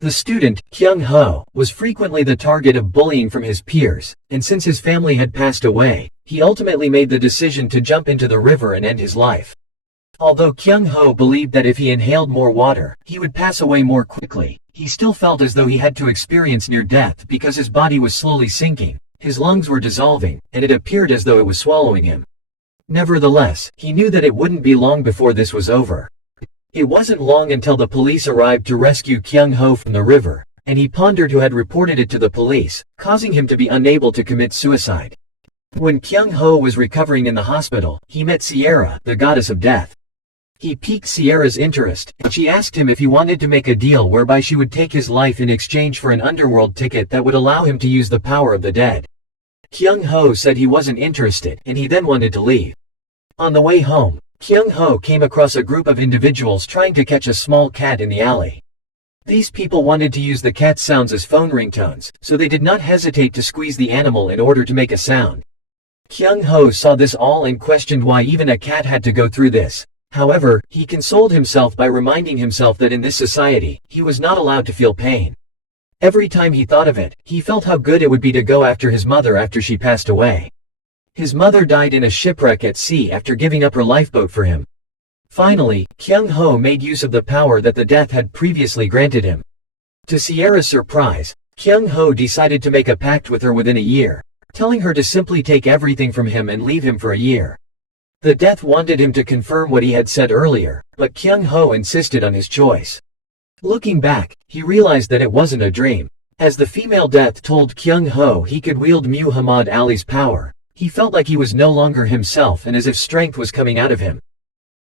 The student, Kyung Ho, was frequently the target of bullying from his peers, and since his family had passed away, he ultimately made the decision to jump into the river and end his life. Although Kyung Ho believed that if he inhaled more water, he would pass away more quickly, he still felt as though he had to experience near death because his body was slowly sinking, his lungs were dissolving, and it appeared as though it was swallowing him. Nevertheless, he knew that it wouldn't be long before this was over. It wasn't long until the police arrived to rescue Kyung Ho from the river, and he pondered who had reported it to the police, causing him to be unable to commit suicide. When Kyung Ho was recovering in the hospital, he met Sierra, the goddess of death. He piqued Sierra's interest, and she asked him if he wanted to make a deal whereby she would take his life in exchange for an underworld ticket that would allow him to use the power of the dead. Kyung Ho said he wasn't interested, and he then wanted to leave. On the way home, Kyung Ho came across a group of individuals trying to catch a small cat in the alley. These people wanted to use the cat's sounds as phone ringtones, so they did not hesitate to squeeze the animal in order to make a sound. Kyung Ho saw this all and questioned why even a cat had to go through this. However, he consoled himself by reminding himself that in this society, he was not allowed to feel pain. Every time he thought of it, he felt how good it would be to go after his mother after she passed away. His mother died in a shipwreck at sea after giving up her lifeboat for him. Finally, Kyung Ho made use of the power that the death had previously granted him. To Sierra's surprise, Kyung Ho decided to make a pact with her within a year, telling her to simply take everything from him and leave him for a year. The death wanted him to confirm what he had said earlier, but Kyung Ho insisted on his choice. Looking back, he realized that it wasn't a dream. As the female death told Kyung Ho he could wield Muhammad Ali's power, he felt like he was no longer himself and as if strength was coming out of him.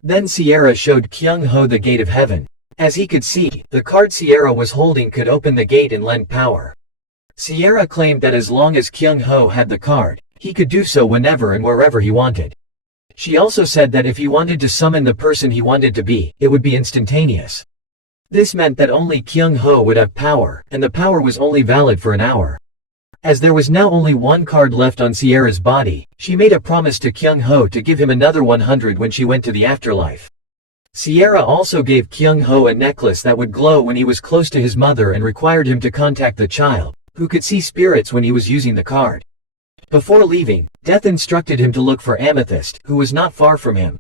Then Sierra showed Kyung Ho the gate of heaven. As he could see, the card Sierra was holding could open the gate and lend power. Sierra claimed that as long as Kyung Ho had the card, he could do so whenever and wherever he wanted. She also said that if he wanted to summon the person he wanted to be, it would be instantaneous. This meant that only Kyung Ho would have power, and the power was only valid for an hour. As there was now only one card left on Sierra's body, she made a promise to Kyung Ho to give him another 100 when she went to the afterlife. Sierra also gave Kyung Ho a necklace that would glow when he was close to his mother and required him to contact the child, who could see spirits when he was using the card. Before leaving, Death instructed him to look for Amethyst, who was not far from him.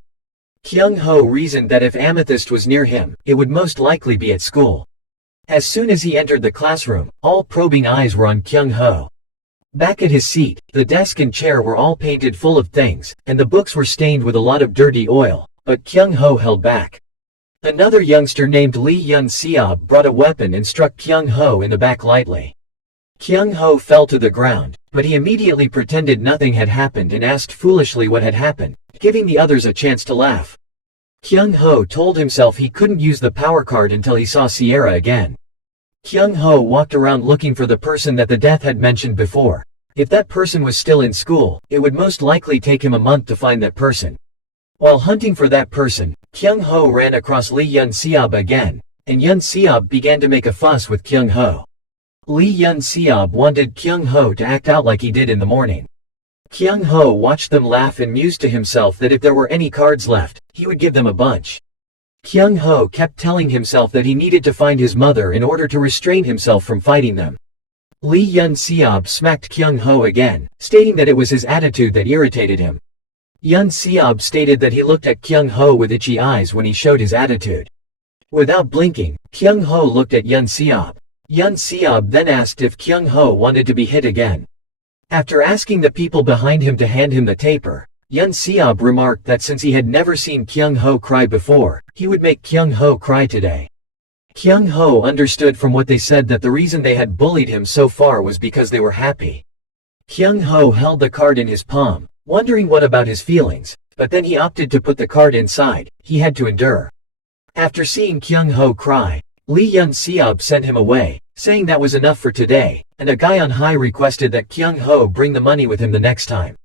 Kyung Ho reasoned that if Amethyst was near him, it would most likely be at school. As soon as he entered the classroom, all probing eyes were on Kyung Ho. Back at his seat, the desk and chair were all painted full of things, and the books were stained with a lot of dirty oil, but Kyung Ho held back. Another youngster named Lee Yun-seob brought a weapon and struck Kyung Ho in the back lightly. Kyung Ho fell to the ground, but he immediately pretended nothing had happened and asked foolishly what had happened, giving the others a chance to laugh. Kyung Ho told himself he couldn't use the power card until he saw Sierra again. Kyung Ho walked around looking for the person that the death had mentioned before. If that person was still in school, it would most likely take him a month to find that person. While hunting for that person, Kyung Ho ran across Lee Yun-seob again, and Yun-seob began to make a fuss with Kyung Ho. Lee Yun-seob wanted Kyung Ho to act out like he did in the morning. Kyung Ho watched them laugh and mused to himself that if there were any cards left, he would give them a bunch. Kyung Ho kept telling himself that he needed to find his mother in order to restrain himself from fighting them. Lee Yun-seob smacked Kyung Ho again, stating that it was his attitude that irritated him. Yun-seob stated that he looked at Kyung Ho with itchy eyes when he showed his attitude. Without blinking, Kyung Ho looked at Yun-seob. Yun-seob then asked if Kyung Ho wanted to be hit again. After asking the people behind him to hand him the taper, Yun-seob remarked that since he had never seen Kyung Ho cry before, he would make Kyung Ho cry today. Kyung Ho understood from what they said that the reason they had bullied him so far was because they were happy. Kyung Ho held the card in his palm, wondering what about his feelings, but then he opted to put the card inside. He had to endure. After seeing Kyung Ho cry, Lee Yun-seob sent him away, saying that was enough for today, and a guy on high requested that Kyung Ho bring the money with him the next time.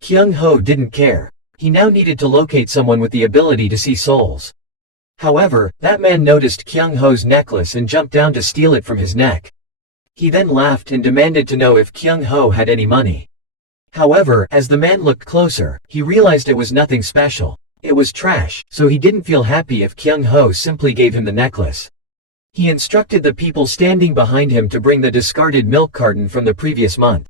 Kyung Ho didn't care. He now needed to locate someone with the ability to see souls. However, that man noticed Kyung Ho's necklace and jumped down to steal it from his neck. He then laughed and demanded to know if Kyung Ho had any money. However, as the man looked closer, he realized it was nothing special. It was trash, so he didn't feel happy if Kyung Ho simply gave him the necklace. He instructed the people standing behind him to bring the discarded milk carton from the previous month.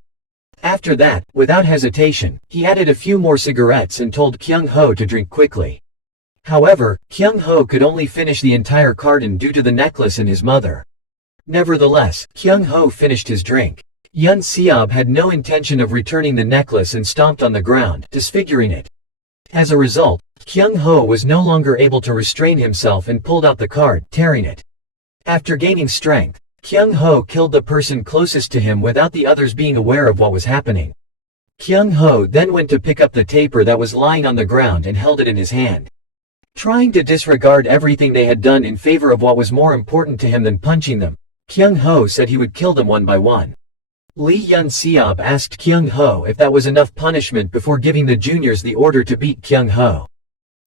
After that, without hesitation, he added a few more cigarettes and told Kyung Ho to drink quickly. However, Kyung Ho could only finish the entire carton due to the necklace and his mother. Nevertheless, Kyung Ho finished his drink. Yun Seob had no intention of returning the necklace and stomped on the ground, disfiguring it. As a result, Kyung Ho was no longer able to restrain himself and pulled out the card, tearing it. After gaining strength, Kyung Ho killed the person closest to him without the others being aware of what was happening. Kyung Ho then went to pick up the taper that was lying on the ground and held it in his hand. Trying to disregard everything they had done in favor of what was more important to him than punching them, Kyung Ho said he would kill them one by one. Lee Yun Seob asked Kyung Ho if that was enough punishment before giving the juniors the order to beat Kyung Ho.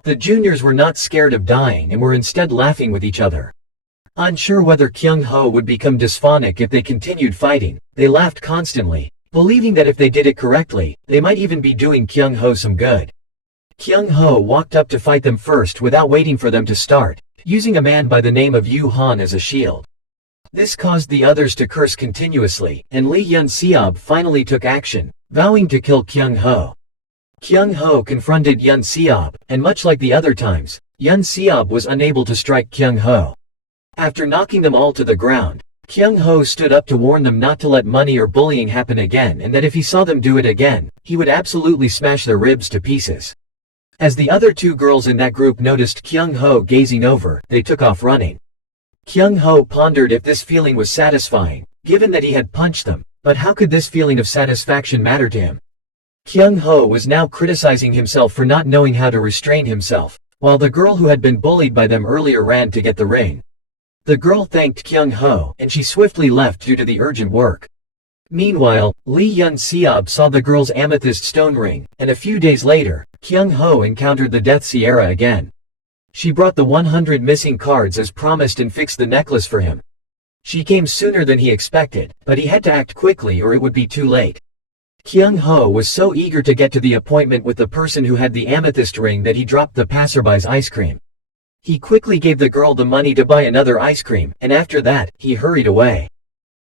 The juniors were not scared of dying and were instead laughing with each other. Unsure whether Kyung Ho would become dysphonic if they continued fighting, they laughed constantly, believing that if they did it correctly, they might even be doing Kyung Ho some good. Kyung Ho walked up to fight them first without waiting for them to start, using a man by the name of Yu Han as a shield. This caused the others to curse continuously, and Lee Yun Seob finally took action, vowing to kill Kyung Ho. Kyung Ho confronted Yun Seob, and much like the other times, Yun Seob was unable to strike Kyung Ho. After knocking them all to the ground, Kyung Ho stood up to warn them not to let money or bullying happen again and that if he saw them do it again, he would absolutely smash their ribs to pieces. As the other two girls in that group noticed Kyung Ho gazing over, they took off running. Kyung Ho pondered if this feeling was satisfying, given that he had punched them, but how could this feeling of satisfaction matter to him? Kyung Ho was now criticizing himself for not knowing how to restrain himself, while the girl who had been bullied by them earlier ran to get the ring. The girl thanked Kyung Ho, and she swiftly left due to the urgent work. Meanwhile, Lee Yun Seob saw the girl's amethyst stone ring, and a few days later, Kyung Ho encountered the Death Sierra again. She brought the 100 missing cards as promised and fixed the necklace for him. She came sooner than he expected, but he had to act quickly or it would be too late. Kyung Ho was so eager to get to the appointment with the person who had the amethyst ring that he dropped the passerby's ice cream. He quickly gave the girl the money to buy another ice cream, and after that, he hurried away.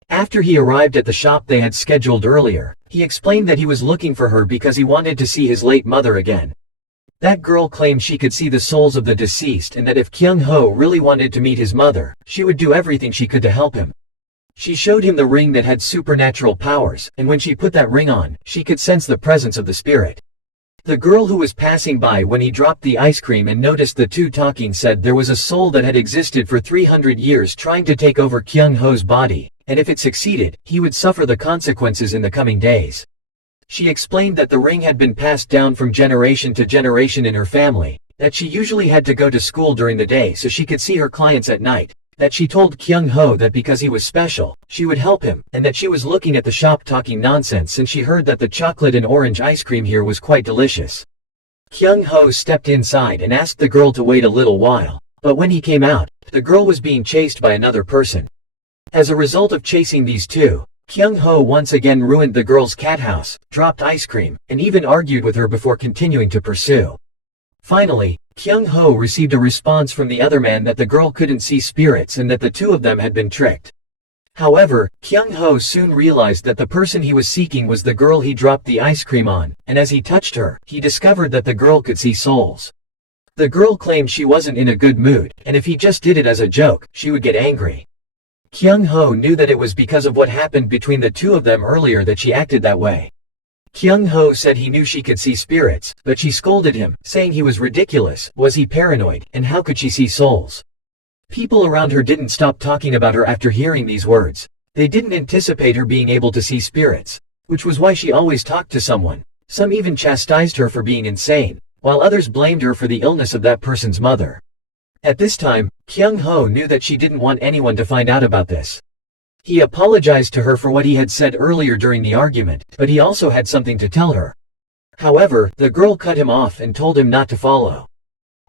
After he arrived at the shop they had scheduled earlier, he explained that he was looking for her because he wanted to see his late mother again. That girl claimed she could see the souls of the deceased and that if Kyung Ho really wanted to meet his mother, she would do everything she could to help him. She showed him the ring that had supernatural powers, and when she put that ring on, she could sense the presence of the spirit. The girl who was passing by when he dropped the ice cream and noticed the two talking said there was a soul that had existed for 300 years trying to take over Kyung Ho's body, and if it succeeded, he would suffer the consequences in the coming days. She explained that the ring had been passed down from generation to generation in her family, that she usually had to go to school during the day so she could see her clients at night, that she told Kyung Ho that because he was special, she would help him, and that she was looking at the shop talking nonsense since she heard that the chocolate and orange ice cream here was quite delicious. Kyung Ho stepped inside and asked the girl to wait a little while, but when he came out, the girl was being chased by another person. As a result of chasing these two, Kyung Ho once again ruined the girl's cat house, dropped ice cream, and even argued with her before continuing to pursue. Finally, Kyung Ho received a response from the other man that the girl couldn't see spirits and that the two of them had been tricked. However, Kyung Ho soon realized that the person he was seeking was the girl he dropped the ice cream on, and as he touched her, he discovered that the girl could see souls. The girl claimed she wasn't in a good mood, and if he just did it as a joke, she would get angry. Kyung Ho knew that it was because of what happened between the two of them earlier that she acted that way. Kyung Ho said he knew she could see spirits, but she scolded him, saying he was ridiculous, was he paranoid, and how could she see souls? People around her didn't stop talking about her after hearing these words. They didn't anticipate her being able to see spirits, which was why she always talked to someone. Some even chastised her for being insane, while others blamed her for the illness of that person's mother. At this time, Kyung Ho knew that she didn't want anyone to find out about this. He apologized to her for what he had said earlier during the argument, but he also had something to tell her. However, the girl cut him off and told him not to follow.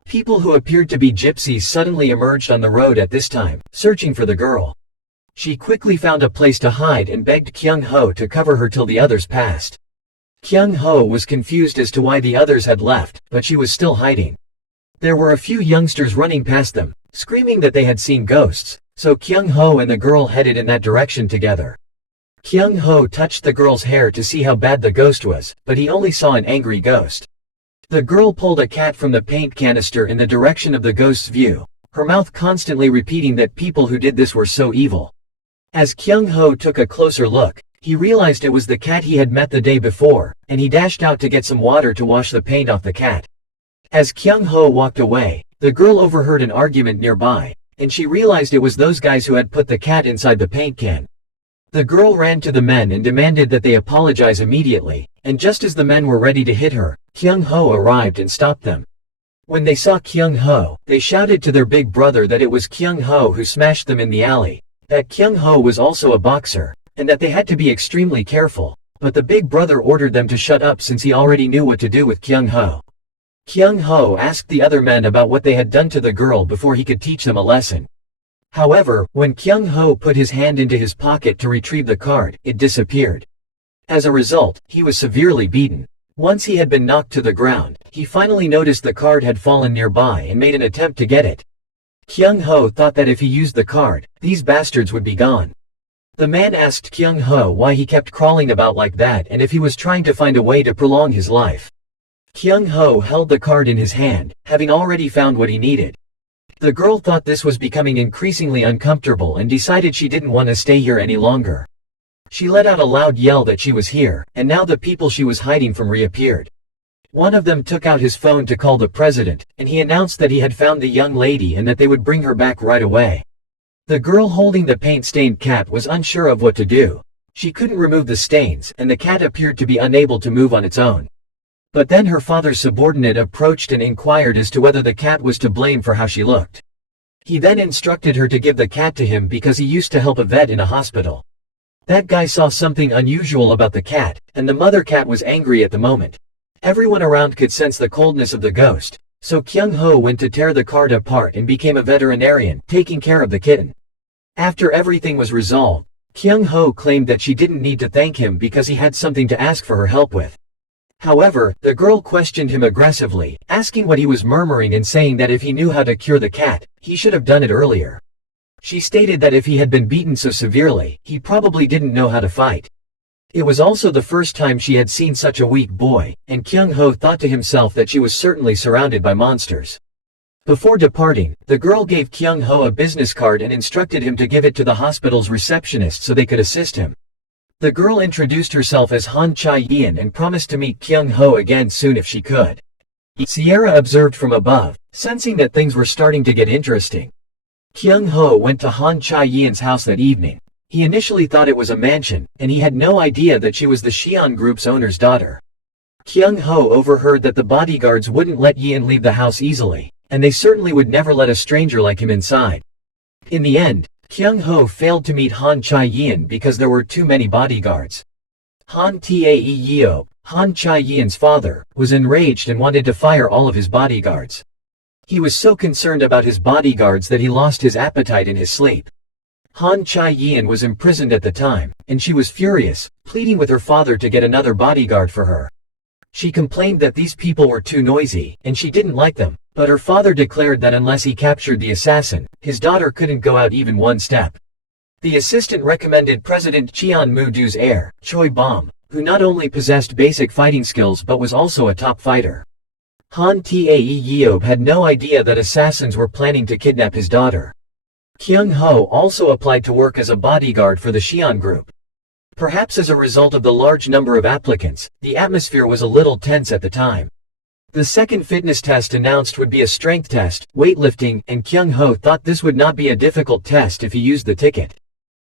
People who appeared to be gypsies suddenly emerged on the road at this time, searching for the girl. She quickly found a place to hide and begged Kyung Ho to cover her till the others passed. Kyung Ho was confused as to why the others had left, but she was still hiding. There were a few youngsters running past them, screaming that they had seen ghosts, so Kyung Ho and the girl headed in that direction together. Kyung Ho touched the girl's hair to see how bad the ghost was, but he only saw an angry ghost. The girl pulled a cat from the paint canister in the direction of the ghost's view, her mouth constantly repeating that people who did this were so evil. As Kyung Ho took a closer look, he realized it was the cat he had met the day before, and he dashed out to get some water to wash the paint off the cat. As Kyung Ho walked away, the girl overheard an argument nearby, and she realized it was those guys who had put the cat inside the paint can. The girl ran to the men and demanded that they apologize immediately, and just as the men were ready to hit her, Kyung Ho arrived and stopped them. When they saw Kyung Ho, they shouted to their big brother that it was Kyung Ho who smashed them in the alley, that Kyung Ho was also a boxer, and that they had to be extremely careful, but the big brother ordered them to shut up since he already knew what to do with Kyung Ho. Kyung Ho asked the other men about what they had done to the girl before he could teach them a lesson. However, when Kyung Ho put his hand into his pocket to retrieve the card, it disappeared. As a result, he was severely beaten. Once he had been knocked to the ground, he finally noticed the card had fallen nearby and made an attempt to get it. Kyung Ho thought that if he used the card, these bastards would be gone. The man asked Kyung Ho why he kept crawling about like that and if he was trying to find a way to prolong his life. Kyung Ho held the card in his hand, having already found what he needed. The girl thought this was becoming increasingly uncomfortable and decided she didn't want to stay here any longer. She let out a loud yell that she was here, and now the people she was hiding from reappeared. One of them took out his phone to call the president, and he announced that he had found the young lady and that they would bring her back right away. The girl holding the paint-stained cat was unsure of what to do. She couldn't remove the stains, and the cat appeared to be unable to move on its own. But then her father's subordinate approached and inquired as to whether the cat was to blame for how she looked. He then instructed her to give the cat to him because he used to help a vet in a hospital. That guy saw something unusual about the cat, and the mother cat was angry at the moment. Everyone around could sense the coldness of the ghost, so Kyung Ho went to tear the card apart and became a veterinarian, taking care of the kitten. After everything was resolved, Kyung Ho claimed that she didn't need to thank him because he had something to ask for her help with. However, the girl questioned him aggressively, asking what he was murmuring and saying that if he knew how to cure the cat, he should have done it earlier. She stated that if he had been beaten so severely, he probably didn't know how to fight. It was also the first time she had seen such a weak boy, and Kyung Ho thought to himself that she was certainly surrounded by monsters. Before departing, the girl gave Kyung Ho a business card and instructed him to give it to the hospital's receptionist so they could assist him. The girl introduced herself as Han Chae-yeon and promised to meet Kyung Ho again soon if she could. Sierra observed from above, sensing that things were starting to get interesting. Kyung Ho went to Han Chae-yeon's house that evening. He initially thought it was a mansion, and he had no idea that she was the Xi'an Group's owner's daughter. Kyung Ho overheard that the bodyguards wouldn't let Yeon leave the house easily, and they certainly would never let a stranger like him inside. In the end, Kyung Ho failed to meet Han Chae-yeon because there were too many bodyguards. Han Tae-yeon, Han Chae-yeon's father, was enraged and wanted to fire all of his bodyguards. He was so concerned about his bodyguards that he lost his appetite in his sleep. Han Chae-yeon was imprisoned at the time, and she was furious, pleading with her father to get another bodyguard for her. She complained that these people were too noisy, and she didn't like them, but her father declared that unless he captured the assassin, his daughter couldn't go out even one step. The assistant recommended President Cheon Moo-doo's heir, Choi Bom, who not only possessed basic fighting skills but was also a top fighter. Han Tae-yeon had no idea that assassins were planning to kidnap his daughter. Kyung Ho also applied to work as a bodyguard for the Xi'an Group. Perhaps as a result of the large number of applicants, the atmosphere was a little tense at the time. The second fitness test announced would be a strength test, weightlifting, and Kyung Ho thought this would not be a difficult test if he used the ticket.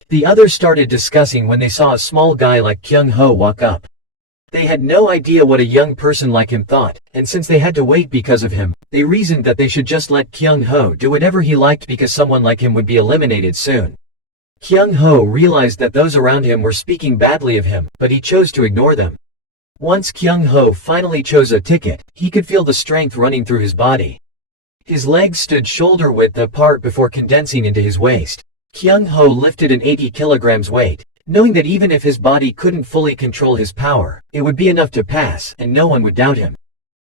The others started discussing when they saw a small guy like Kyung Ho walk up. They had no idea what a young person like him thought, and since they had to wait because of him, they reasoned that they should just let Kyung Ho do whatever he liked because someone like him would be eliminated soon. Kyung Ho realized that those around him were speaking badly of him, but he chose to ignore them. Once Kyung Ho finally chose a ticket, he could feel the strength running through his body. His legs stood shoulder-width apart before condensing into his waist. Kyung Ho lifted an 80 kilograms weight, knowing that even if his body couldn't fully control his power, it would be enough to pass, and no one would doubt him.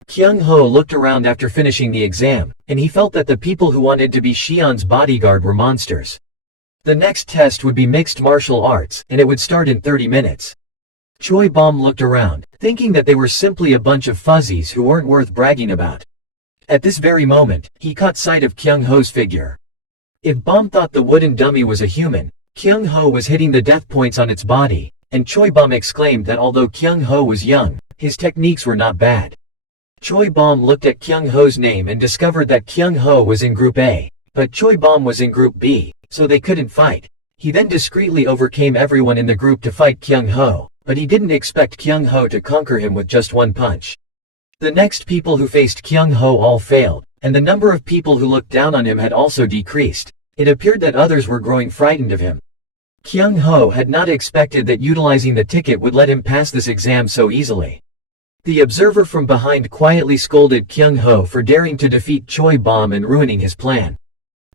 Kyung Ho looked around after finishing the exam, and he felt that the people who wanted to be Xi'an's bodyguard were monsters. The next test would be mixed martial arts, and it would start in 30 minutes. Choi Bom looked around, thinking that they were simply a bunch of fuzzies who weren't worth bragging about. At this very moment, he caught sight of Kyung Ho's figure. If Bom thought the wooden dummy was a human, Kyung Ho was hitting the death points on its body, and Choi Bom exclaimed that although Kyung Ho was young, his techniques were not bad. Choi Bom looked at Kyung Ho's name and discovered that Kyung Ho was in Group A, but Choi Bom was in Group B, so they couldn't fight. He then discreetly overcame everyone in the group to fight Kyung Ho, but he didn't expect Kyung Ho to conquer him with just one punch. The next people who faced Kyung Ho all failed, and the number of people who looked down on him had also decreased. It appeared that others were growing frightened of him. Kyung Ho had not expected that utilizing the ticket would let him pass this exam so easily. The observer from behind quietly scolded Kyung Ho for daring to defeat Choi Bom and ruining his plan.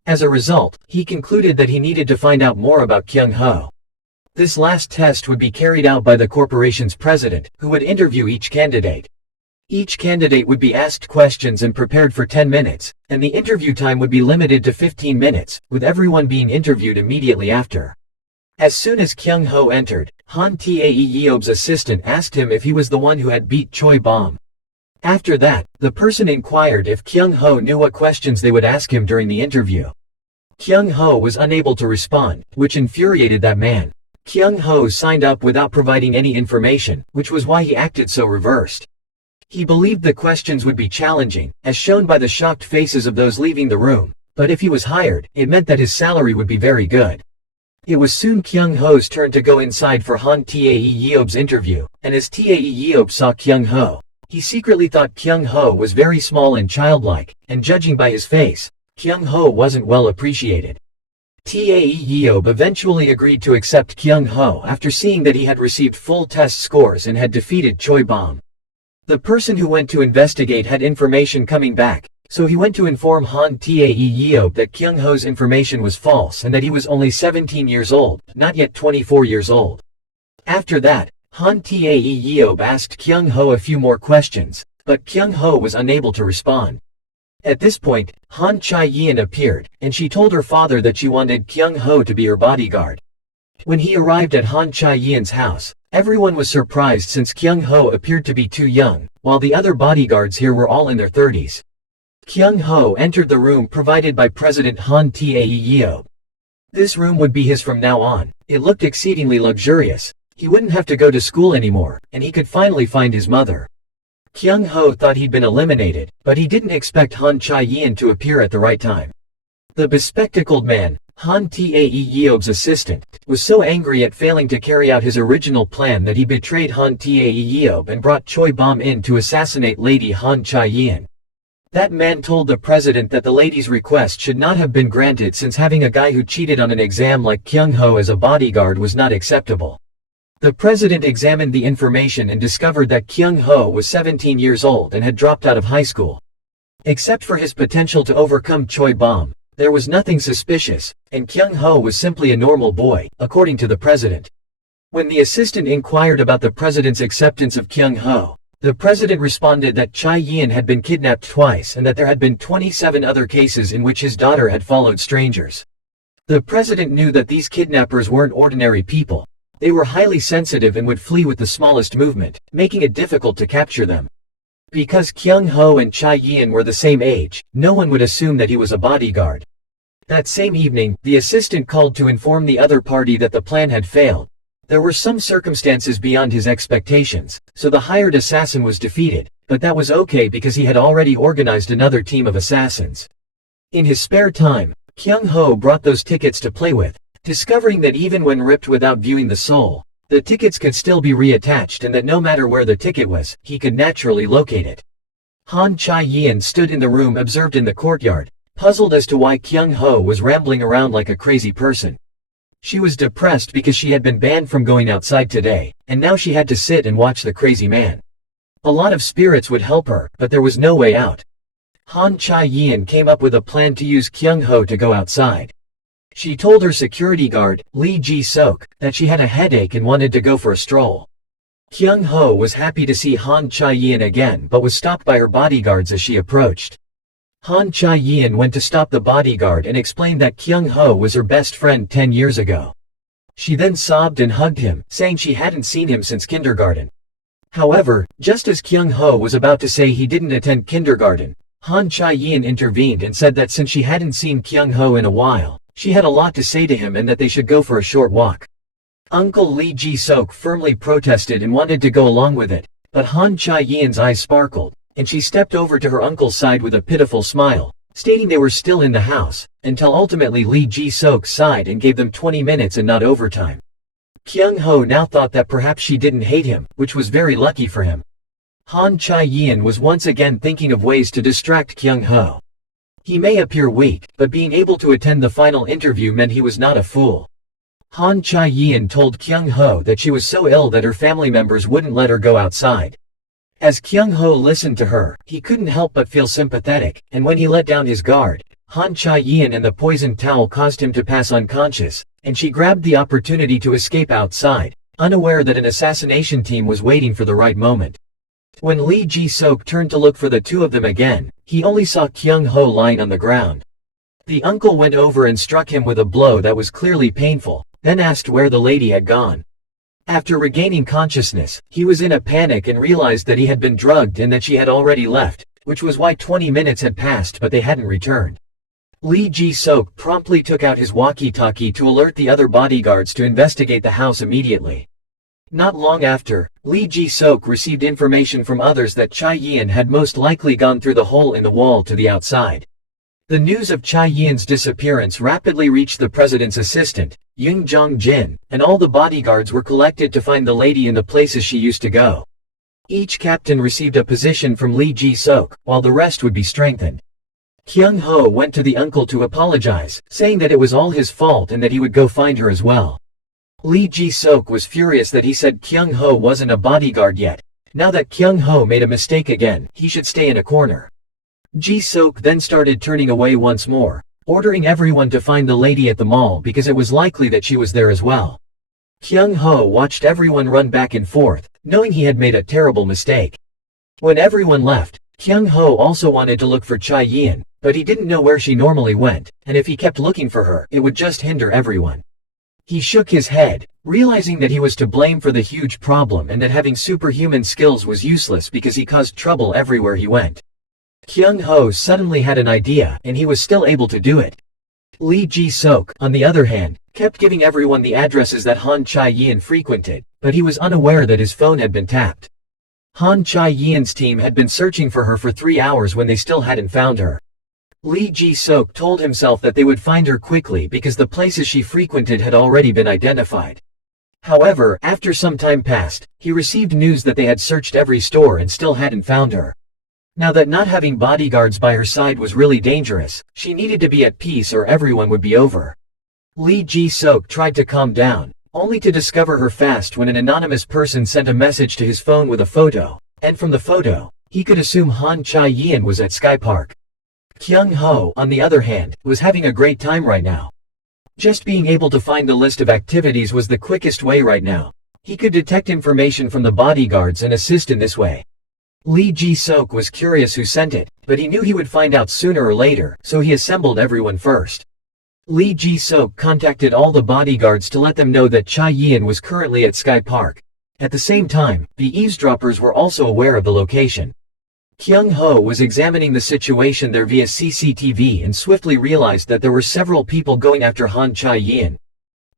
As a result, he concluded that he needed to find out more about Kyung Ho. This last test would be carried out by the corporation's president, who would interview each candidate. Each candidate would be asked questions and prepared for 10 minutes, and the interview time would be limited to 15 minutes, with everyone being interviewed immediately after. As soon as Kyung Ho entered, Han Tae Yeob's assistant asked him if he was the one who had beat Choi Bom. After that, the person inquired if Kyung Ho knew what questions they would ask him during the interview. Kyung Ho was unable to respond, which infuriated that man. Kyung Ho signed up without providing any information, which was why he acted so reversed. He believed the questions would be challenging, as shown by the shocked faces of those leaving the room, but if he was hired, it meant that his salary would be very good. It was soon Kyung Ho's turn to go inside for Han Tae Yeob's interview, and as Tae Yeob saw Kyung Ho, he secretly thought Kyung Ho was very small and childlike, and judging by his face, Kyung Ho wasn't well appreciated. Tae Yeob eventually agreed to accept Kyung Ho after seeing that he had received full test scores and had defeated Choi Bom. The person who went to investigate had information coming back, so he went to inform Han Tae Yeob that Kyung Ho's information was false and that he was only 17 years old, not yet 24 years old. After that, Han Tae Yeob asked Kyung Ho a few more questions, but Kyung Ho was unable to respond. At this point, Han Chae-yeon appeared, and she told her father that she wanted Kyung Ho to be her bodyguard. When he arrived at Han Chae-yeon's house, everyone was surprised since Kyung Ho appeared to be too young, while the other bodyguards here were all in their 30s. Kyung Ho entered the room provided by President Han Tae Yeob. This room would be his from now on. It looked exceedingly luxurious. He wouldn't have to go to school anymore, and he could finally find his mother. Kyung Ho thought he'd been eliminated, but he didn't expect Han Chae-yeon to appear at the right time. The bespectacled man, Han Tae Yeob's assistant, was so angry at failing to carry out his original plan that he betrayed Han Tae Yeob and brought Choi Bom in to assassinate Lady Han Chae-yeon. That man told the president that the lady's request should not have been granted since having a guy who cheated on an exam like Kyung Ho as a bodyguard was not acceptable. The president examined the information and discovered that Kyung Ho was 17 years old and had dropped out of high school. Except for his potential to overcome Choi Bom, there was nothing suspicious, and Kyung Ho was simply a normal boy, according to the president. When the assistant inquired about the president's acceptance of Kyung Ho, the president responded that Chae-yeon had been kidnapped twice and that there had been 27 other cases in which his daughter had followed strangers. The president knew that these kidnappers weren't ordinary people. They were highly sensitive and would flee with the smallest movement, making it difficult to capture them. Because Kyung Ho and Chae-yeon were the same age, no one would assume that he was a bodyguard. That same evening, the assistant called to inform the other party that the plan had failed. There were some circumstances beyond his expectations, so the hired assassin was defeated, but that was okay because he had already organized another team of assassins. In his spare time, Kyung Ho brought those tickets to play with, discovering that even when ripped without viewing the soul, the tickets could still be reattached and that no matter where the ticket was, he could naturally locate it. Han Chae-yeon stood in the room observed in the courtyard, puzzled as to why Kyung Ho was rambling around like a crazy person. She was depressed because she had been banned from going outside today, and now she had to sit and watch the crazy man. A lot of spirits would help her, but there was no way out. Han Chae-yeon came up with a plan to use Kyung Ho to go outside. She told her security guard, Lee Ji-sok, that she had a headache and wanted to go for a stroll. Kyung Ho was happy to see Han Chae-yeon again but was stopped by her bodyguards as she approached. Han Chae-yin went to stop the bodyguard and explained that Kyung Ho was her best friend 10 years ago. She then sobbed and hugged him, saying she hadn't seen him since kindergarten. However, just as Kyung Ho was about to say he didn't attend kindergarten, Han Chae-yin intervened and said that since she hadn't seen Kyung Ho in a while, she had a lot to say to him and that they should go for a short walk. Uncle Lee Ji-sok firmly protested and wanted to go along with it, but Han Chae-yin's eyes sparkled, and she stepped over to her uncle's side with a pitiful smile, stating they were still in the house, until ultimately Lee Ji-sok sighed and gave them 20 minutes and not overtime. Kyung Ho now thought that perhaps she didn't hate him, which was very lucky for him. Han Chae-yin was once again thinking of ways to distract Kyung Ho. He may appear weak, but being able to attend the final interview meant he was not a fool. Han Chae-yin told Kyung Ho that she was so ill that her family members wouldn't let her go outside. As Kyung Ho listened to her, he couldn't help but feel sympathetic, and when he let down his guard, Han Chae-yin and the poisoned towel caused him to pass unconscious, and she grabbed the opportunity to escape outside, unaware that an assassination team was waiting for the right moment. When Lee Ji-sok turned to look for the two of them again, he only saw Kyung Ho lying on the ground. The uncle went over and struck him with a blow that was clearly painful, then asked where the lady had gone. After regaining consciousness, he was in a panic and realized that he had been drugged and that she had already left, which was why 20 minutes had passed but they hadn't returned. Lee Ji-sok promptly took out his walkie-talkie to alert the other bodyguards to investigate the house immediately. Not long after, Lee Ji-sok received information from others that Chae-yin had most likely gone through the hole in the wall to the outside. The news of Chae-yin's disappearance rapidly reached the president's assistant, Yoon Jong-jin, and all the bodyguards were collected to find the lady in the places she used to go. Each captain received a position from Lee Ji-sok, while the rest would be strengthened. Kyung Ho went to the uncle to apologize, saying that it was all his fault and that he would go find her as well. Lee Ji-sok was furious that he said Kyung Ho wasn't a bodyguard yet. Now that Kyung Ho made a mistake again, he should stay in a corner. Ji-sok then started turning away once more, ordering everyone to find the lady at the mall because it was likely that she was there as well. Kyung Ho watched everyone run back and forth, knowing he had made a terrible mistake. When everyone left, Kyung Ho also wanted to look for Chae-yin, but he didn't know where she normally went, and if he kept looking for her, it would just hinder everyone. He shook his head, realizing that he was to blame for the huge problem and that having superhuman skills was useless because he caused trouble everywhere he went. Kyung Ho suddenly had an idea, and he was still able to do it. Lee Ji-sok, on the other hand, kept giving everyone the addresses that Han Chae-yin frequented, but he was unaware that his phone had been tapped. Han Chae-yin's team had been searching for her for 3 hours when they still hadn't found her. Lee Ji-sok told himself that they would find her quickly because the places she frequented had already been identified. However, after some time passed, he received news that they had searched every store and still hadn't found her. Now that not having bodyguards by her side was really dangerous, she needed to be at peace or everyone would be over. Lee Ji-sok tried to calm down, only to discover her fast when an anonymous person sent a message to his phone with a photo, and from the photo, he could assume Han Chae-yin was at Sky Park. Kyung Ho, on the other hand, was having a great time right now. Just being able to find the list of activities was the quickest way right now. He could detect information from the bodyguards and assist in this way. Lee Ji-sok was curious who sent it, but he knew he would find out sooner or later, so he assembled everyone first. Lee Ji-sok contacted all the bodyguards to let them know that Chae-yin was currently at Sky Park. At the same time, the eavesdroppers were also aware of the location. Kyung Ho was examining the situation there via CCTV and swiftly realized that there were several people going after Han Chae-yin.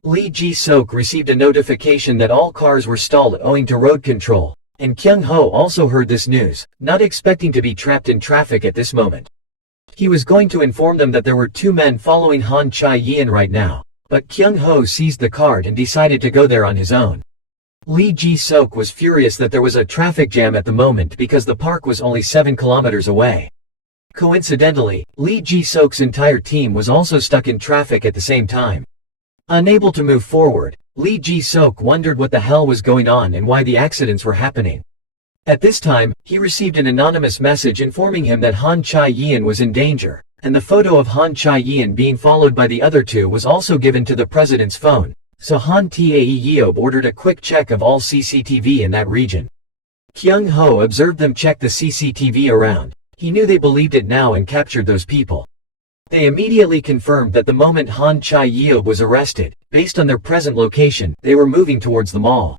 Lee Ji-sok received a notification that all cars were stalled owing to road control, and Kyung Ho also heard this news, not expecting to be trapped in traffic at this moment. He was going to inform them that there were 2 men following Han Chae-yin right now, but Kyung Ho seized the card and decided to go there on his own. Lee Ji-sok was furious that there was a traffic jam at the moment because the park was only 7 kilometers away. Coincidentally, Lee Ji-sok's entire team was also stuck in traffic at the same time. Unable to move forward, Lee Ji-sok wondered what the hell was going on and why the accidents were happening. At this time, he received an anonymous message informing him that Han Chae-yin was in danger, and the photo of Han Chae-yin being followed by the other 2 was also given to the president's phone, so Han Tae-yeob ordered a quick check of all CCTV in that region. Kyung Ho observed them check the CCTV around. He knew they believed it now and captured those people. They immediately confirmed that the moment Han Chae-yeob was arrested, based on their present location, they were moving towards the mall.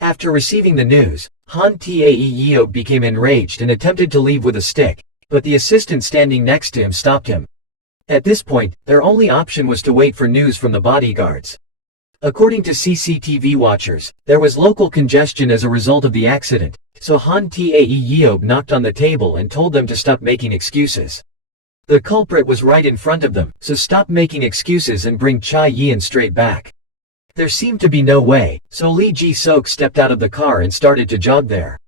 After receiving the news, Han Tae-yeob became enraged and attempted to leave with a stick, but the assistant standing next to him stopped him. At this point, their only option was to wait for news from the bodyguards. According to CCTV watchers, there was local congestion as a result of the accident, so Han Tae-yeob knocked on the table and told them to stop making excuses. The culprit was right in front of them, so stop making excuses and bring Chae-yeon straight back. There seemed to be no way, so Lee Ji-sok stepped out of the car and started to jog there.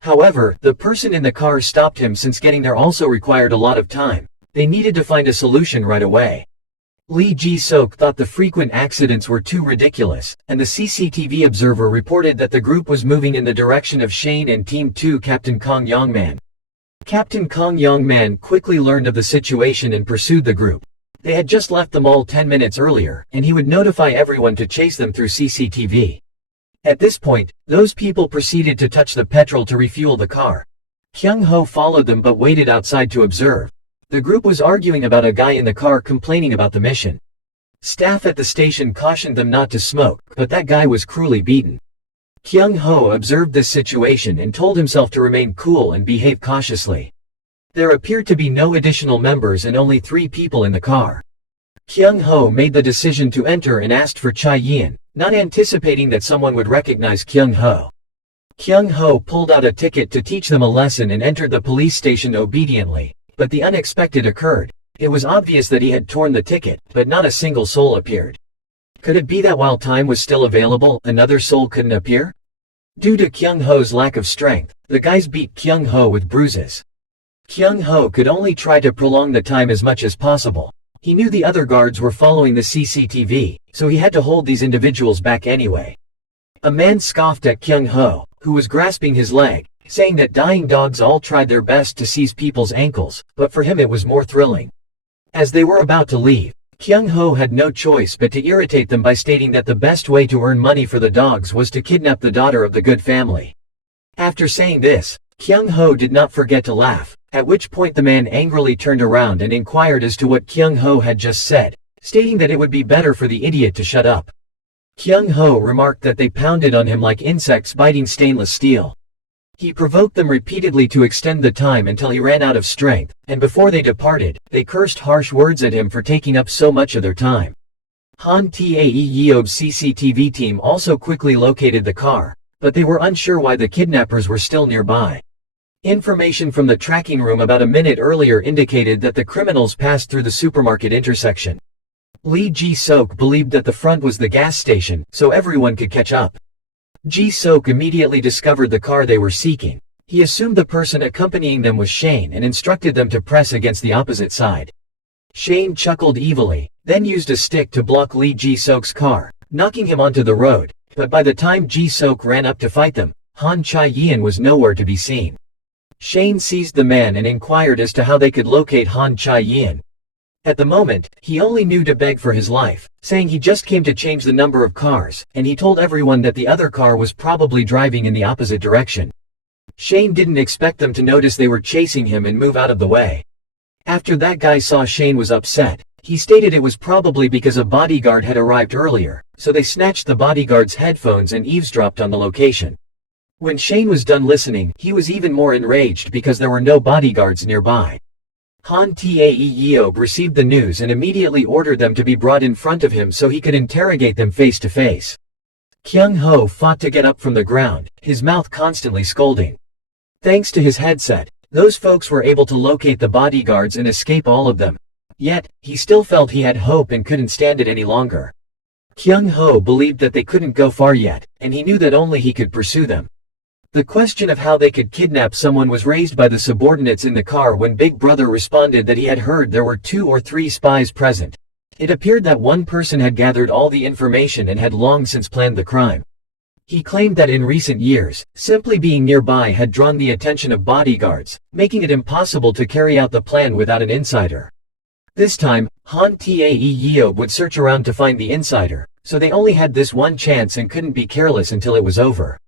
However, the person in the car stopped him since getting there also required a lot of time. They needed to find a solution right away. Lee Ji-sok thought the frequent accidents were too ridiculous, and the CCTV observer reported that the group was moving in the direction of Shane and Team 2 Captain Kong Yong-man. Captain Kong Yong-man quickly learned of the situation and pursued the group. They had just left the mall 10 minutes earlier, and he would notify everyone to chase them through CCTV. At this point, those people proceeded to touch the petrol to refuel the car. Kyung Ho followed them but waited outside to observe. The group was arguing about a guy in the car complaining about the mission. Staff at the station cautioned them not to smoke, but that guy was cruelly beaten. Kyung Ho observed this situation and told himself to remain cool and behave cautiously. There appeared to be no additional members and only 3 people in the car. Kyung Ho made the decision to enter and asked for Chae-yeon, not anticipating that someone would recognize Kyung Ho. Kyung Ho pulled out a ticket to teach them a lesson and entered the police station obediently, but the unexpected occurred. It was obvious that he had torn the ticket, but not a single soul appeared. Could it be that while time was still available, another soul couldn't appear? Due to Kyung Ho's lack of strength, the guys beat Kyung Ho with bruises. Kyung Ho could only try to prolong the time as much as possible. He knew the other guards were following the CCTV, so he had to hold these individuals back anyway. A man scoffed at Kyung Ho, who was grasping his leg, saying that dying dogs all tried their best to seize people's ankles, but for him it was more thrilling. As they were about to leave, Kyung Ho had no choice but to irritate them by stating that the best way to earn money for the dogs was to kidnap the daughter of the good family. After saying this, Kyung Ho did not forget to laugh, at which point the man angrily turned around and inquired as to what Kyung Ho had just said, stating that it would be better for the idiot to shut up. Kyung Ho remarked that they pounded on him like insects biting stainless steel. He provoked them repeatedly to extend the time until he ran out of strength, and before they departed, they cursed harsh words at him for taking up so much of their time. Han Tae-yeob's CCTV team also quickly located the car, but they were unsure why the kidnappers were still nearby. Information from the tracking room about a minute earlier indicated that the criminals passed through the supermarket intersection. Lee Ji-sok believed that the front was the gas station, so everyone could catch up. Ji-sok immediately discovered the car they were seeking. He assumed the person accompanying them was Shane and instructed them to press against the opposite side. Shane chuckled evilly, then used a stick to block Lee Ji-sok's car, knocking him onto the road, but by the time Ji-sok ran up to fight them, Han Chae-yeon was nowhere to be seen. Shane seized the man and inquired as to how they could locate Han Chae-yeon. At the moment, he only knew to beg for his life, saying he just came to change the number of cars, and he told everyone that the other car was probably driving in the opposite direction. Shane didn't expect them to notice they were chasing him and move out of the way. After that guy saw Shane was upset, he stated it was probably because a bodyguard had arrived earlier, so they snatched the bodyguard's headphones and eavesdropped on the location. When Shane was done listening, he was even more enraged because there were no bodyguards nearby. Han Tae-yeob received the news and immediately ordered them to be brought in front of him so he could interrogate them face to face. Kyung Ho fought to get up from the ground, his mouth constantly scolding. Thanks to his headset, those folks were able to locate the bodyguards and escape all of them. Yet, he still felt he had hope and couldn't stand it any longer. Kyung Ho believed that they couldn't go far yet, and he knew that only he could pursue them. The question of how they could kidnap someone was raised by the subordinates in the car when Big Brother responded that he had heard there were 2 or 3 spies present. It appeared that one person had gathered all the information and had long since planned the crime. He claimed that in recent years, simply being nearby had drawn the attention of bodyguards, making it impossible to carry out the plan without an insider. This time, Han Tae-yeob would search around to find the insider, so they only had this one chance and couldn't be careless until it was over.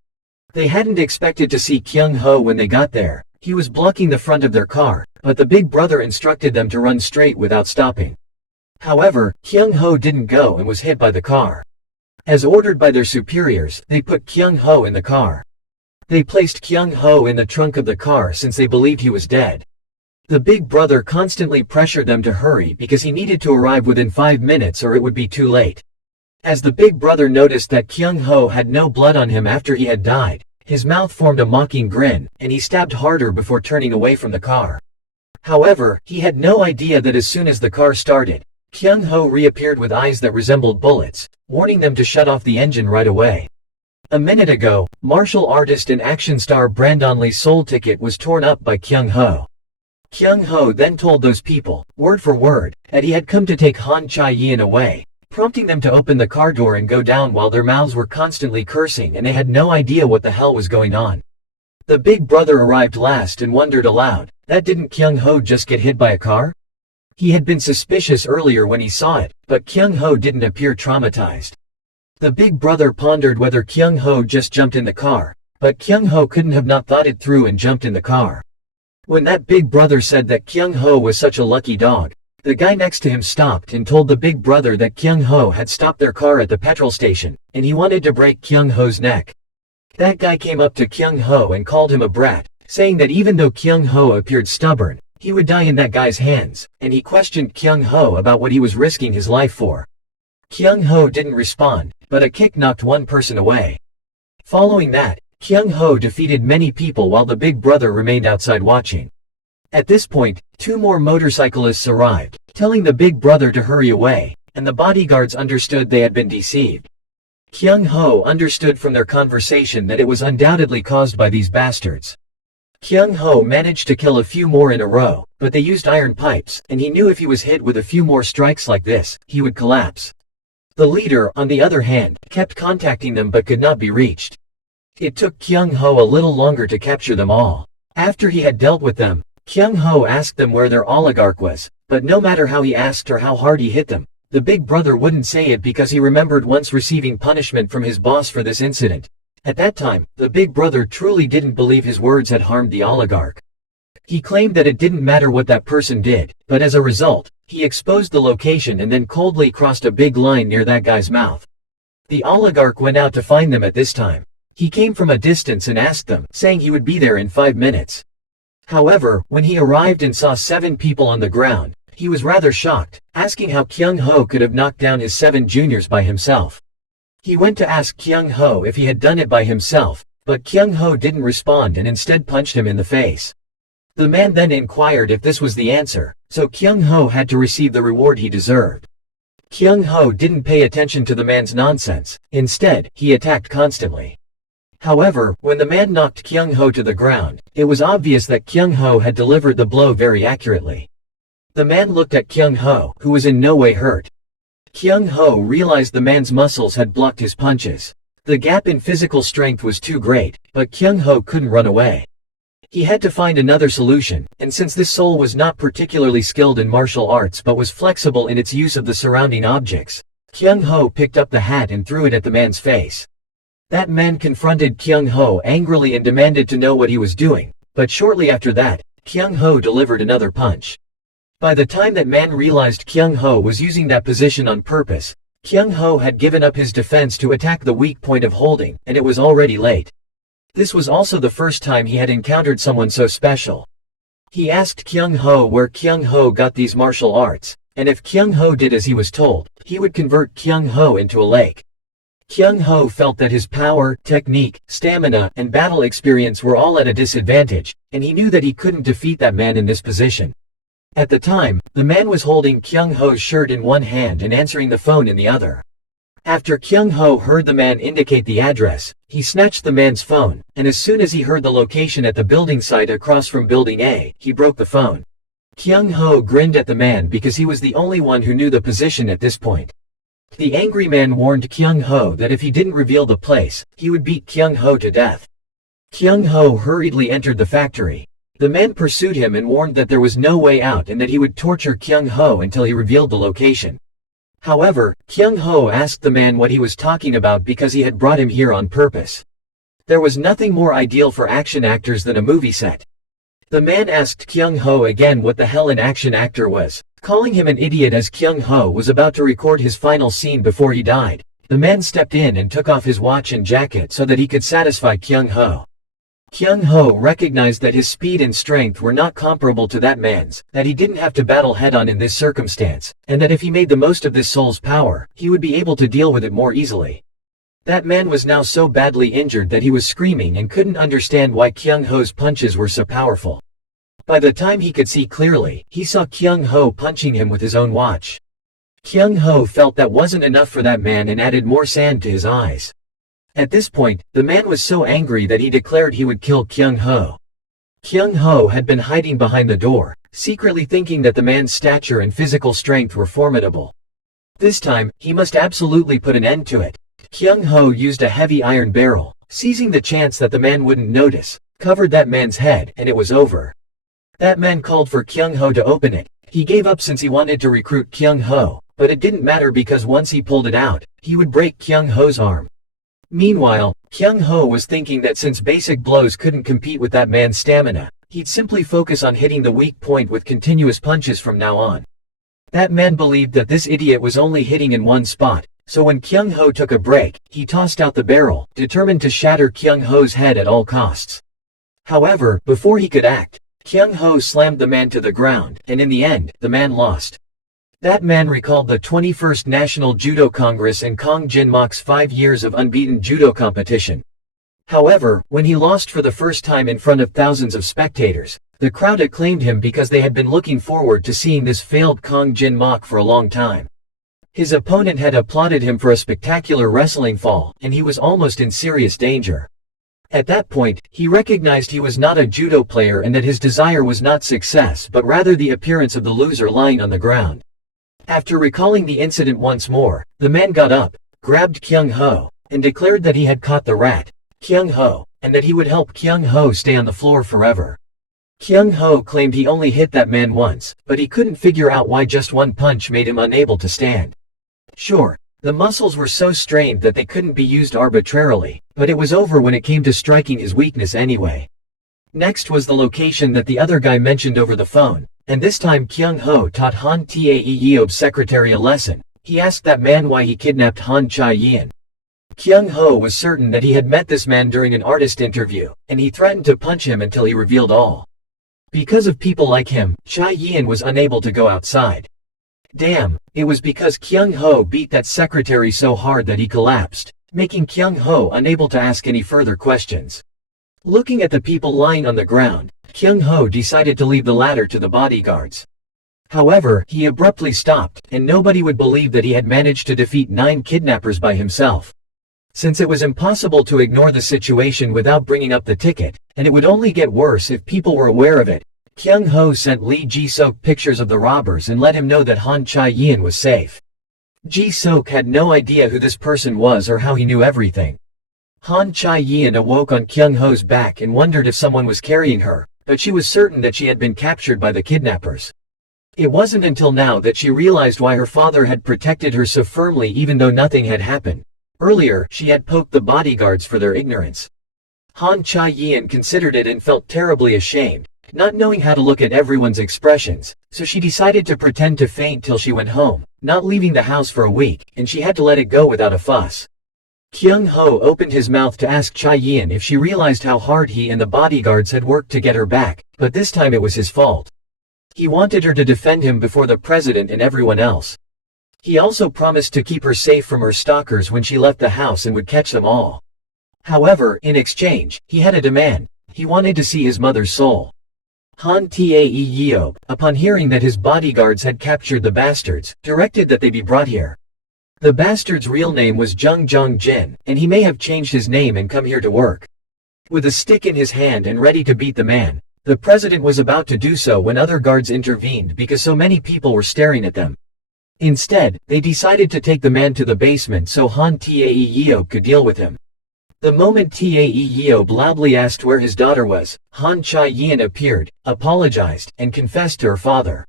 They hadn't expected to see Kyung Ho when they got there, He was blocking the front of their car, but the big brother instructed them to run straight without stopping. However, Kyung Ho didn't go and was hit by the car. As ordered by their superiors, they put Kyung Ho in the car. They placed Kyung Ho in the trunk of the car since they believed he was dead. The big brother constantly pressured them to hurry because he needed to arrive within 5 minutes or it would be too late. As the big brother noticed that Kyung Ho had no blood on him after he had died, his mouth formed a mocking grin, and he stabbed harder before turning away from the car. However, he had no idea that as soon as the car started, Kyung Ho reappeared with eyes that resembled bullets, warning them to shut off the engine right away. A minute ago, martial artist and action star Brandon Lee's soul ticket was torn up by Kyung Ho. Kyung Ho then told those people, word for word, that he had come to take Han Chae-yin away, prompting them to open the car door and go down while their mouths were constantly cursing and they had no idea what the hell was going on. The big brother arrived last and wondered aloud, that didn't Kyung Ho just get hit by a car? He had been suspicious earlier when he saw it, but Kyung Ho didn't appear traumatized. The big brother pondered whether Kyung Ho just jumped in the car, but Kyung Ho couldn't have not thought it through and jumped in the car. When that big brother said that Kyung Ho was such a lucky dog, the guy next to him stopped and told the big brother that Kyung Ho had stopped their car at the petrol station, and he wanted to break Kyung Ho's neck. That guy came up to Kyung Ho and called him a brat, saying that even though Kyung Ho appeared stubborn, he would die in that guy's hands, and he questioned Kyung Ho about what he was risking his life for. Kyung Ho didn't respond, but a kick knocked one person away. Following that, Kyung Ho defeated many people while the big brother remained outside watching. At this point, 2 more motorcyclists arrived, telling the big brother to hurry away, and the bodyguards understood they had been deceived. Kyung Ho understood from their conversation that it was undoubtedly caused by these bastards. Kyung Ho managed to kill a few more in a row, but they used iron pipes, and he knew if he was hit with a few more strikes like this, he would collapse. The leader, on the other hand, kept contacting them but could not be reached. It took Kyung Ho a little longer to capture them all. After he had dealt with them, Kyung Ho asked them where their oligarch was, but no matter how he asked or how hard he hit them, the big brother wouldn't say it because he remembered once receiving punishment from his boss for this incident. At that time, the big brother truly didn't believe his words had harmed the oligarch. He claimed that it didn't matter what that person did, but as a result, he exposed the location and then coldly crossed a big line near that guy's mouth. The oligarch went out to find them at this time. He came from a distance and asked them, saying he would be there in 5 minutes. However, when he arrived and saw 7 people on the ground, he was rather shocked, asking how Kyung Ho could have knocked down his 7 juniors by himself. He went to ask Kyung Ho if he had done it by himself, but Kyung Ho didn't respond and instead punched him in the face. The man then inquired if this was the answer, so Kyung Ho had to receive the reward he deserved. Kyung Ho didn't pay attention to the man's nonsense, instead, he attacked constantly. However, when the man knocked Kyung Ho to the ground, it was obvious that Kyung Ho had delivered the blow very accurately. The man looked at Kyung Ho, who was in no way hurt. Kyung Ho realized the man's muscles had blocked his punches. The gap in physical strength was too great, but Kyung Ho couldn't run away. He had to find another solution, and since this soul was not particularly skilled in martial arts but was flexible in its use of the surrounding objects, Kyung Ho picked up the hat and threw it at the man's face. That man confronted Kyung Ho angrily and demanded to know what he was doing, but shortly after that, Kyung Ho delivered another punch. By the time that man realized Kyung Ho was using that position on purpose, Kyung Ho had given up his defense to attack the weak point of holding, and it was already late. This was also the first time he had encountered someone so special. He asked Kyung Ho where Kyung Ho got these martial arts, and if Kyung Ho did as he was told, he would convert Kyung Ho into a lake. Kyung Ho felt that his power, technique, stamina, and battle experience were all at a disadvantage, and he knew that he couldn't defeat that man in this position. At the time, the man was holding Kyung Ho's shirt in one hand and answering the phone in the other. After Kyung Ho heard the man indicate the address, he snatched the man's phone, and as soon as he heard the location at the building site across from Building A, he broke the phone. Kyung Ho grinned at the man because he was the only one who knew the position at this point. The angry man warned Kyung Ho that if he didn't reveal the place, he would beat Kyung Ho to death. Kyung Ho hurriedly entered the factory. The man pursued him and warned that there was no way out and that he would torture Kyung Ho until he revealed the location. However, Kyung Ho asked the man what he was talking about because he had brought him here on purpose. There was nothing more ideal for action actors than a movie set. The man asked Kyung Ho again what the hell an action actor was, calling him an idiot as Kyung Ho was about to record his final scene before he died. The man stepped in and took off his watch and jacket so that he could satisfy Kyung Ho. Kyung Ho recognized that his speed and strength were not comparable to that man's, that he didn't have to battle head-on in this circumstance, and that if he made the most of this soul's power, he would be able to deal with it more easily. That man was now so badly injured that he was screaming and couldn't understand why Kyung Ho's punches were so powerful. By the time he could see clearly, he saw Kyung Ho punching him with his own watch. Kyung Ho felt that wasn't enough for that man and added more sand to his eyes. At this point, the man was so angry that he declared he would kill Kyung Ho. Kyung Ho had been hiding behind the door, secretly thinking that the man's stature and physical strength were formidable. This time, he must absolutely put an end to it. Kyung Ho used a heavy iron barrel, seizing the chance that the man wouldn't notice, covered that man's head, and it was over. That man called for Kyung Ho to open it. He gave up since he wanted to recruit Kyung Ho, but it didn't matter because once he pulled it out, he would break Kyung Ho's arm. Meanwhile, Kyung Ho was thinking that since basic blows couldn't compete with that man's stamina, he'd simply focus on hitting the weak point with continuous punches from now on. That man believed that this idiot was only hitting in one spot, so when Kyung Ho took a break, he tossed out the barrel, determined to shatter Kyung Ho's head at all costs. However, before he could act, Kyung Ho slammed the man to the ground, and in the end, the man lost. That man recalled the 21st National Judo Congress and Kong Jin-mok's 5 years of unbeaten judo competition. However, when he lost for the first time in front of thousands of spectators, the crowd acclaimed him because they had been looking forward to seeing this failed Kong Jin-mok for a long time. His opponent had applauded him for a spectacular wrestling fall, and he was almost in serious danger. At that point, he recognized he was not a judo player and that his desire was not success but rather the appearance of the loser lying on the ground. After recalling the incident once more, the man got up, grabbed Kyung Ho, and declared that he had caught the rat, Kyung Ho, and that he would help Kyung Ho stay on the floor forever. Kyung Ho claimed he only hit that man once, but he couldn't figure out why just one punch made him unable to stand. Sure, the muscles were so strained that they couldn't be used arbitrarily, but it was over when it came to striking his weakness anyway. Next was the location that the other guy mentioned over the phone. And this time Kyung Ho taught Han Tae-yeob's secretary a lesson. He asked that man why he kidnapped Han Chae-yeon. Kyung Ho was certain that he had met this man during an artist interview, and he threatened to punch him until he revealed all. Because of people like him, Chae-yeon was unable to go outside. Damn, it was because Kyung Ho beat that secretary so hard that he collapsed, making Kyung Ho unable to ask any further questions. Looking at the people lying on the ground, Kyung Ho decided to leave the ladder to the bodyguards. However, he abruptly stopped, and nobody would believe that he had managed to defeat 9 kidnappers by himself. Since it was impossible to ignore the situation without bringing up the ticket, and it would only get worse if people were aware of it, Kyung Ho sent Lee Ji-seok pictures of the robbers and let him know that Han Chae-yeon was safe. Ji-seok had no idea who this person was or how he knew everything. Han Chae-yeon awoke on Kyung Ho's back and wondered if someone was carrying her, but she was certain that she had been captured by the kidnappers. It wasn't until now that she realized why her father had protected her so firmly even though nothing had happened. Earlier, she had poked the bodyguards for their ignorance. Han Chae-yeon considered it and felt terribly ashamed, not knowing how to look at everyone's expressions, so she decided to pretend to faint till she went home, not leaving the house for a week, and she had to let it go without a fuss. Kyung Ho opened his mouth to ask Chae-yeon if she realized how hard he and the bodyguards had worked to get her back, but this time it was his fault. He wanted her to defend him before the president and everyone else. He also promised to keep her safe from her stalkers when she left the house and would catch them all. However, in exchange, he had a demand. He wanted to see his mother's soul. Han Tae-yeob, upon hearing that his bodyguards had captured the bastards, directed that they be brought here. The bastard's real name was Jung Jong-jin, and he may have changed his name and come here to work. With a stick in his hand and ready to beat the man, the president was about to do so when other guards intervened because so many people were staring at them. Instead, they decided to take the man to the basement so Han Tae-yeob could deal with him. The moment Tae-yeob loudly asked where his daughter was, Han Chae-yeon appeared, apologized, and confessed to her father.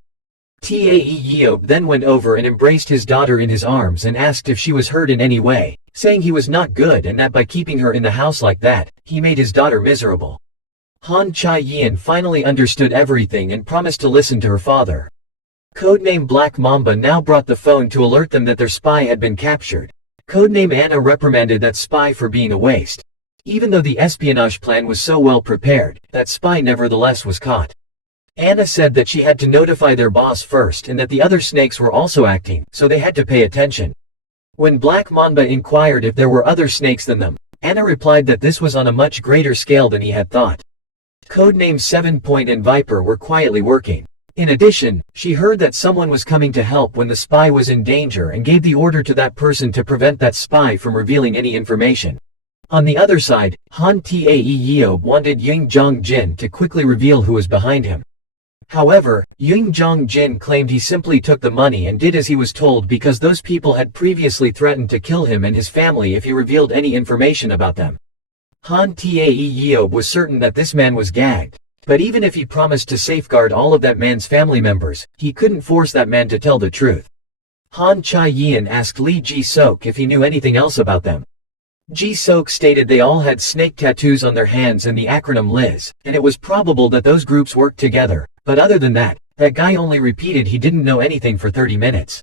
Tae-yeob then went over and embraced his daughter in his arms and asked if she was hurt in any way, saying he was not good and that by keeping her in the house like that, he made his daughter miserable. Han Chae-yin finally understood everything and promised to listen to her father. Codename Black Mamba now brought the phone to alert them that their spy had been captured. Codename Anna reprimanded that spy for being a waste. Even though the espionage plan was so well prepared, that spy nevertheless was caught. Anna said that she had to notify their boss first and that the other snakes were also acting, so they had to pay attention. When Black Mamba inquired if there were other snakes than them, Anna replied that this was on a much greater scale than he had thought. Codename 7 Point and Viper were quietly working. In addition, she heard that someone was coming to help when the spy was in danger and gave the order to that person to prevent that spy from revealing any information. On the other side, Han Tae Yeob wanted Yoon Jong-jin to quickly reveal who was behind him. However, Yoon Jong-jin claimed he simply took the money and did as he was told because those people had previously threatened to kill him and his family if he revealed any information about them. Han Tae Yeob was certain that this man was gagged. But even if he promised to safeguard all of that man's family members, he couldn't force that man to tell the truth. Han Chae-yin asked Lee Ji-sok if he knew anything else about them. Ji-sok stated they all had snake tattoos on their hands and the acronym Liz, and it was probable that those groups worked together, but other than that, that guy only repeated he didn't know anything for 30 minutes.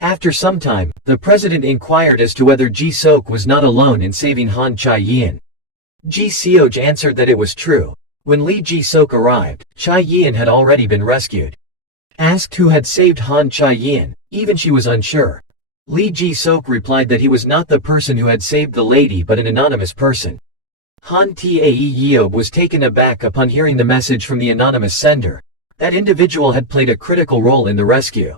After some time, the president inquired as to whether Ji-sok was not alone in saving Han Chae-yin. Ji-seoj answered that it was true. When Lee Ji-sok arrived, Chae-yin had already been rescued. Asked who had saved Han Chae-yin, even she was unsure. Lee Ji-sok replied that he was not the person who had saved the lady but an anonymous person. Han Tae Yeob was taken aback upon hearing the message from the anonymous sender. That individual had played a critical role in the rescue.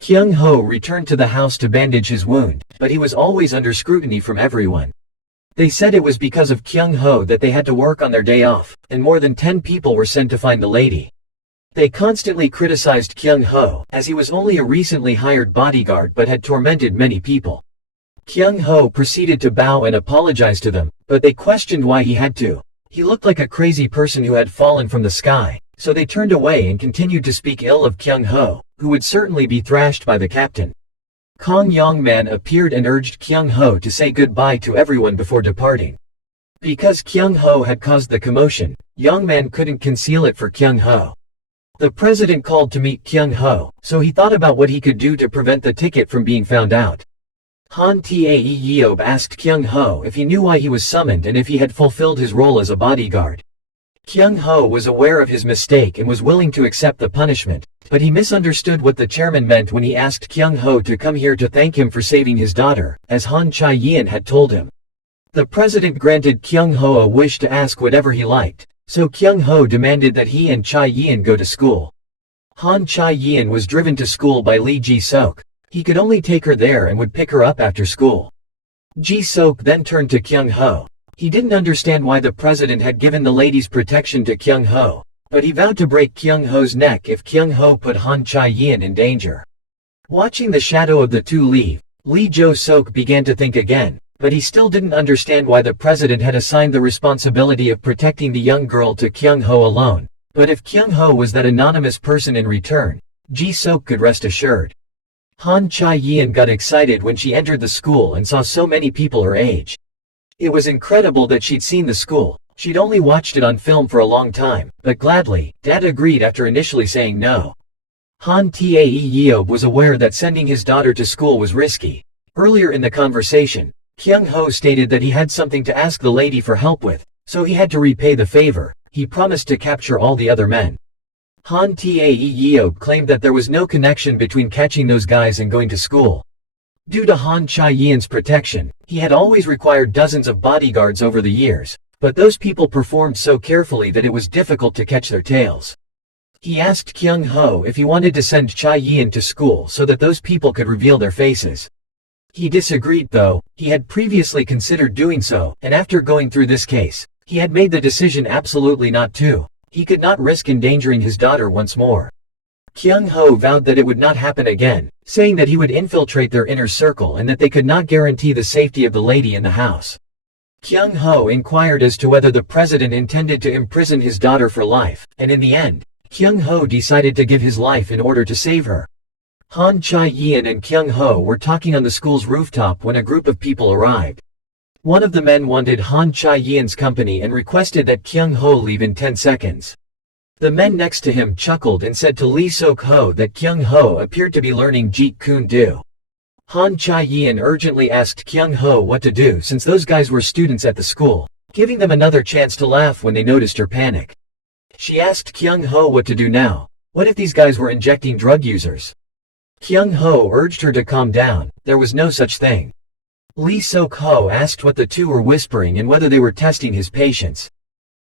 Kyung Ho returned to the house to bandage his wound, but he was always under scrutiny from everyone. They said it was because of Kyung Ho that they had to work on their day off, and more than 10 people were sent to find the lady. They constantly criticized Kyung Ho, as he was only a recently hired bodyguard but had tormented many people. Kyung Ho proceeded to bow and apologize to them, but they questioned why he had to. He looked like a crazy person who had fallen from the sky, so they turned away and continued to speak ill of Kyung Ho, who would certainly be thrashed by the captain. Kong Yong-man appeared and urged Kyung Ho to say goodbye to everyone before departing. Because Kyung Ho had caused the commotion, Yong-man couldn't conceal it for Kyung Ho. The president called to meet Kyung Ho, so he thought about what he could do to prevent the ticket from being found out. Han Tae Yeob asked Kyung Ho if he knew why he was summoned and if he had fulfilled his role as a bodyguard. Kyung Ho was aware of his mistake and was willing to accept the punishment, but he misunderstood what the chairman meant when he asked Kyung Ho to come here to thank him for saving his daughter, as Han Chae-yin had told him. The president granted Kyung Ho a wish to ask whatever he liked, so Kyung Ho demanded that he and Chae-yin go to school. Han Chae-yin was driven to school by Lee Ji-sok. He could only take her there and would pick her up after school. Ji-sok then turned to Kyung Ho. He didn't understand why the president had given the ladies protection to Kyung Ho, but he vowed to break Kyung Ho's neck if Kyung Ho put Han Chae-yin in danger. Watching the shadow of the two leave, Lee Jo-sok began to think again, but he still didn't understand why the president had assigned the responsibility of protecting the young girl to Kyung Ho alone. But if Kyung Ho was that anonymous person in return, Ji-sok could rest assured. Han Chae-yin got excited when she entered the school and saw so many people her age. It was incredible that she'd seen the school. She'd only watched it on film for a long time, but gladly, Dad agreed after initially saying no. Han Tae Yeob was aware that sending his daughter to school was risky. Earlier in the conversation, Kyung Ho stated that he had something to ask the lady for help with, so he had to repay the favor. He promised to capture all the other men. Han Tae Yeob claimed that there was no connection between catching those guys and going to school. Due to Han Chae-yin's protection, he had always required dozens of bodyguards over the years, but those people performed so carefully that it was difficult to catch their tails. He asked Kyung Ho if he wanted to send Chae-yin to school so that those people could reveal their faces. He disagreed though. He had previously considered doing so, and after going through this case, he had made the decision absolutely not to. He could not risk endangering his daughter once more. Kyung Ho vowed that it would not happen again, saying that he would infiltrate their inner circle and that they could not guarantee the safety of the lady in the house. Kyung Ho inquired as to whether the president intended to imprison his daughter for life, and in the end, Kyung Ho decided to give his life in order to save her. Han Chae-yin and Kyung Ho were talking on the school's rooftop when a group of people arrived. One of the men wanted Han Chae-yeon's company and requested that Kyung Ho leave in 10 seconds. The men next to him chuckled and said to Lee Sok-ho that Kyung Ho appeared to be learning Jeet Kune Do. Han Chae-yeon urgently asked Kyung Ho what to do since those guys were students at the school, giving them another chance to laugh when they noticed her panic. She asked Kyung Ho what to do now. What if these guys were injecting drug users? Kyung Ho urged her to calm down. There was no such thing. Lee Sok-ho asked what the two were whispering and whether they were testing his patience.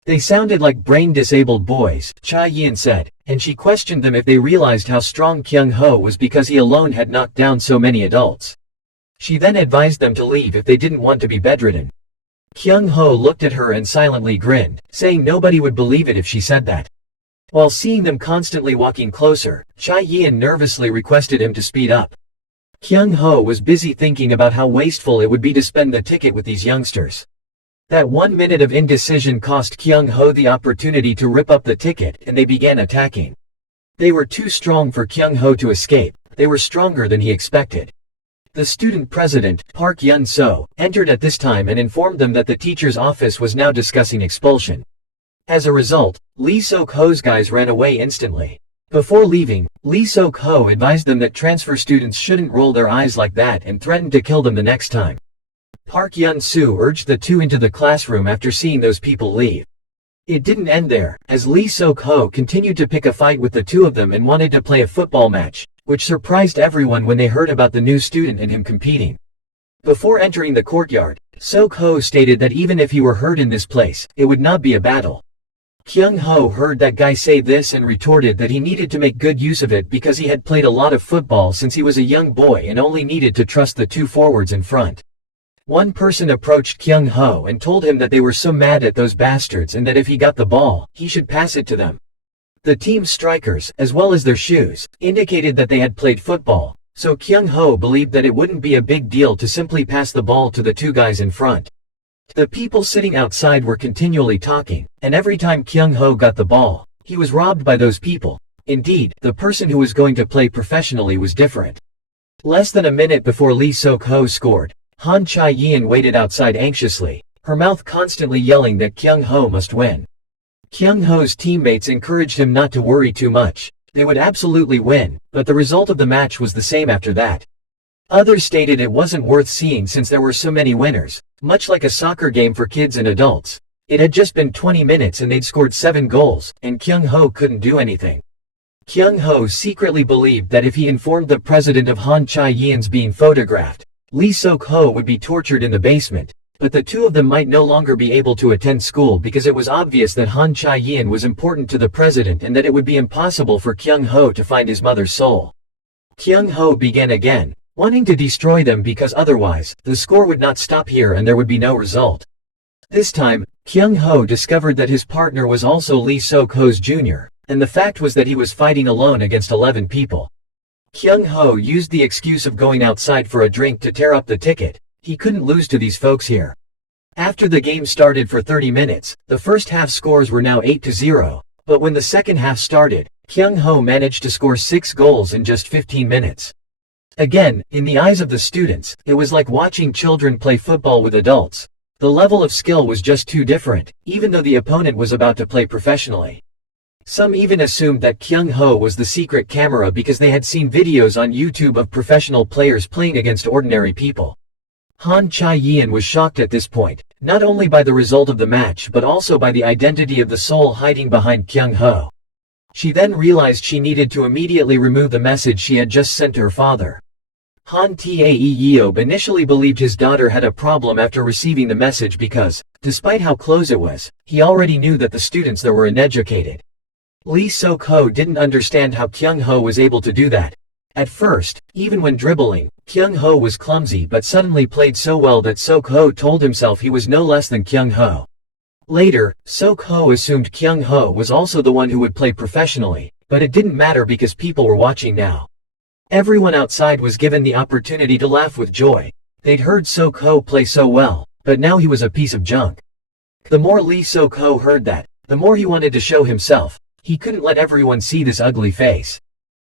They sounded like brain-disabled boys, Chae-yeon said, and she questioned them if they realized how strong Kyung Ho was because he alone had knocked down so many adults. She then advised them to leave if they didn't want to be bedridden. Kyung Ho looked at her and silently grinned, saying nobody would believe it if she said that. While seeing them constantly walking closer, Chae-yeon nervously requested him to speed up. Kyung Ho was busy thinking about how wasteful it would be to spend the ticket with these youngsters. That 1 minute of indecision cost Kyung Ho the opportunity to rip up the ticket, and they began attacking. They were too strong for Kyung Ho to escape. They were stronger than he expected. The student president, Park Yun-so, entered at this time and informed them that the teacher's office was now discussing expulsion. As a result, Lee Sok-ho's guys ran away instantly. Before leaving, Lee Sok-ho advised them that transfer students shouldn't roll their eyes like that and threatened to kill them the next time. Park Yun-soo urged the two into the classroom after seeing those people leave. It didn't end there, as Lee Sok-ho continued to pick a fight with the two of them and wanted to play a football match, which surprised everyone when they heard about the new student and him competing. Before entering the courtyard, Sok-ho stated that even if he were hurt in this place, it would not be a battle. Kyung Ho heard that guy say this and retorted that he needed to make good use of it because he had played a lot of football since he was a young boy and only needed to trust the two forwards in front. One person approached Kyung Ho and told him that they were so mad at those bastards and that if he got the ball, he should pass it to them. The team's strikers, as well as their shoes, indicated that they had played football, so Kyung Ho believed that it wouldn't be a big deal to simply pass the ball to the two guys in front. The people sitting outside were continually talking, and every time Kyung Ho got the ball, he was robbed by those people. Indeed, the person who was going to play professionally was different. Less than a minute before Lee Sok-ho scored, Han Chae-yeon waited outside anxiously, her mouth constantly yelling that Kyung Ho must win. Kyung Ho's teammates encouraged him not to worry too much. They would absolutely win, but the result of the match was the same after that. Others stated it wasn't worth seeing since there were so many winners, much like a soccer game for kids and adults. It had just been 20 minutes and they'd scored 7 goals, and Kyung Ho couldn't do anything. Kyung Ho secretly believed that if he informed the president of Han Chae-yeon's being photographed, Lee Sok-ho would be tortured in the basement, but the two of them might no longer be able to attend school because it was obvious that Han Chae-yeon was important to the president and that it would be impossible for Kyung Ho to find his mother's soul. Kyung Ho began again, wanting to destroy them because otherwise, the score would not stop here and there would be no result. This time, Kyung Ho discovered that his partner was also Lee Sok-ho's junior, and the fact was that he was fighting alone against 11 people. Kyung Ho used the excuse of going outside for a drink to tear up the ticket. He couldn't lose to these folks here. After the game started for 30 minutes, the first half scores were now 8-0, but when the second half started, Kyung Ho managed to score 6 goals in just 15 minutes. Again, in the eyes of the students, it was like watching children play football with adults. The level of skill was just too different, even though the opponent was about to play professionally. Some even assumed that Kyung Ho was the secret camera because they had seen videos on YouTube of professional players playing against ordinary people. Han Chae-yeon was shocked at this point, not only by the result of the match but also by the identity of the soul hiding behind Kyung Ho. She then realized she needed to immediately remove the message she had just sent to her father. Han Tae-yeob initially believed his daughter had a problem after receiving the message because, despite how close it was, he already knew that the students there were uneducated. Lee Sok-ho didn't understand how Kyung Ho was able to do that. At first, even when dribbling, Kyung Ho was clumsy but suddenly played so well that Sok-ho told himself he was no less than Kyung Ho. Later, Sok-ho assumed Kyung Ho was also the one who would play professionally, but it didn't matter because people were watching now. Everyone outside was given the opportunity to laugh with joy. They'd heard Sok-ho play so well, but now he was a piece of junk. The more Lee Sok-ho heard that, the more he wanted to show himself. He couldn't let everyone see this ugly face.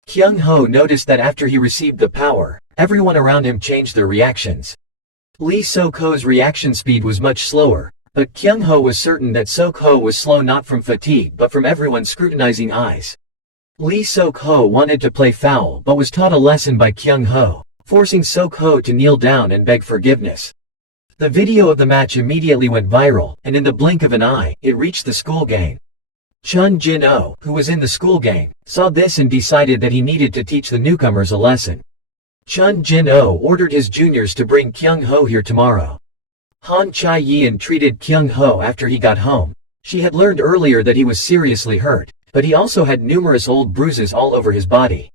Kyung Ho noticed that after he received the power, everyone around him changed their reactions. Lee Sok-ho's reaction speed was much slower, but Kyung Ho was certain that Sok-ho was slow not from fatigue but from everyone's scrutinizing eyes. Lee Sok-ho wanted to play foul but was taught a lesson by Kyung Ho, forcing Sok-ho to kneel down and beg forgiveness. The video of the match immediately went viral, and in the blink of an eye, it reached the school gang. Chun Jin-oh, who was in the school gang, saw this and decided that he needed to teach the newcomers a lesson. Chun Jin-oh ordered his juniors to bring Kyung Ho here tomorrow. Han Chae-yeon treated Kyung Ho after he got home. She had learned earlier that he was seriously hurt, but he also had numerous old bruises all over his body.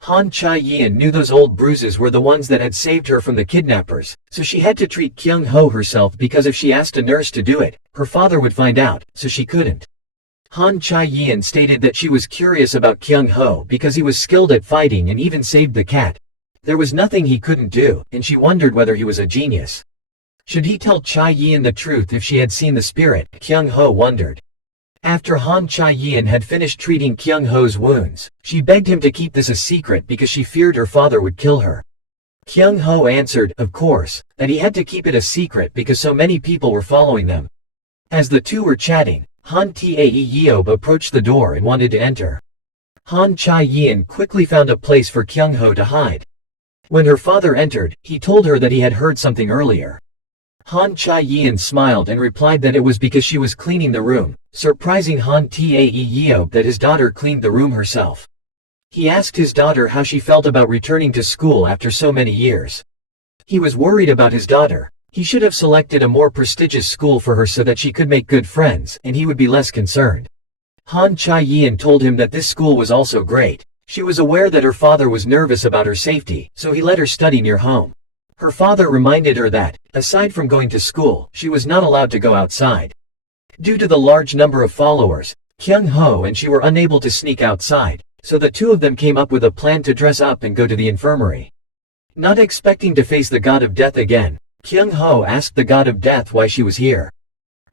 Han Chae-yeon knew those old bruises were the ones that had saved her from the kidnappers, so she had to treat Kyung Ho herself because if she asked a nurse to do it, her father would find out, so she couldn't. Han Chae-yeon stated that she was curious about Kyung Ho because he was skilled at fighting and even saved the cat. There was nothing he couldn't do, and she wondered whether he was a genius. Should he tell Chae-yeon the truth if she had seen the spirit, Kyung Ho wondered. After Han Chae-yeon had finished treating Kyung Ho's wounds, she begged him to keep this a secret because she feared her father would kill her. Kyung Ho answered, of course, that he had to keep it a secret because so many people were following them. As the two were chatting, Han Tae-yeob approached the door and wanted to enter. Han Chae-yeon quickly found a place for Kyung Ho to hide. When her father entered, he told her that he had heard something earlier. Han Chae-yeon smiled and replied that it was because she was cleaning the room, surprising Han Tae-yeob that his daughter cleaned the room herself. He asked his daughter how she felt about returning to school after so many years. He was worried about his daughter. He should have selected a more prestigious school for her so that she could make good friends, and he would be less concerned. Han Chae-yeon told him that this school was also great. She was aware that her father was nervous about her safety, so he let her study near home. Her father reminded her that, aside from going to school, she was not allowed to go outside. Due to the large number of followers, Kyung Ho and she were unable to sneak outside, so the two of them came up with a plan to dress up and go to the infirmary. Not expecting to face the god of death again, Kyung Ho asked the god of death why she was here.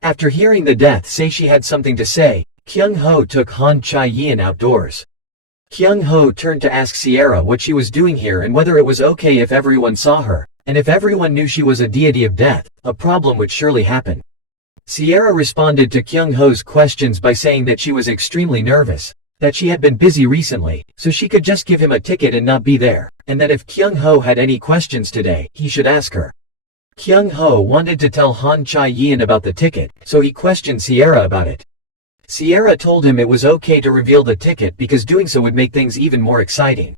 After hearing the death say she had something to say, Kyung Ho took Han Chae-yeon outdoors. Kyung Ho turned to ask Sierra what she was doing here and whether it was okay if everyone saw her, and if everyone knew she was a deity of death, a problem would surely happen. Sierra responded to Kyung Ho's questions by saying that she was extremely nervous, that she had been busy recently, so she could just give him a ticket and not be there, and that if Kyung Ho had any questions today, he should ask her. Kyung Ho wanted to tell Han Chae-yeon about the ticket, so he questioned Sierra about it. Sierra told him it was okay to reveal the ticket because doing so would make things even more exciting.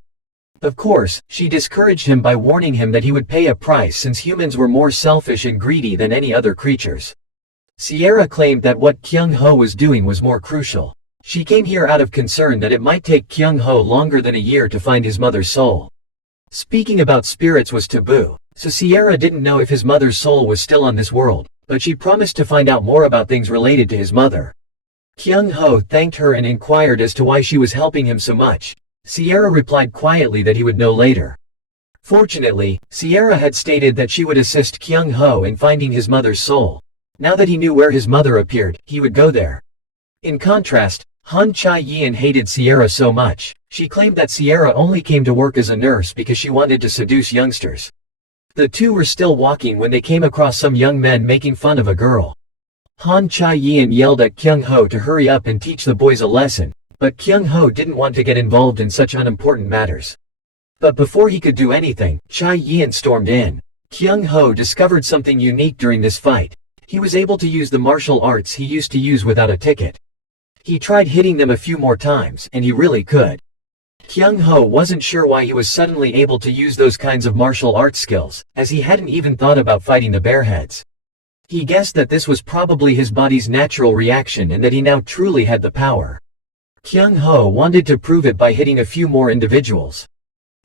Of course, she discouraged him by warning him that he would pay a price since humans were more selfish and greedy than any other creatures. Sierra claimed that what Kyung Ho was doing was more crucial. She came here out of concern that it might take Kyung Ho longer than a year to find his mother's soul. Speaking about spirits was taboo, so Sierra didn't know if his mother's soul was still on this world, but she promised to find out more about things related to his mother. Kyung Ho thanked her and inquired as to why she was helping him so much. Sierra replied quietly that he would know later. Fortunately, Sierra had stated that she would assist Kyung Ho in finding his mother's soul. Now that he knew where his mother appeared, he would go there. In contrast, Han Chae-yeon hated Sierra so much. She claimed that Sierra only came to work as a nurse because she wanted to seduce youngsters. The two were still walking when they came across some young men making fun of a girl. Han Chae-yeon yelled at Kyung Ho to hurry up and teach the boys a lesson, but Kyung Ho didn't want to get involved in such unimportant matters. But before he could do anything, Chae-yeon stormed in. Kyung Ho discovered something unique during this fight. He was able to use the martial arts he used to use without a ticket. He tried hitting them a few more times, and he really could. Kyung Ho wasn't sure why he was suddenly able to use those kinds of martial arts skills, as he hadn't even thought about fighting the bearheads. He guessed that this was probably his body's natural reaction and that he now truly had the power. Kyung Ho wanted to prove it by hitting a few more individuals.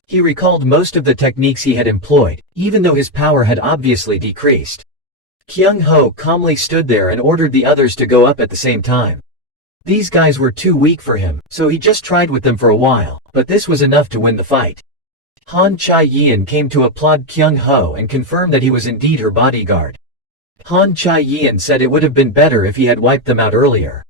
He recalled most of the techniques he had employed, even though his power had obviously decreased. Kyung Ho calmly stood there and ordered the others to go up at the same time. These guys were too weak for him, so he just tried with them for a while, but this was enough to win the fight. Han Chae-yeon came to applaud Kyung Ho and confirm that he was indeed her bodyguard. Han Chae-yeon said it would have been better if he had wiped them out earlier.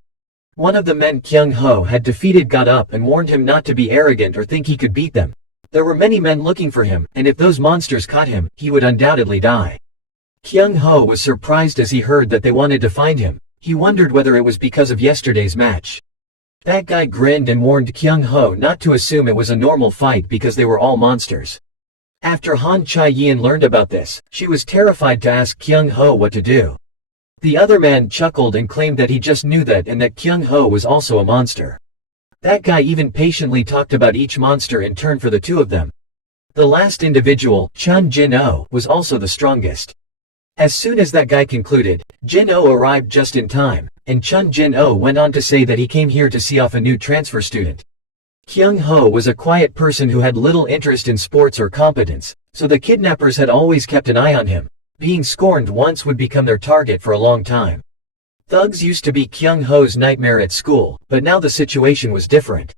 One of the men Kyung Ho had defeated got up and warned him not to be arrogant or think he could beat them. There were many men looking for him, and if those monsters caught him, he would undoubtedly die. Kyung Ho was surprised as he heard that they wanted to find him. He wondered whether it was because of yesterday's match. That guy grinned and warned Kyung Ho not to assume it was a normal fight because they were all monsters. After Han Chae-yeon learned about this, she was terrified to ask Kyung Ho what to do. The other man chuckled and claimed that he just knew that and that Kyung Ho was also a monster. That guy even patiently talked about each monster in turn for the two of them. The last individual, Chun Jin-oh, was also the strongest. As soon as that guy concluded, Jin-oh arrived just in time, and Chun Jin-oh went on to say that he came here to see off a new transfer student. Kyung Ho was a quiet person who had little interest in sports or competence, so the kidnappers had always kept an eye on him. Being scorned once would become their target for a long time. Thugs used to be Kyung Ho's nightmare at school, but now the situation was different.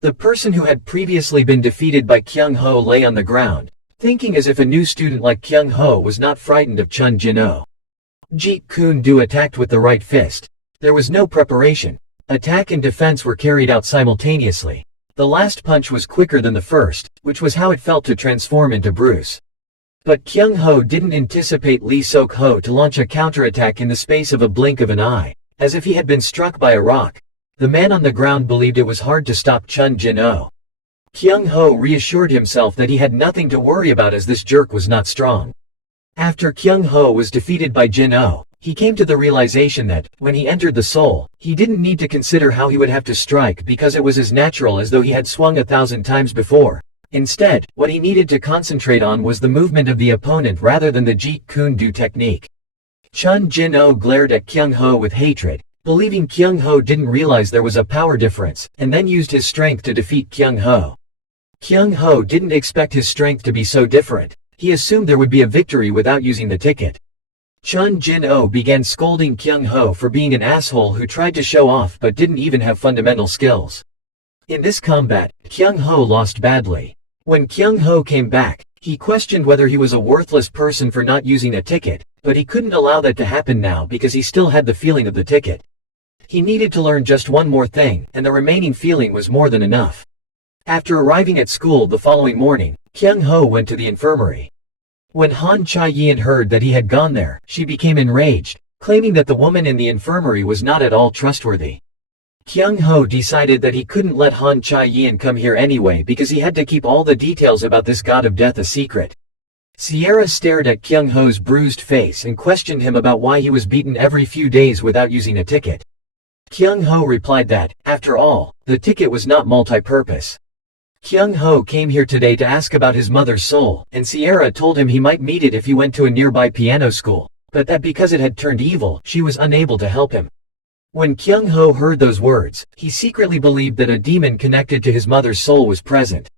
The person who had previously been defeated by Kyung Ho lay on the ground, thinking as if a new student like Kyung Ho was not frightened of Chun Jin-oh. Jeet Kune-do attacked with the right fist. There was no preparation. Attack and defense were carried out simultaneously. The last punch was quicker than the first, which was how it felt to transform into Bruce. But Kyung Ho didn't anticipate Lee Sok-ho to launch a counterattack in the space of a blink of an eye, as if he had been struck by a rock. The man on the ground believed it was hard to stop Chun Jin-oh. Kyung Ho reassured himself that he had nothing to worry about as this jerk was not strong. After Kyung Ho was defeated by Jin-oh, he came to the realization that, when he entered the soul, he didn't need to consider how he would have to strike because it was as natural as though he had swung 1,000 times before. Instead, what he needed to concentrate on was the movement of the opponent rather than the Jeet Kune-do technique. Chun Jin-oh glared at Kyung Ho with hatred, believing Kyung Ho didn't realize there was a power difference, and then used his strength to defeat Kyung Ho. Kyung Ho didn't expect his strength to be so different. He assumed there would be a victory without using the ticket. Chun Jin-oh began scolding Kyung Ho for being an asshole who tried to show off but didn't even have fundamental skills. In this combat, Kyung Ho lost badly. When Kyung Ho came back, he questioned whether he was a worthless person for not using a ticket, but he couldn't allow that to happen now because he still had the feeling of the ticket. He needed to learn just one more thing, and the remaining feeling was more than enough. After arriving at school the following morning, Kyung Ho went to the infirmary. When Han Chae-yeon heard that he had gone there, she became enraged, claiming that the woman in the infirmary was not at all trustworthy. Kyung Ho decided that he couldn't let Han Chae-yeon come here anyway because he had to keep all the details about this god of death a secret. Sierra stared at Kyung Ho's bruised face and questioned him about why he was beaten every few days without using a ticket. Kyung Ho replied that, after all, the ticket was not multi-purpose. Kyung Ho came here today to ask about his mother's soul, and Sierra told him he might meet it if he went to a nearby piano school, but that because it had turned evil, she was unable to help him. When Kyung Ho heard those words, he secretly believed that a demon connected to his mother's soul was present.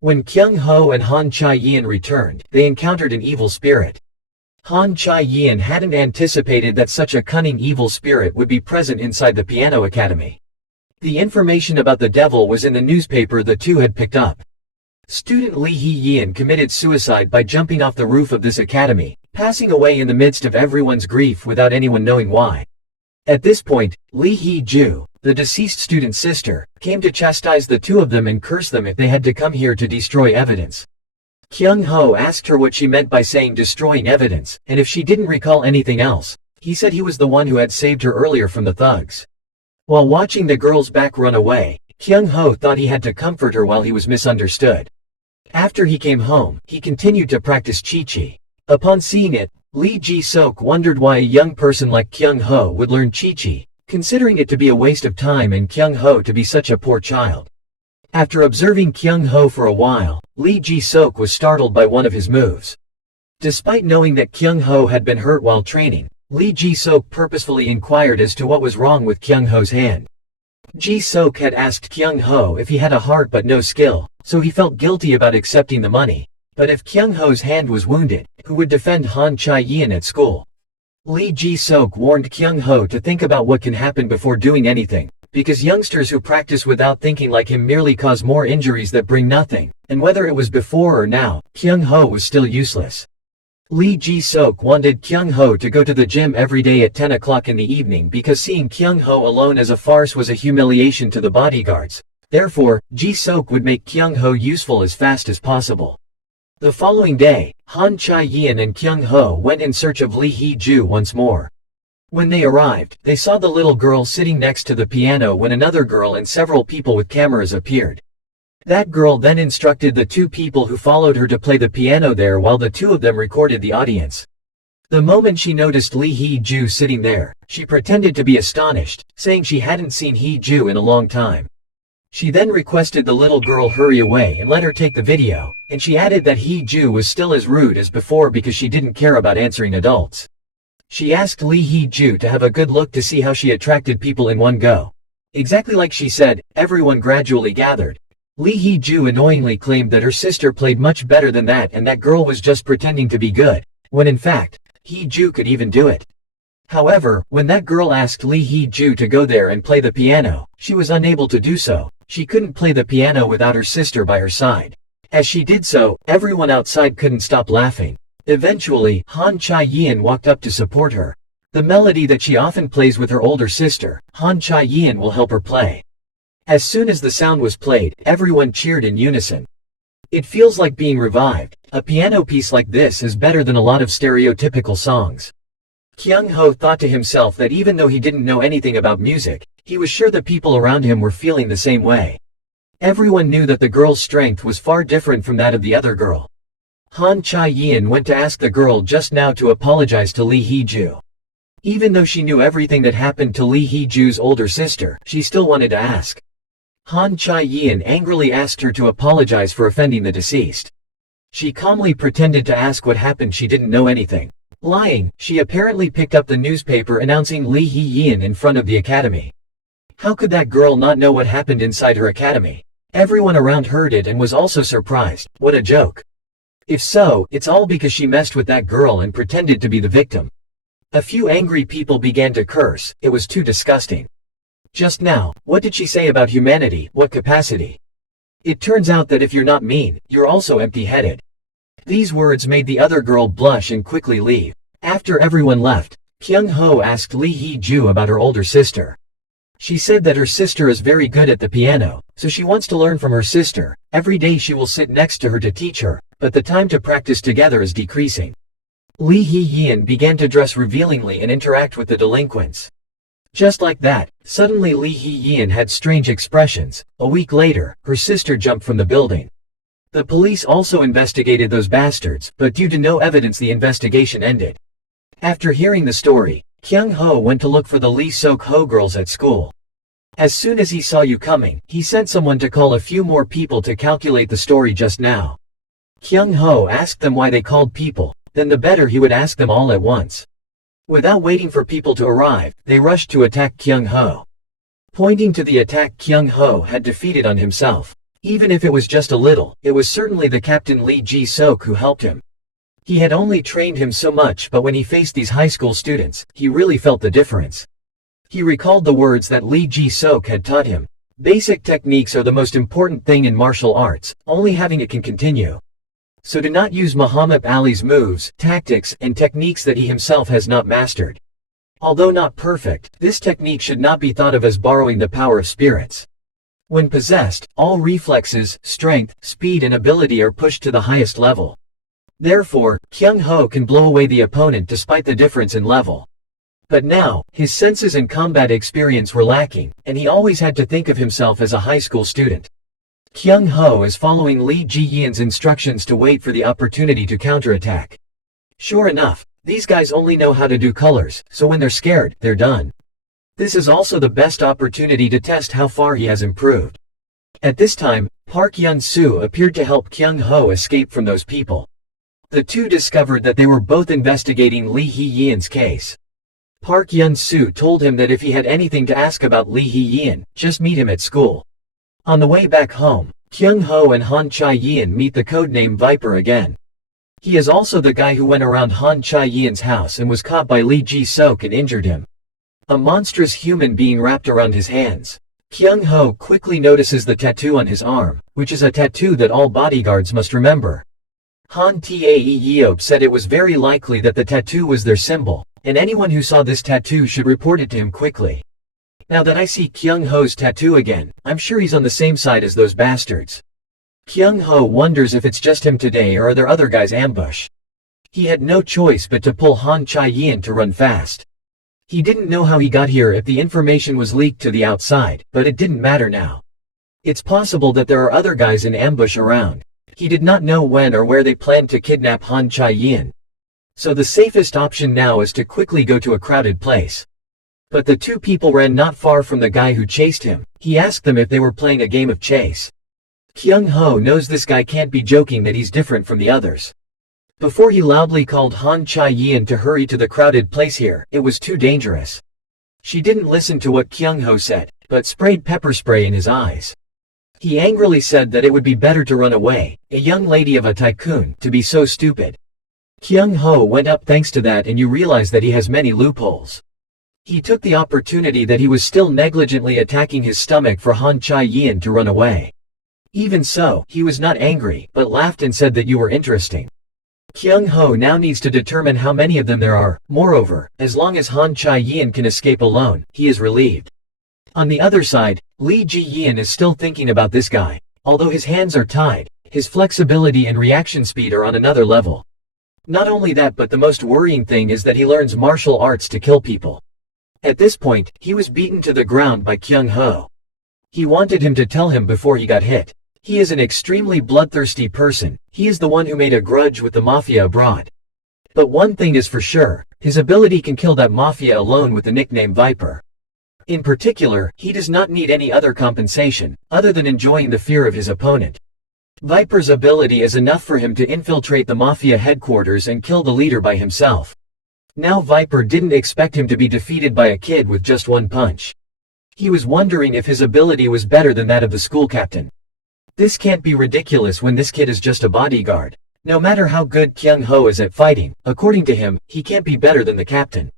When Kyung Ho and Han Chae-yeon returned, they encountered an evil spirit. Han Chae-yeon hadn't anticipated that such a cunning evil spirit would be present inside the piano academy. The information about the devil was in the newspaper the two had picked up. Student Lee Hee-yeon committed suicide by jumping off the roof of this academy, passing away in the midst of everyone's grief without anyone knowing why. At this point, Lee Hee-ju, the deceased student's sister, came to chastise the two of them and curse them if they had to come here to destroy evidence. Kyung Ho asked her what she meant by saying destroying evidence, and if she didn't recall anything else. He said he was the one who had saved her earlier from the thugs. While watching the girl's back run away, Kyung Ho thought he had to comfort her while he was misunderstood. After he came home, he continued to practice Chi-Chi. Upon seeing it, Lee Ji-sok wondered why a young person like Kyung Ho would learn Chi-Chi, considering it to be a waste of time and Kyung Ho to be such a poor child. After observing Kyung Ho for a while, Lee Ji-sok was startled by one of his moves. Despite knowing that Kyung Ho had been hurt while training, Lee Ji-sok purposefully inquired as to what was wrong with Kyung Ho's hand. Ji-sok had asked Kyung Ho if he had a heart but no skill, so he felt guilty about accepting the money. But if Kyung Ho's hand was wounded, who would defend Han Chae-yeon at school? Lee Ji-sok warned Kyung Ho to think about what can happen before doing anything, because youngsters who practice without thinking like him merely cause more injuries that bring nothing, and whether it was before or now, Kyung Ho was still useless. Lee Ji-sok wanted Kyung Ho to go to the gym every day at 10 o'clock in the evening because seeing Kyung Ho alone as a farce was a humiliation to the bodyguards. Therefore, Ji-sok would make Kyung Ho useful as fast as possible. The following day, Han Chae-yeon and Kyung Ho went in search of Lee Hee-ju once more. When they arrived, they saw the little girl sitting next to the piano when another girl and several people with cameras appeared. That girl then instructed the two people who followed her to play the piano there while the two of them recorded the audience. The moment she noticed Lee Hee-ju sitting there, she pretended to be astonished, saying she hadn't seen Hee-ju in a long time. She then requested the little girl hurry away and let her take the video, and she added that Hee-ju was still as rude as before because she didn't care about answering adults. She asked Lee Hee-ju to have a good look to see how she attracted people in one go. Exactly like she said, everyone gradually gathered. Lee Hee-ju annoyingly claimed that her sister played much better than that and that girl was just pretending to be good, when in fact, Hee-ju could even do it. However, when that girl asked Lee Hee-ju to go there and play the piano, she was unable to do so. She couldn't play the piano without her sister by her side. As she did so, everyone outside couldn't stop laughing. Eventually, Han Chae-yeon walked up to support her. The melody that she often plays with her older sister, Han Chae-yeon will help her play. As soon as the sound was played, everyone cheered in unison. It feels like being revived. A piano piece like this is better than a lot of stereotypical songs. Kyung Ho thought to himself that even though he didn't know anything about music, he was sure the people around him were feeling the same way. Everyone knew that the girl's strength was far different from that of the other girl. Han Chae-yeon went to ask the girl just now to apologize to Lee Hee-ju. Even though she knew everything that happened to Lee Hee-ju's older sister, she still wanted to ask. Han Chae-yeon angrily asked her to apologize for offending the deceased. She calmly pretended to ask what happened. She didn't know anything. Lying, she apparently picked up the newspaper announcing Lee Hee-yeon in front of the academy. How could that girl not know what happened inside her academy? Everyone around heard it and was also surprised. What a joke. If so, it's all because she messed with that girl and pretended to be the victim. A few angry people began to curse. It was too disgusting. Just now, what did she say about humanity? What capacity? It turns out that if you're not mean, you're also empty-headed. These words made the other girl blush and quickly leave. After everyone left, Kyung Ho asked Lee Hee-ju about her older sister. She said that her sister is very good at the piano, so she wants to learn from her sister. Every day she will sit next to her to teach her, but the time to practice together is decreasing. Lee Hee-yeon began to dress revealingly and interact with the delinquents. Just like that, suddenly Lee Hee-yeon had strange expressions. A week later, her sister jumped from the building. The police also investigated those bastards, but due to no evidence the investigation ended. After hearing the story, Kyung Ho went to look for the Lee Sok-ho girls at school. As soon as he saw you coming, he sent someone to call a few more people to calculate the story just now. Kyung Ho asked them why they called people, then the better he would ask them all at once. Without waiting for people to arrive, they rushed to attack Kyung Ho. Pointing to the attack Kyung Ho had defeated on himself. Even if it was just a little, it was certainly the captain Lee Ji-sok who helped him. He had only trained him so much, but when he faced these high school students, he really felt the difference. He recalled the words that Lee Ji-sok had taught him. Basic techniques are the most important thing in martial arts, only having it can continue. So do not use Muhammad Ali's moves, tactics, and techniques that he himself has not mastered. Although not perfect, this technique should not be thought of as borrowing the power of spirits. When possessed, all reflexes, strength, speed and ability are pushed to the highest level. Therefore, Kyung Ho can blow away the opponent despite the difference in level. But now, his senses and combat experience were lacking, and he always had to think of himself as a high school student. Kyung Ho is following Lee Ji-yeon's instructions to wait for the opportunity to counterattack. Sure enough, these guys only know how to do colors, so when they're scared, they're done. This is also the best opportunity to test how far he has improved. At this time, Park Yun-soo appeared to help Kyung Ho escape from those people. The two discovered that they were both investigating Lee Hee-yeon's case. Park Yun-soo told him that if he had anything to ask about Lee Hee-yeon, just meet him at school. On the way back home, Kyung Ho and Han Chae-yeon meet the codename Viper again. He is also the guy who went around Han Chae-yeon's house and was caught by Lee Ji-sok and injured him. A monstrous human being wrapped around his hands. Kyung Ho quickly notices the tattoo on his arm, which is a tattoo that all bodyguards must remember. Han Tae-yeop said it was very likely that the tattoo was their symbol, and anyone who saw this tattoo should report it to him quickly. Now that I see Kyung Ho's tattoo again, I'm sure he's on the same side as those bastards. Kyung Ho wonders if it's just him today or are there other guys ambush. He had no choice but to pull Han Chae-yin to run fast. He didn't know how he got here if the information was leaked to the outside, but it didn't matter now. It's possible that there are other guys in ambush around. He did not know when or where they planned to kidnap Han Chae-yin. So the safest option now is to quickly go to a crowded place. But the two people ran not far from the guy who chased him. He asked them if they were playing a game of chase. Kyung Ho knows this guy can't be joking that he's different from the others. Before he loudly called Han Chae-yin to hurry to the crowded place here, it was too dangerous. She didn't listen to what Kyung Ho said, but sprayed pepper spray in his eyes. He angrily said that it would be better to run away, a young lady of a tycoon, to be so stupid. Kyung Ho went up thanks to that, and you realize that he has many loopholes. He took the opportunity that he was still negligently attacking his stomach for Han Chae-yin to run away. Even so, he was not angry, but laughed and said that you were interesting. Kyung Ho now needs to determine how many of them there are. Moreover, as long as Han Chae-yin can escape alone, he is relieved. On the other side, Lee Ji-yin is still thinking about this guy. Although his hands are tied, his flexibility and reaction speed are on another level. Not only that, but the most worrying thing is that he learns martial arts to kill people. At this point, he was beaten to the ground by Kyung Ho. He wanted him to tell him before he got hit. He is an extremely bloodthirsty person. He is the one who made a grudge with the mafia abroad. But one thing is for sure, his ability can kill that mafia alone with the nickname Viper. In particular, he does not need any other compensation, other than enjoying the fear of his opponent. Viper's ability is enough for him to infiltrate the mafia headquarters and kill the leader by himself. Now Viper didn't expect him to be defeated by a kid with just one punch. He was wondering if his ability was better than that of the school captain. This can't be ridiculous when this kid is just a bodyguard. No matter how good Kyung Ho is at fighting, according to him, he can't be better than the captain.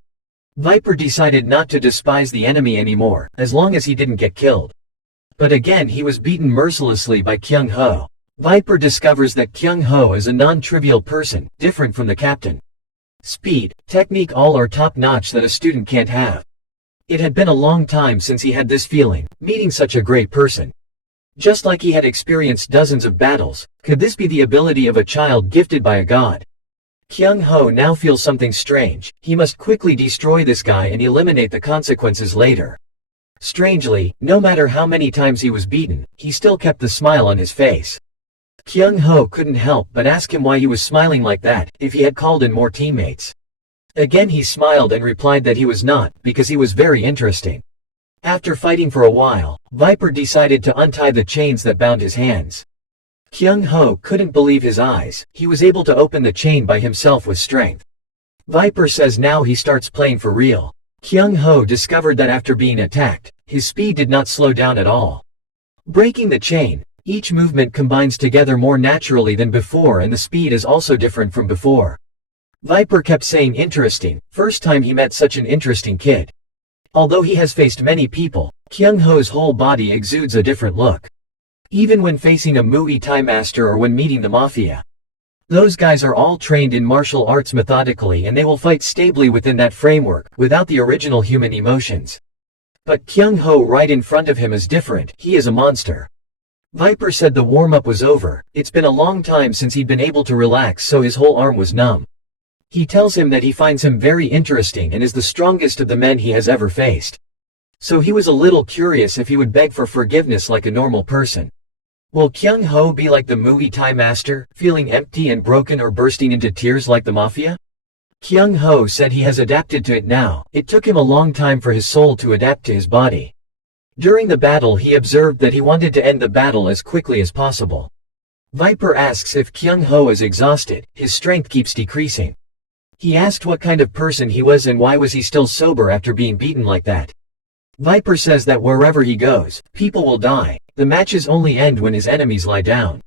Viper decided not to despise the enemy anymore, as long as he didn't get killed. But again he was beaten mercilessly by Kyung Ho. Viper discovers that Kyung Ho is a non-trivial person, different from the captain. Speed, technique, all are top-notch that a student can't have. It had been a long time since he had this feeling, meeting such a great person. Just like he had experienced dozens of battles, could this be the ability of a child gifted by a god? Kyung Ho now feels something strange. He must quickly destroy this guy and eliminate the consequences later. Strangely, no matter how many times he was beaten, he still kept the smile on his face. Kyung Ho couldn't help but ask him why he was smiling like that, if he had called in more teammates. Again he smiled and replied that he was not, because he was very interesting. After fighting for a while, Viper decided to untie the chains that bound his hands. Kyung Ho couldn't believe his eyes. He was able to open the chain by himself with strength. Viper says now he starts playing for real. Kyung Ho discovered that after being attacked, his speed did not slow down at all. Breaking the chain, each movement combines together more naturally than before, and the speed is also different from before. Viper kept saying interesting, first time he met such an interesting kid. Although he has faced many people, Kyung Ho's whole body exudes a different look. Even when facing a Muay Thai master or when meeting the mafia. Those guys are all trained in martial arts methodically, and they will fight stably within that framework, without the original human emotions. But Kyung Ho right in front of him is different. He is a monster. Viper said the warm-up was over. It's been a long time since he'd been able to relax, so his whole arm was numb. He tells him that he finds him very interesting and is the strongest of the men he has ever faced. So he was a little curious if he would beg for forgiveness like a normal person. Will Kyung Ho be like the Muay Thai master, feeling empty and broken or bursting into tears like the mafia? Kyung Ho said he has adapted to it now. It took him a long time for his soul to adapt to his body. During the battle he observed that he wanted to end the battle as quickly as possible. Viper asks if Kyung Ho is exhausted. His strength keeps decreasing. He asked what kind of person he was and why was he still sober after being beaten like that. Viper says that wherever he goes, people will die. The matches only end when his enemies lie down.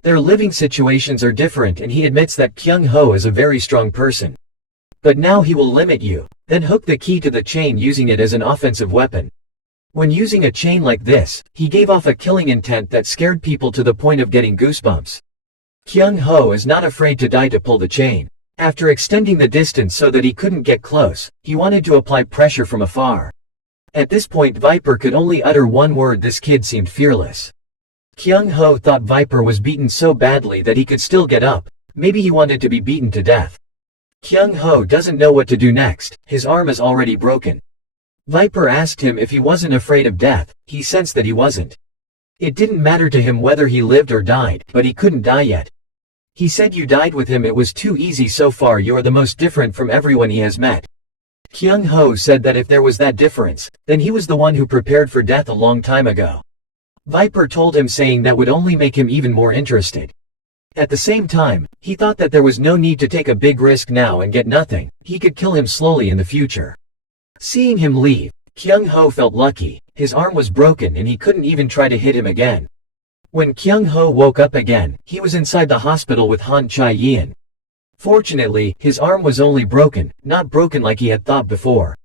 Their living situations are different, and he admits that Kyung Ho is a very strong person. But now he will limit you, then hook the key to the chain using it as an offensive weapon. When using a chain like this, he gave off a killing intent that scared people to the point of getting goosebumps. Kyung Ho is not afraid to die to pull the chain. After extending the distance so that he couldn't get close, he wanted to apply pressure from afar. At this point Viper could only utter one word. This kid seemed fearless. Kyung Ho thought Viper was beaten so badly that he could still get up. Maybe he wanted to be beaten to death. Kyung Ho doesn't know what to do next, his arm is already broken. Viper asked him if he wasn't afraid of death, he sensed that he wasn't. It didn't matter to him whether he lived or died, but he couldn't die yet. He said you died with him, it was too easy so far, you're the most different from everyone he has met. Kyung Ho said that if there was that difference, then he was the one who prepared for death a long time ago. Viper told him, saying that would only make him even more interested. At the same time, he thought that there was no need to take a big risk now and get nothing, he could kill him slowly in the future. Seeing him leave, Kyung Ho felt lucky, his arm was broken and he couldn't even try to hit him again. When Kyung Ho woke up again, he was inside the hospital with Han Chae-yeon. Fortunately, his arm was only broken, not broken like he had thought before.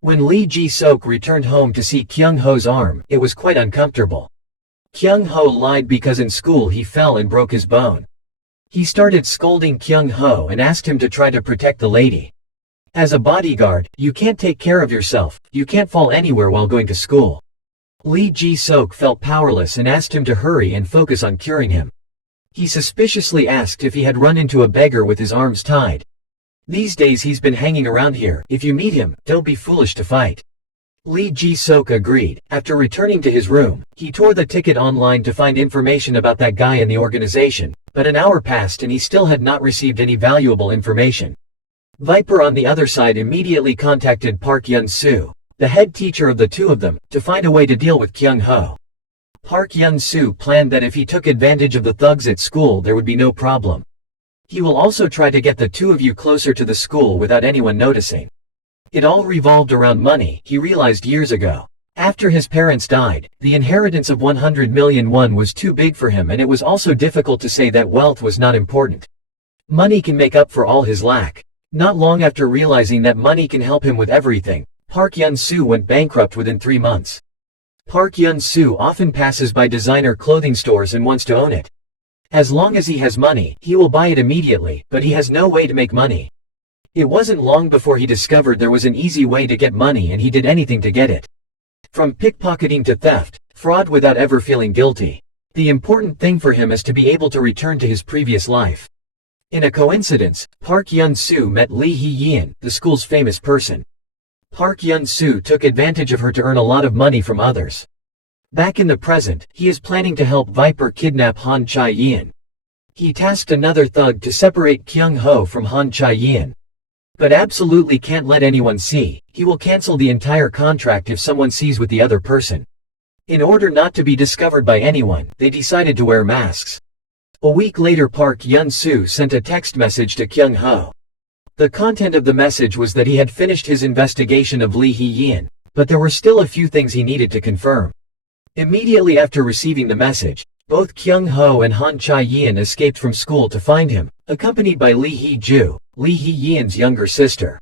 When Lee Ji-sok returned home to see Kyung Ho's arm, it was quite uncomfortable. Kyung Ho lied because in school he fell and broke his bone. He started scolding Kyung Ho and asked him to try to protect the lady. As a bodyguard, you can't take care of yourself, you can't fall anywhere while going to school. Lee Ji-sok felt powerless and asked him to hurry and focus on curing him. He suspiciously asked if he had run into a beggar with his arms tied. These days he's been hanging around here, if you meet him, don't be foolish to fight. Lee Ji-sok agreed. After returning to his room, he tore the ticket online to find information about that guy in the organization, but an hour passed and he still had not received any valuable information. Viper on the other side immediately contacted Park Yun-soo, the head teacher of the two of them, to find a way to deal with Kyung Ho. Park Yun-soo planned that if he took advantage of the thugs at school there would be no problem. He will also try to get the two of you closer to the school without anyone noticing. It all revolved around money, he realized years ago. After his parents died, the inheritance of 100 million won was too big for him, and it was also difficult to say that wealth was not important. Money can make up for all his lack. Not long after realizing that money can help him with everything, Park Yun-soo went bankrupt within 3 months. Park Yun-soo often passes by designer clothing stores and wants to own it. As long as he has money, he will buy it immediately, but he has no way to make money. It wasn't long before he discovered there was an easy way to get money, and he did anything to get it. From pickpocketing to theft, fraud without ever feeling guilty. The important thing for him is to be able to return to his previous life. In a coincidence, Park Yun-soo met Lee Hee-yeon, the school's famous person. Park Yun-soo took advantage of her to earn a lot of money from others. Back in the present, he is planning to help Viper kidnap Han Chae-yeon. He tasked another thug to separate Kyung Ho from Han Chae-yeon. But absolutely can't let anyone see, he will cancel the entire contract if someone sees with the other person. In order not to be discovered by anyone, they decided to wear masks. A week later, Park Yun-soo sent a text message to Kyung Ho. The content of the message was that he had finished his investigation of Lee Hee-yeon, but there were still a few things he needed to confirm. Immediately after receiving the message, both Kyung Ho and Han Chae-yeon escaped from school to find him, accompanied by Lee Hee-ju, Lee Hee-yeon's younger sister.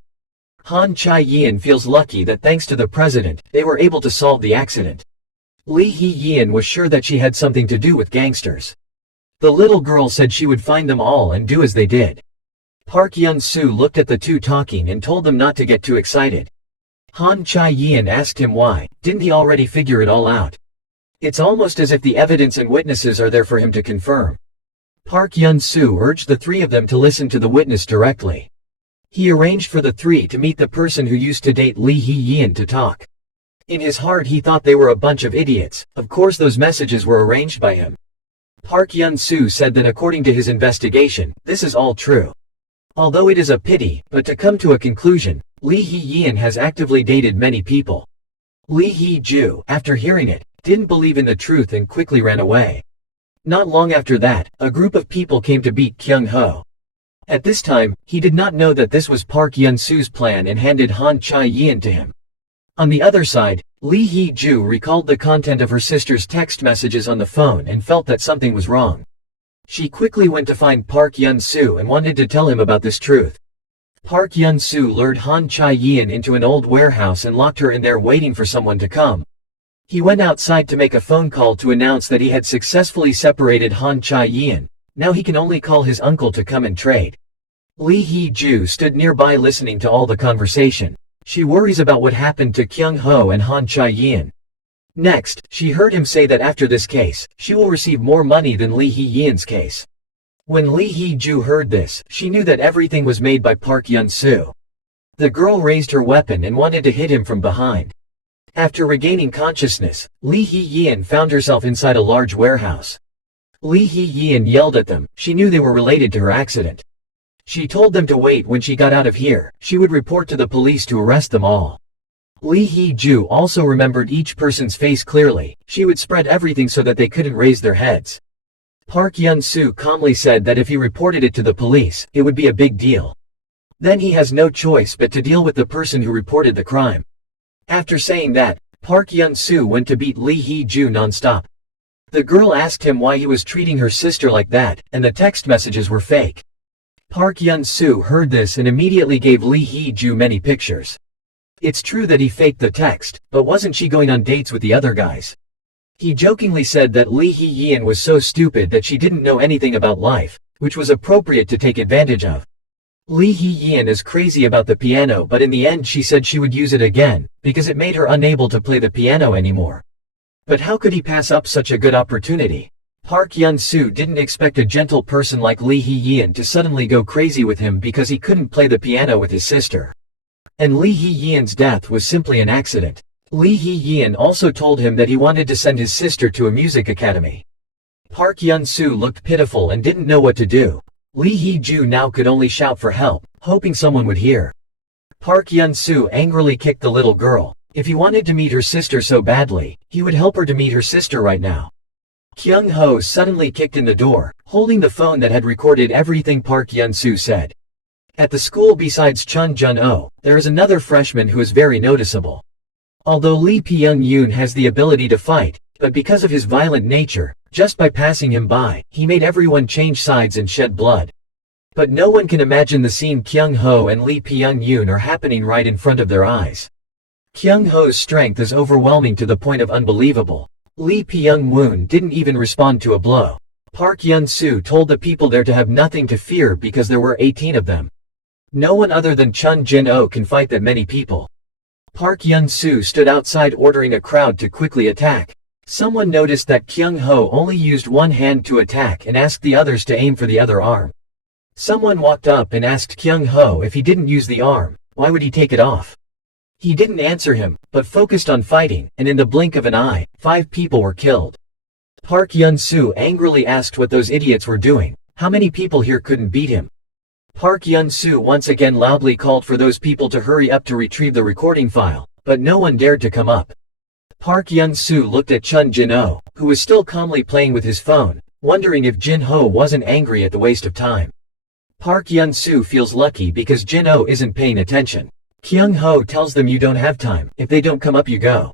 Han Chae-yeon feels lucky that thanks to the president, they were able to solve the accident. Lee Hee-yeon was sure that she had something to do with gangsters. The little girl said she would find them all and do as they did. Park Yun-soo looked at the two talking and told them not to get too excited. Han Chae-yeon asked him why, didn't he already figure it all out? It's almost as if the evidence and witnesses are there for him to confirm. Park Yun-soo urged the three of them to listen to the witness directly. He arranged for the three to meet the person who used to date Lee Hee-yeon to talk. In his heart he thought they were a bunch of idiots, of course those messages were arranged by him. Park Yun-soo said that according to his investigation, this is all true. Although it is a pity, but to come to a conclusion, Lee Hee-yeon has actively dated many people. Lee Hee-ju, after hearing it, didn't believe in the truth and quickly ran away. Not long after that, a group of people came to beat Kyung Ho. At this time, he did not know that this was Park Yun-soo's plan and handed Han Chae-yeon to him. On the other side, Lee Hee-ju recalled the content of her sister's text messages on the phone and felt that something was wrong. She quickly went to find Park Yun-soo and wanted to tell him about this truth. Park Yun-soo lured Han Chae-yeon into an old warehouse and locked her in there waiting for someone to come. He went outside to make a phone call to announce that he had successfully separated Han Chae-yeon. Now he can only call his uncle to come and trade. Lee Hee-ju stood nearby listening to all the conversation. She worries about what happened to Kyung Ho and Han Chae-yeon. Next, she heard him say that after this case, she will receive more money than Lee Hee-yeon's case. When Lee Hee-ju heard this, she knew that everything was made by Park Yun-soo. The girl raised her weapon and wanted to hit him from behind. After regaining consciousness, Lee Hee-yeon found herself inside a large warehouse. Lee Hee-yeon yelled at them. She knew they were related to her accident. She told them to wait. When she got out of here, she would report to the police to arrest them all. Lee Hee-ju also remembered each person's face clearly. She would spread everything so that they couldn't raise their heads. Park Yun-soo calmly said that if he reported it to the police, it would be a big deal. Then he has no choice but to deal with the person who reported the crime. After saying that, Park Yun-soo went to beat Lee Hee-ju non-stop. The girl asked him why he was treating her sister like that, and the text messages were fake. Park Yun-soo heard this and immediately gave Lee Hee-ju many pictures. It's true that he faked the text, but wasn't she going on dates with the other guys? He jokingly said that Lee Hee-yeon was so stupid that she didn't know anything about life, which was appropriate to take advantage of. Lee Hee-yeon is crazy about the piano, but in the end she said she would use it again, because it made her unable to play the piano anymore. But how could he pass up such a good opportunity? Park Yun-soo didn't expect a gentle person like Lee Hee-yeon to suddenly go crazy with him because he couldn't play the piano with his sister. And Lee Hee-yeon's death was simply an accident. Lee Hee-yeon also told him that he wanted to send his sister to a music academy. Park Yun-soo looked pitiful and didn't know what to do. Lee Hee-ju now could only shout for help, hoping someone would hear. Park Yun-soo angrily kicked the little girl. If he wanted to meet her sister so badly, he would help her to meet her sister right now. Kyung Ho suddenly kicked in the door, holding the phone that had recorded everything Park Yun-soo said. At the school besides Chun Jun-oh, there is another freshman who is very noticeable. Although Lee Pyung-yoon has the ability to fight, but because of his violent nature, just by passing him by, he made everyone change sides and shed blood. But no one can imagine the scene Kyung Ho and Lee Pyung-yoon are happening right in front of their eyes. Kyung Ho's strength is overwhelming to the point of unbelievable. Lee Pyung-woon didn't even respond to a blow. Park Yun-soo told the people there to have nothing to fear because there were 18 of them. No one other than Chun Jin-oh can fight that many people. Park Yun-soo stood outside ordering a crowd to quickly attack. Someone noticed that Kyung Ho only used one hand to attack and asked the others to aim for the other arm. Someone walked up and asked Kyung Ho if he didn't use the arm, why would he take it off? He didn't answer him, but focused on fighting, and in the blink of an eye, 5 people were killed. Park Yun-soo angrily asked what those idiots were doing. How many people here couldn't beat him? Park Yun-soo once again loudly called for those people to hurry up to retrieve the recording file, but no one dared to come up. Park Yun-soo looked at Chun Jin-oh, who was still calmly playing with his phone, wondering if Jin-ho wasn't angry at the waste of time. Park Yun-soo feels lucky because Jin-ho isn't paying attention. Kyung Ho tells them you don't have time, if they don't come up you go.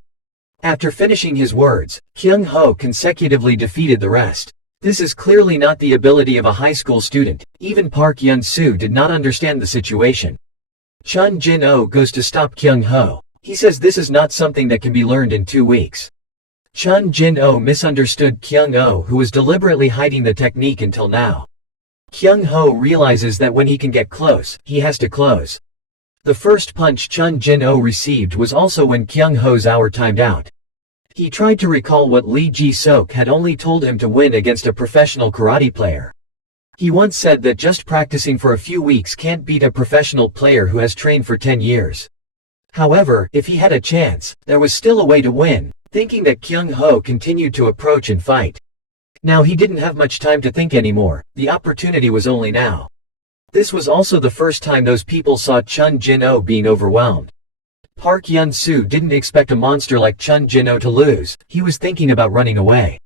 After finishing his words, Kyung Ho consecutively defeated the rest. This is clearly not the ability of a high school student. Even Park Yun-soo did not understand the situation. Chun Jin-oh goes to stop Kyung Ho. He says this is not something that can be learned in 2 weeks. Chun Jin-oh misunderstood Kyung Ho, who was deliberately hiding the technique until now. Kyung Ho realizes that when he can get close, he has to close. The first punch Chun Jin-oh received was also when Kyung Ho's hour timed out. He tried to recall what Lee Ji-sok had only told him to win against a professional karate player. He once said that just practicing for a few weeks can't beat a professional player who has trained for 10 years. However, if he had a chance, there was still a way to win, thinking that Kyung Ho continued to approach and fight. Now he didn't have much time to think anymore, the opportunity was only now. This was also the first time those people saw Chun Jin-oh being overwhelmed. Park Yun-soo didn't expect a monster like Chun Jin-oh to lose, he was thinking about running away.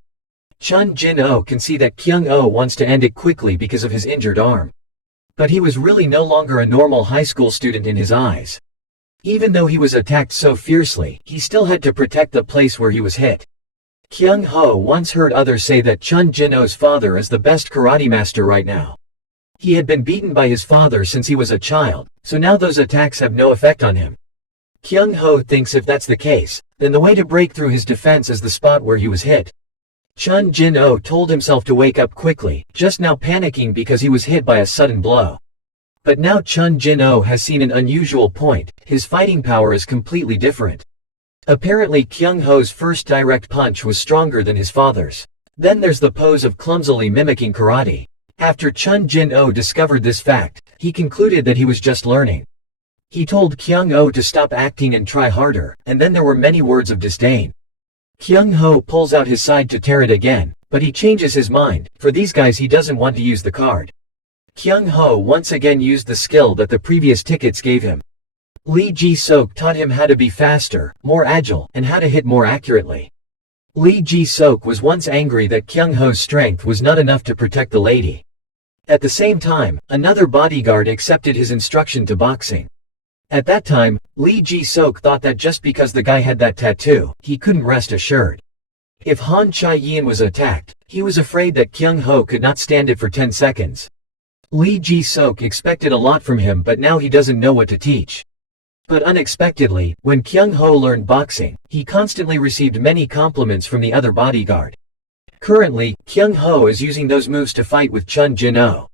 Chun Jin-oh can see that Kyung Ho wants to end it quickly because of his injured arm. But he was really no longer a normal high school student in his eyes. Even though he was attacked so fiercely, he still had to protect the place where he was hit. Kyung Ho once heard others say that Chun Jin-oh's father is the best karate master right now. He had been beaten by his father since he was a child, so now those attacks have no effect on him. Kyung Ho thinks if that's the case, then the way to break through his defense is the spot where he was hit. Chun Jin-oh told himself to wake up quickly, just now panicking because he was hit by a sudden blow. But now Chun Jin-oh has seen an unusual point, his fighting power is completely different. Apparently Kyung Ho's first direct punch was stronger than his father's. Then there's the pose of clumsily mimicking karate. After Chun Jin-oh discovered this fact, he concluded that he was just learning. He told Kyung Ho to stop acting and try harder, and then there were many words of disdain. Kyung Ho pulls out his side to tear it again, but he changes his mind. For these guys he doesn't want to use the card. Kyung Ho once again used the skill that the previous tickets gave him. Lee Ji-sok taught him how to be faster, more agile, and how to hit more accurately. Lee Ji-sok was once angry that Kyung Ho's strength was not enough to protect the lady. At the same time, another bodyguard accepted his instruction to boxing. At that time, Lee Ji-sok thought that just because the guy had that tattoo, he couldn't rest assured. If Han Chae-yin was attacked, he was afraid that Kyung Ho could not stand it for 10 seconds. Lee Ji-sok expected a lot from him, but now he doesn't know what to teach. But unexpectedly, when Kyung Ho learned boxing, he constantly received many compliments from the other bodyguard. Currently, Kyung Ho is using those moves to fight with Chun Jin-oh.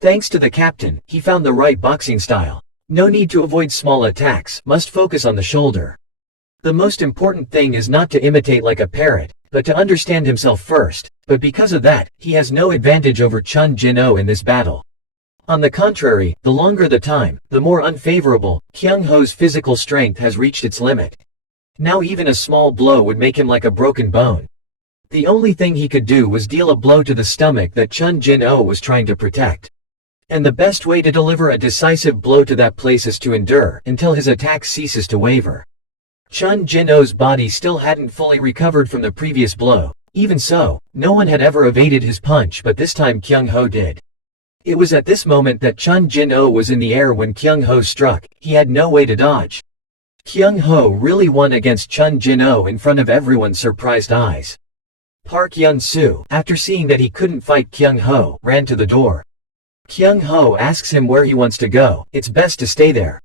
Thanks to the captain, he found the right boxing style. No need to avoid small attacks, must focus on the shoulder. The most important thing is not to imitate like a parrot, but to understand himself first, but because of that, he has no advantage over Chun Jin-oh in this battle. On the contrary, the longer the time, the more unfavorable. Kyung Ho's physical strength has reached its limit. Now even a small blow would make him like a broken bone. The only thing he could do was deal a blow to the stomach that Chun Jin-oh was trying to protect. And the best way to deliver a decisive blow to that place is to endure until his attack ceases to waver. Chun Jin-oh's body still hadn't fully recovered from the previous blow. Even so, no one had ever evaded his punch, but this time Kyung Ho did. It was at this moment that Chun Jin-oh was in the air when Kyung Ho struck. He had no way to dodge. Kyung Ho really won against Chun Jin-oh in front of everyone's surprised eyes. Park Yun-soo, after seeing that he couldn't fight Kyung Ho, ran to the door. Kyung Ho asks him where he wants to go. It's best to stay there.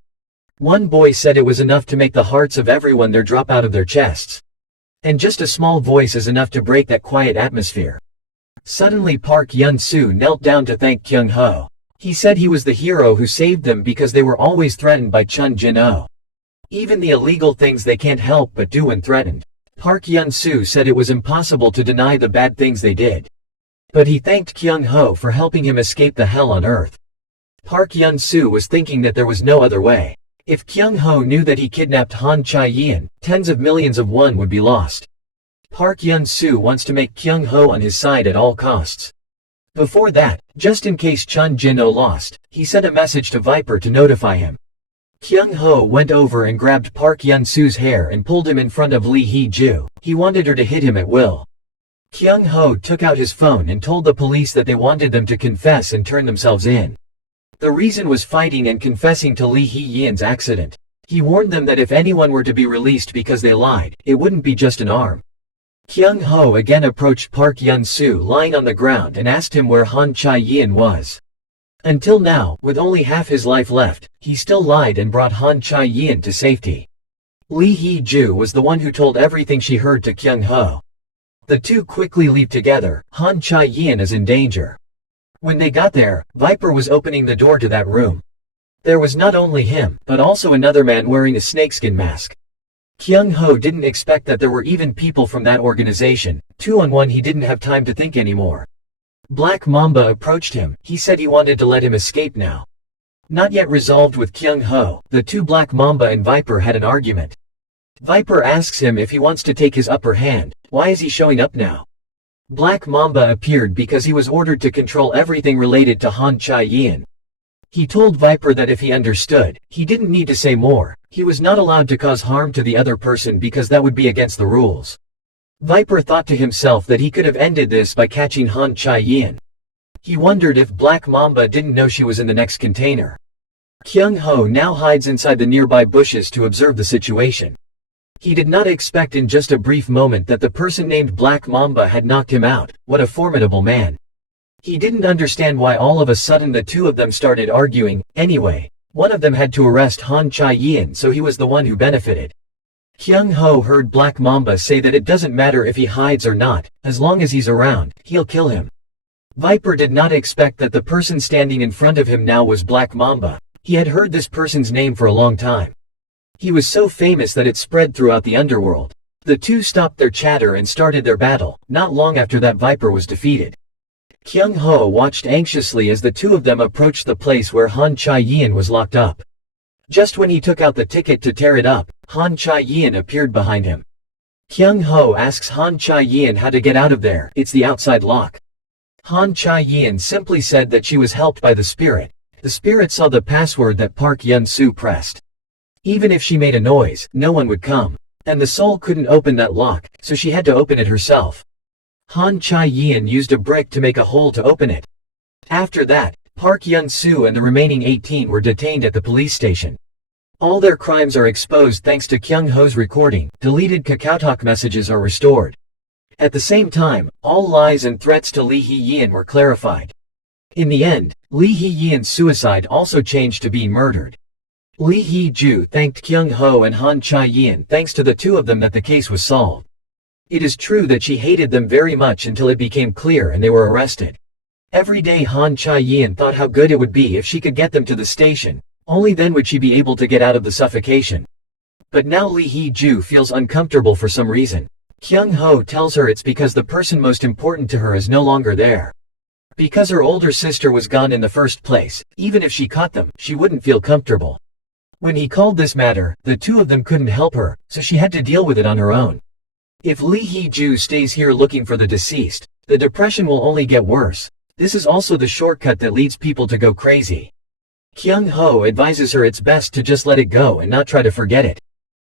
One boy said it was enough to make the hearts of everyone there drop out of their chests. And just a small voice is enough to break that quiet atmosphere. Suddenly Park Yun-soo knelt down to thank Kyung Ho. He said he was the hero who saved them because they were always threatened by Chun Jin-oh. Even the illegal things they can't help but do when threatened. Park Yun-soo said it was impossible to deny the bad things they did. But he thanked Kyung Ho for helping him escape the hell on earth. Park Yun-soo was thinking that there was no other way. If Kyung Ho knew that he kidnapped Han Chae-yin, tens of millions of won would be lost. Park Yun-soo wants to make Kyung Ho on his side at all costs. Before that, just in case Chun Jin-oh lost, he sent a message to Viper to notify him. Kyung Ho went over and grabbed Park Yun-soo's hair and pulled him in front of Lee Hee-ju. He wanted her to hit him at will. Kyung Ho took out his phone and told the police that they wanted them to confess and turn themselves in. The reason was fighting and confessing to Lee Hee-yin's accident. He warned them that if anyone were to be released because they lied, it wouldn't be just an arm. Kyung Ho again approached Park Yun-soo lying on the ground and asked him where Han Chae-yin was. Until now, with only half his life left, he still lied and brought Han Chae-yin to safety. Lee Hee-ju was the one who told everything she heard to Kyung Ho. The two quickly leave together. Han Chae-yin is in danger. When they got there, Viper was opening the door to that room. There was not only him, but also another man wearing a snakeskin mask. Kyung Ho didn't expect that there were even people from that organization. 2-on-1 he didn't have time to think anymore. Black Mamba approached him. He said he wanted to let him escape now. Not yet resolved with Kyung Ho, the two Black Mamba and Viper had an argument. Viper asks him if he wants to take his upper hand. Why is he showing up now? Black Mamba appeared because he was ordered to control everything related to Han Chae-yin. He told Viper that if he understood, he didn't need to say more. He was not allowed to cause harm to the other person because that would be against the rules. Viper thought to himself that he could have ended this by catching Han Chae-yin. He wondered if Black Mamba didn't know she was in the next container. Kyung Ho now hides inside the nearby bushes to observe the situation. He did not expect in just a brief moment that the person named Black Mamba had knocked him out. What a formidable man. He didn't understand why all of a sudden the two of them started arguing. Anyway, one of them had to arrest Han Chae-yin, so he was the one who benefited. Kyung Ho heard Black Mamba say that it doesn't matter if he hides or not, as long as he's around, he'll kill him. Viper did not expect that the person standing in front of him now was Black Mamba. He had heard this person's name for a long time. He was so famous that it spread throughout the underworld. The two stopped their chatter and started their battle. Not long after that, Viper was defeated. Kyung Ho watched anxiously as the two of them approached the place where Han Chae-yeon was locked up. Just when he took out the ticket to tear it up, Han Chae-yeon appeared behind him. Kyung Ho asks Han Chae-yeon how to get out of there. It's the outside lock. Han Chae-yeon simply said that she was helped by the spirit. The spirit saw the password that Park Yun-soo pressed. Even if she made a noise, no one would come. And the soul couldn't open that lock, so she had to open it herself. Han Chae-yeon used a brick to make a hole to open it. After that, Park Yun-soo and the remaining 18 were detained at the police station. All their crimes are exposed thanks to Kyung Ho's recording. Deleted KakaoTalk messages are restored. At the same time, all lies and threats to Lee Hee-yeon were clarified. In the end, Lee Hee-yeon's suicide also changed to being murdered. Lee Hee-ju thanked Kyung Ho and Han Chae-yeon thanks to the two of them that the case was solved. It is true that she hated them very much until it became clear and they were arrested. Every day Han Chae-yeon thought how good it would be if she could get them to the station. Only then would she be able to get out of the suffocation. But now Lee Hee-ju feels uncomfortable for some reason. Kyung Ho tells her it's because the person most important to her is no longer there. Because her older sister was gone in the first place, even if she caught them, she wouldn't feel comfortable. When he called this matter, the two of them couldn't help her, so she had to deal with it on her own. If Lee Hee-ju stays here looking for the deceased, the depression will only get worse. This is also the shortcut that leads people to go crazy. Kyung Ho advises her it's best to just let it go and not try to forget it.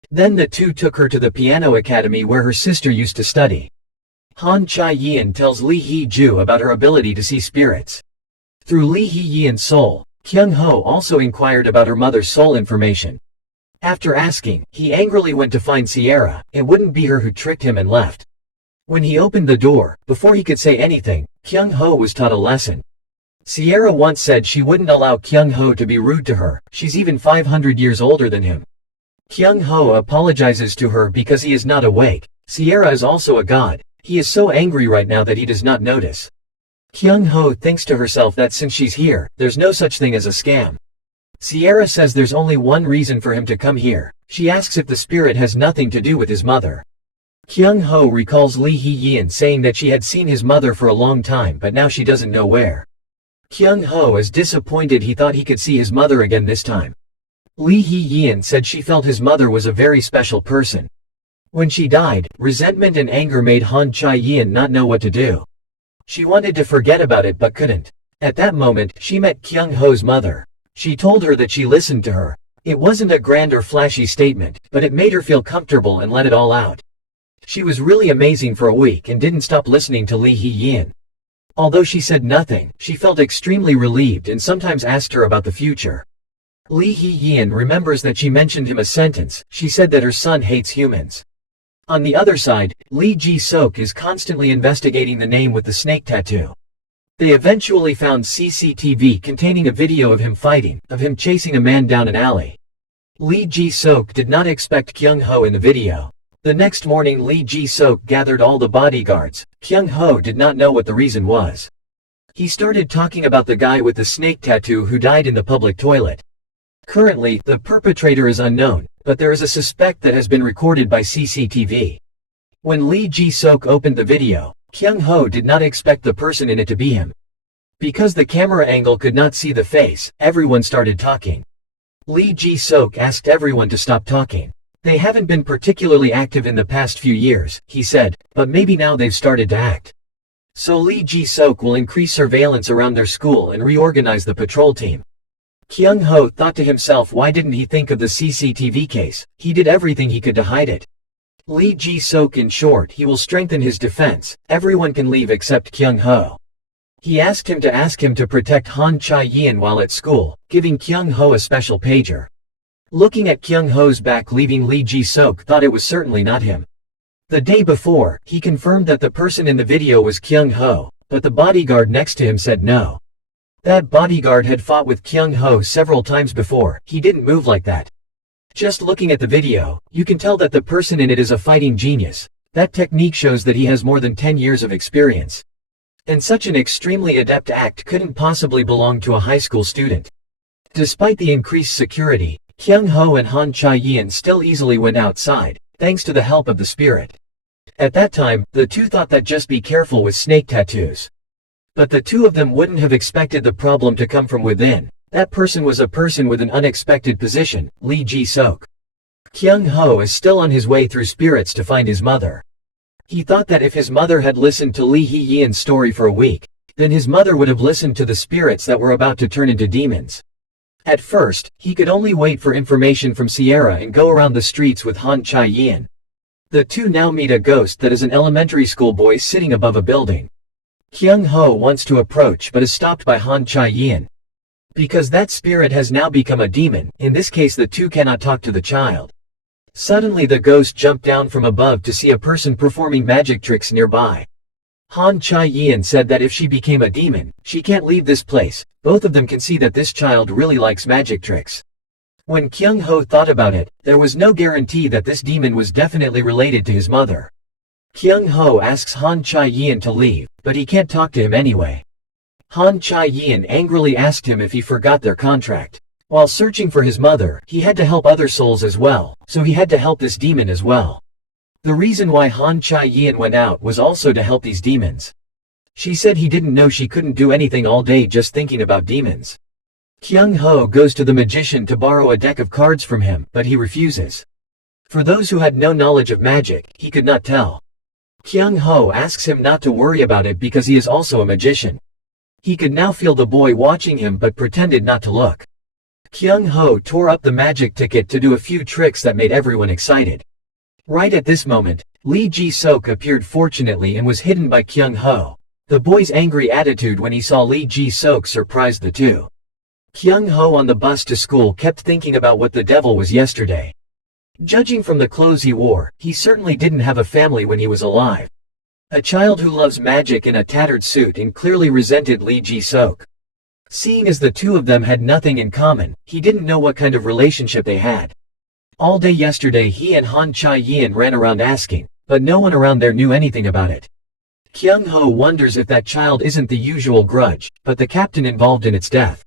Then the two took her to the piano academy where her sister used to study. Han Chae-yeon tells Lee Hee-ju about her ability to see spirits. Through Lee Hee-yeon's soul, Kyung Ho also inquired about her mother's soul information. After asking, he angrily went to find Sierra. It wouldn't be her who tricked him and left. When he opened the door, before he could say anything, Kyung Ho was taught a lesson. Sierra once said she wouldn't allow Kyung Ho to be rude to her. She's even 500 years older than him. Kyung Ho apologizes to her because he is not awake. Sierra is also a god. He is so angry right now that he does not notice. Kyung Ho thinks to herself that since she's here, there's no such thing as a scam. Sierra says there's only one reason for him to come here. She asks if the spirit has nothing to do with his mother. Kyung Ho recalls Lee Hee-yeon saying that she had seen his mother for a long time but now she doesn't know where. Kyung Ho is disappointed. He thought he could see his mother again this time. Lee Hee-yeon said she felt his mother was a very special person. When she died, resentment and anger made Han Chae-yeon not know what to do. She wanted to forget about it but couldn't. At that moment, she met Kyung Ho's mother. She told her that she listened to her. It wasn't a grand or flashy statement, but it made her feel comfortable and let it all out. She was really amazing for a week and didn't stop listening to Lee Hee-yeon. Although she said nothing, she felt extremely relieved and sometimes asked her about the future. Lee Hee-yeon remembers that she mentioned him a sentence. She said that her son hates humans. On the other side, Lee Ji-sok is constantly investigating the name with the snake tattoo. They eventually found CCTV containing a video of him fighting, of him chasing a man down an alley. Lee Ji-sok did not expect Kyung Ho in the video. The next morning Lee Ji-sok gathered all the bodyguards. Kyung Ho did not know what the reason was. He started talking about the guy with the snake tattoo who died in the public toilet. Currently, the perpetrator is unknown, but there is a suspect that has been recorded by CCTV. When Lee Ji-sok opened the video, Kyung Ho did not expect the person in it to be him. Because the camera angle could not see the face, everyone started talking. Lee Ji-sok asked everyone to stop talking. They haven't been particularly active in the past few years, he said, but maybe now they've started to act. So Lee Ji-sok will increase surveillance around their school and reorganize the patrol team. Kyung Ho thought to himself, why didn't he think of the CCTV case? He did everything he could to hide it. Lee Ji-sok, in short, he will strengthen his defense. Everyone can leave except Kyung Ho. He asked him to protect Han Chae-yeon while at school, giving Kyung Ho a special pager. Looking at Kyung Ho's back leaving, Lee Ji-sok thought it was certainly not him. The day before, he confirmed that the person in the video was Kyung Ho, but the bodyguard next to him said no. That bodyguard had fought with Kyung Ho several times before. He didn't move like that. Just looking at the video, you can tell that the person in it is a fighting genius. That technique shows that he has more than 10 years of experience. And such an extremely adept act couldn't possibly belong to a high school student. Despite the increased security, Kyung Ho and Han Chae-yeon still easily went outside, thanks to the help of the spirit. At that time, the two thought that just be careful with snake tattoos. But the two of them wouldn't have expected the problem to come from within. That person was a person with an unexpected position, Lee Ji-sok. Kyung Ho is still on his way through spirits to find his mother. He thought that if his mother had listened to Lee Hee-yeon's story for a week, then his mother would have listened to the spirits that were about to turn into demons. At first, he could only wait for information from Sierra and go around the streets with Han Chae-yeon. The two now meet a ghost that is an elementary school boy sitting above a building. Kyung Ho wants to approach but is stopped by Han Chae-yeon. Because that spirit has now become a demon, in this case the two cannot talk to the child. Suddenly the ghost jumped down from above to see a person performing magic tricks nearby. Han Chae-yeon said that if she became a demon, she can't leave this place. Both of them can see that this child really likes magic tricks. When Kyung Ho thought about it, there was no guarantee that this demon was definitely related to his mother. Kyung Ho asks Han Chae-yeon to leave, but he can't talk to him anyway. Han Chae-yeon angrily asked him if he forgot their contract. While searching for his mother, he had to help other souls as well, so he had to help this demon as well. The reason why Han Chae-yeon went out was also to help these demons. She said he didn't know she couldn't do anything all day just thinking about demons. Kyung Ho goes to the magician to borrow a deck of cards from him, but he refuses. For those who had no knowledge of magic, he could not tell. Kyung Ho asks him not to worry about it because he is also a magician. He could now feel the boy watching him but pretended not to look. Kyung Ho tore up the magic ticket to do a few tricks that made everyone excited. Right at this moment, Lee Ji-sok appeared fortunately and was hidden by Kyung Ho. The boy's angry attitude when he saw Lee Ji-sok surprised the two. Kyung Ho on the bus to school kept thinking about what the devil was yesterday. Judging from the clothes he wore, he certainly didn't have a family when he was alive. A child who loves magic in a tattered suit and clearly resented Lee Ji-sok. Seeing as the two of them had nothing in common, he didn't know what kind of relationship they had. All day yesterday he and Han Chae-yeon ran around asking, but no one around there knew anything about it. Kyung Ho wonders if that child isn't the usual grudge, but the captain involved in its death.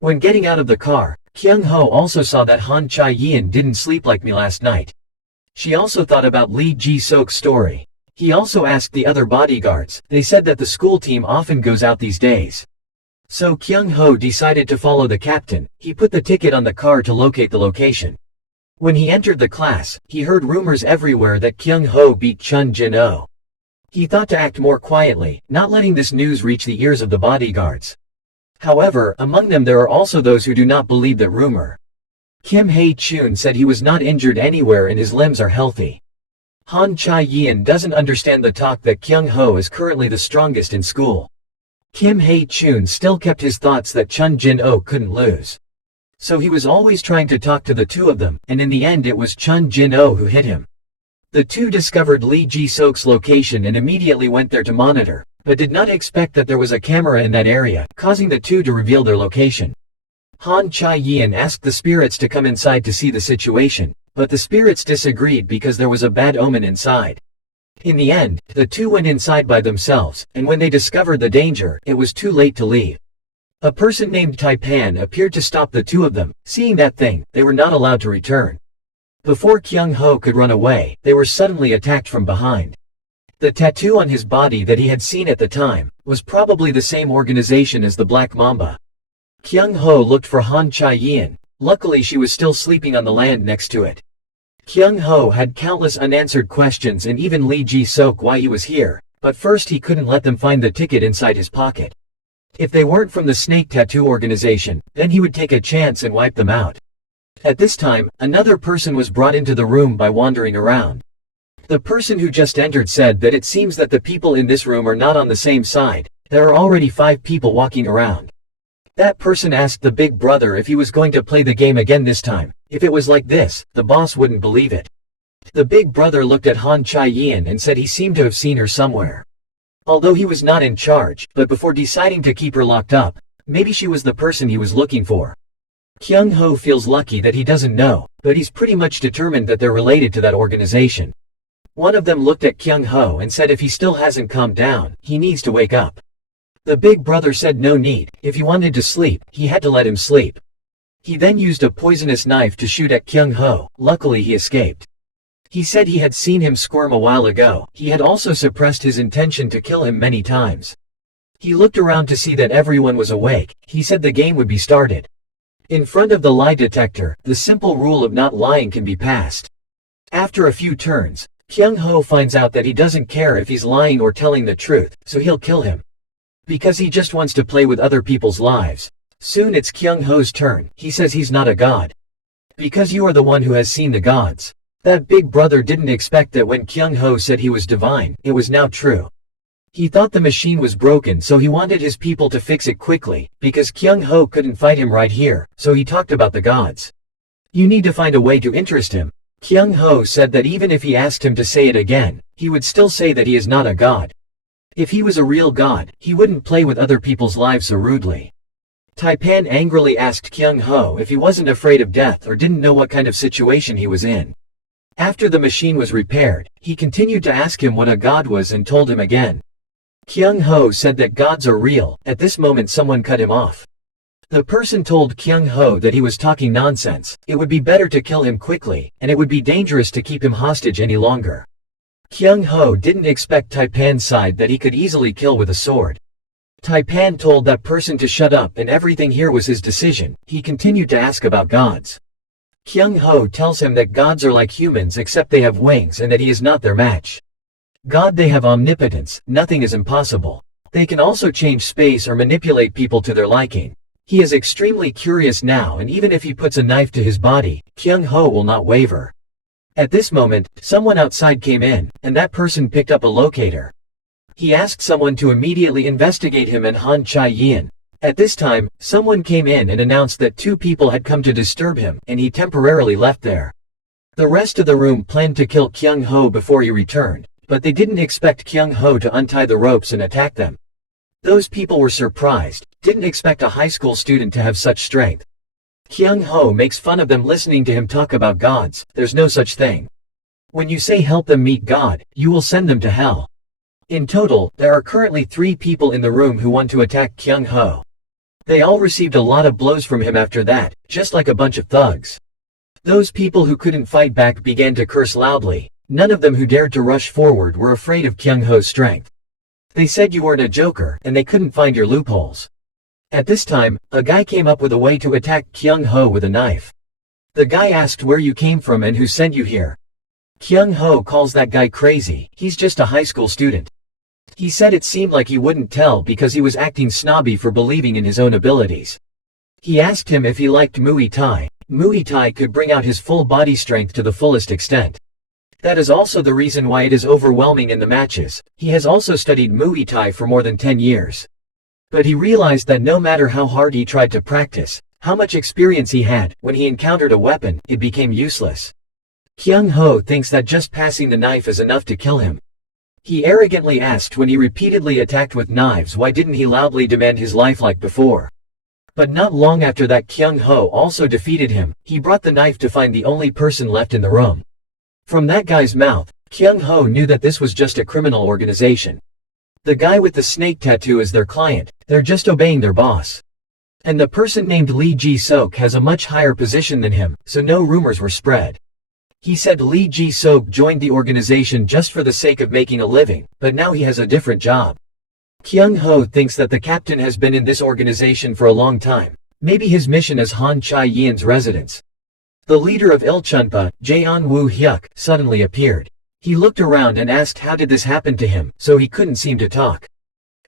When getting out of the car, Kyung Ho also saw that Han Chae-yeon didn't sleep like me last night. She also thought about Lee Ji-sok's story. He also asked the other bodyguards. They said that the school team often goes out these days. So Kyung Ho decided to follow the captain. He put the ticket on the car to locate the location. When he entered the class, he heard rumors everywhere that Kyung Ho beat Chun Jin-oh. He thought to act more quietly, not letting this news reach the ears of the bodyguards. However, among them there are also those who do not believe that rumor. Kim Hae-chun said he was not injured anywhere and his limbs are healthy. Han Chae-yeon doesn't understand the talk that Kyung Ho is currently the strongest in school. Kim Hae-chun still kept his thoughts that Chun Jin-oh couldn't lose. So he was always trying to talk to the two of them, and in the end it was Chun Jin-oh who hit him. The two discovered Lee Ji-sok's location and immediately went there to monitor, but did not expect that there was a camera in that area, causing the two to reveal their location. Han Chae-yeon asked the spirits to come inside to see the situation, but the spirits disagreed because there was a bad omen inside. In the end, the two went inside by themselves, and when they discovered the danger, it was too late to leave. A person named Taipan appeared to stop the two of them. Seeing that thing, they were not allowed to return. Before Kyung Ho could run away, they were suddenly attacked from behind. The tattoo on his body that he had seen at the time, was probably the same organization as the Black Mamba. Kyung Ho looked for Han Chae-yeon. Luckily she was still sleeping on the land next to it. Kyung Ho had countless unanswered questions and even Lee Ji-sok why he was here, but first he couldn't let them find the ticket inside his pocket. If they weren't from the Snake Tattoo organization, then he would take a chance and wipe them out. At this time, another person was brought into the room by wandering around. The person who just entered said that it seems that the people in this room are not on the same side. There are already 5 people walking around. That person asked the big brother if he was going to play the game again this time. If it was like this, the boss wouldn't believe it. The big brother looked at Han Chae-yeon and said he seemed to have seen her somewhere. Although he was not in charge, but before deciding to keep her locked up, maybe she was the person he was looking for. Kyung Ho feels lucky that he doesn't know, but he's pretty much determined that they're related to that organization. One of them looked at Kyung Ho and said if he still hasn't calmed down, he needs to wake up. The big brother said no need. If he wanted to sleep, he had to let him sleep. He then used a poisonous knife to shoot at Kyung Ho. Luckily he escaped. He said he had seen him squirm a while ago. He had also suppressed his intention to kill him many times. He looked around to see that everyone was awake. He said the game would be started. In front of the lie detector, the simple rule of not lying can be passed. After a few turns, Kyung Ho finds out that he doesn't care if he's lying or telling the truth, so he'll kill him. Because he just wants to play with other people's lives. Soon it's Kyung Ho's turn. He says he's not a god. Because you are the one who has seen the gods. That big brother didn't expect that when Kyung Ho said he was divine, it was now true. He thought the machine was broken, so he wanted his people to fix it quickly, because Kyung Ho couldn't fight him right here, so he talked about the gods. You need to find a way to interest him. Kyung Ho said that even if he asked him to say it again, he would still say that he is not a god. If he was a real god, he wouldn't play with other people's lives so rudely. Taipan angrily asked Kyung Ho if he wasn't afraid of death or didn't know what kind of situation he was in. After the machine was repaired, he continued to ask him what a god was and told him again. Kyung Ho said that gods are real. At this moment someone cut him off. The person told Kyung Ho that he was talking nonsense. It would be better to kill him quickly, and it would be dangerous to keep him hostage any longer. Kyung Ho didn't expect Taipan's side that he could easily kill with a sword. Taipan told that person to shut up and everything here was his decision. He continued to ask about gods. Kyung Ho tells him that gods are like humans except they have wings and that he is not their match. God, they have omnipotence, nothing is impossible. They can also change space or manipulate people to their liking. He is extremely curious now, and even if he puts a knife to his body, Kyung Ho will not waver. At this moment, someone outside came in, and that person picked up a locator. He asked someone to immediately investigate him and Han Chai-yin. At this time, someone came in and announced that 2 people had come to disturb him, and he temporarily left there. The rest of the room planned to kill Kyung Ho before he returned, but they didn't expect Kyung Ho to untie the ropes and attack them. Those people were surprised, didn't expect a high school student to have such strength. Kyung Ho makes fun of them listening to him talk about gods. There's no such thing. When you say help them meet God, you will send them to hell. In total, there are currently 3 people in the room who want to attack Kyung Ho. They all received a lot of blows from him after that, just like a bunch of thugs. Those people who couldn't fight back began to curse loudly. None of them who dared to rush forward were afraid of Kyung Ho's strength. They said you weren't a joker, and they couldn't find your loopholes. At this time, a guy came up with a way to attack Kyung Ho with a knife. The guy asked where you came from and who sent you here. Kyung Ho calls that guy crazy. He's just a high school student. He said it seemed like he wouldn't tell because he was acting snobby for believing in his own abilities. He asked him if he liked Muay Thai. Muay Thai could bring out his full body strength to the fullest extent. That is also the reason why it is overwhelming in the matches. He has also studied Muay Thai for more than 10 years. But he realized that no matter how hard he tried to practice, how much experience he had, when he encountered a weapon, it became useless. Kyung Ho thinks that just passing the knife is enough to kill him. He arrogantly asked when he repeatedly attacked with knives why didn't he loudly demand his life like before. But not long after that Kyung Ho also defeated him. He brought the knife to find the only person left in the room. From that guy's mouth, Kyung Ho knew that this was just a criminal organization. The guy with the snake tattoo is their client, they're just obeying their boss. And the person named Lee Ji-sok has a much higher position than him, so no rumors were spread. He said Lee Ji-sok joined the organization just for the sake of making a living, but now he has a different job. Kyung Ho thinks that the captain has been in this organization for a long time. Maybe his mission is Han Chai-yin's residence. The leader of Ilchunpa, Jaeon Woo-hyuk, suddenly appeared. He looked around and asked how did this happen to him, so he couldn't seem to talk.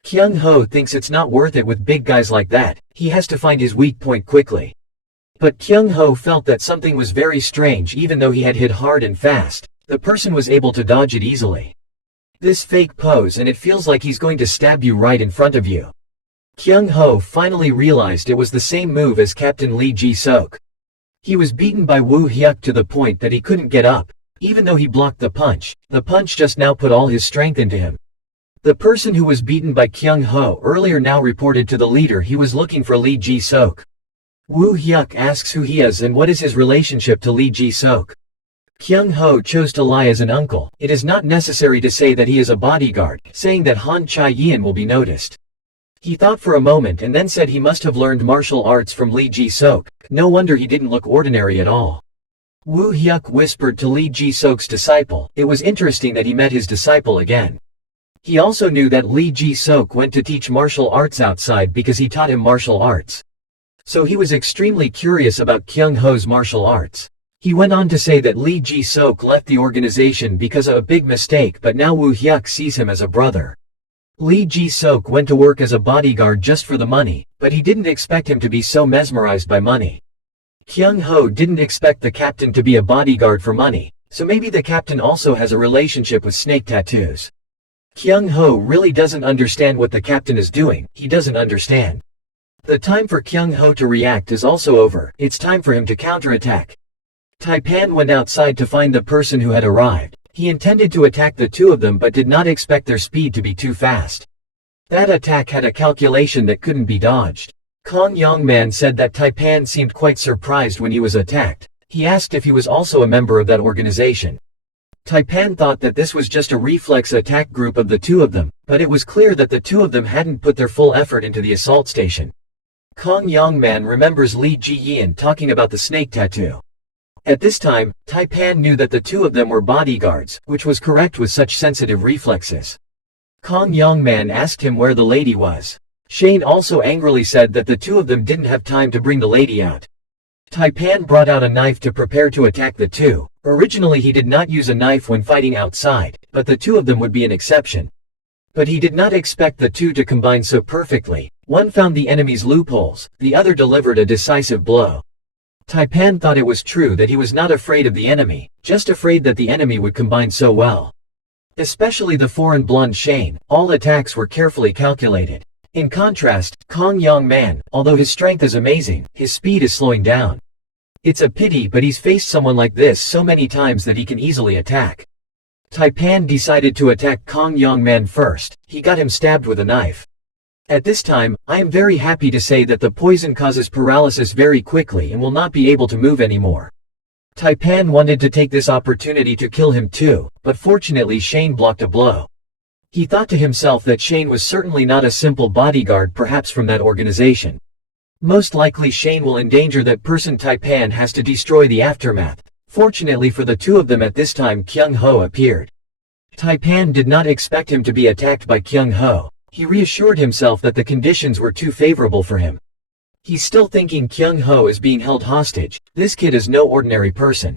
Kyung Ho thinks it's not worth it with big guys like that. He has to find his weak point quickly. But Kyung Ho felt that something was very strange. Even though he had hit hard and fast, the person was able to dodge it easily. This fake pose, and it feels like he's going to stab you right in front of you. Kyung Ho finally realized it was the same move as Captain Lee Ji-sok. He was beaten by Woo-hyuk to the point that he couldn't get up. Even though he blocked the punch just now put all his strength into him. The person who was beaten by Kyung Ho earlier now reported to the leader he was looking for Lee Ji-sok. Woo-hyuk asks who he is and what is his relationship to Lee Ji-sok. Kyung Ho chose to lie as an uncle. It is not necessary to say that he is a bodyguard, saying that Han Chai-yin will be noticed. He thought for a moment and then said he must have learned martial arts from Lee Ji-sok. No wonder he didn't look ordinary at all. Woo Hyuk whispered to Lee Ji-sok's disciple. It was interesting that he met his disciple again. He also knew that Lee Ji-sok went to teach martial arts outside because he taught him martial arts. So he was extremely curious about Kyung Ho's martial arts. He went on to say that Lee Ji-sok left the organization because of a big mistake, but now Woo Hyuk sees him as a brother. Lee Ji-sok went to work as a bodyguard just for the money, but he didn't expect him to be so mesmerized by money. Kyung Ho didn't expect the captain to be a bodyguard for money, so maybe the captain also has a relationship with snake tattoos. Kyung Ho really doesn't understand what the captain is doing. He doesn't understand. The time for Kyung Ho to react is also over. It's time for him to counterattack. Taipan went outside to find the person who had arrived. He intended to attack the two of them but did not expect their speed to be too fast. That attack had a calculation that couldn't be dodged. Kong Yongman said that Taipan seemed quite surprised when he was attacked. He asked if he was also a member of that organization. Taipan thought that this was just a reflex attack group of the two of them, but it was clear that the two of them hadn't put their full effort into the assault station. Kong Yongman remembers Lee Ji-yin talking about the snake tattoo. At this time, Taipan knew that the two of them were bodyguards, which was correct with such sensitive reflexes. Kong Yongman asked him where the lady was. Shane also angrily said that the two of them didn't have time to bring the lady out. Taipan brought out a knife to prepare to attack the two. Originally he did not use a knife when fighting outside, but the two of them would be an exception. But he did not expect the two to combine so perfectly. One found the enemy's loopholes, the other delivered a decisive blow. Taipan thought it was true that he was not afraid of the enemy, just afraid that the enemy would combine so well. Especially the foreign blonde Shane, all attacks were carefully calculated. In contrast, Kong Yongman, although his strength is amazing, his speed is slowing down. It's a pity, but he's faced someone like this so many times that he can easily attack. Taipan decided to attack Kong Yongman first. He got him stabbed with a knife. At this time, I am very happy to say that the poison causes paralysis very quickly and will not be able to move anymore. Taipan wanted to take this opportunity to kill him too, but fortunately Shane blocked a blow. He thought to himself that Shane was certainly not a simple bodyguard, perhaps from that organization. Most likely Shane will endanger that person. Taipan has to destroy the aftermath. Fortunately for the two of them at this time Kyung Ho appeared. Taipan did not expect him to be attacked by Kyung Ho. He reassured himself that the conditions were too favorable for him. He's still thinking Kyung Ho is being held hostage. This kid is no ordinary person.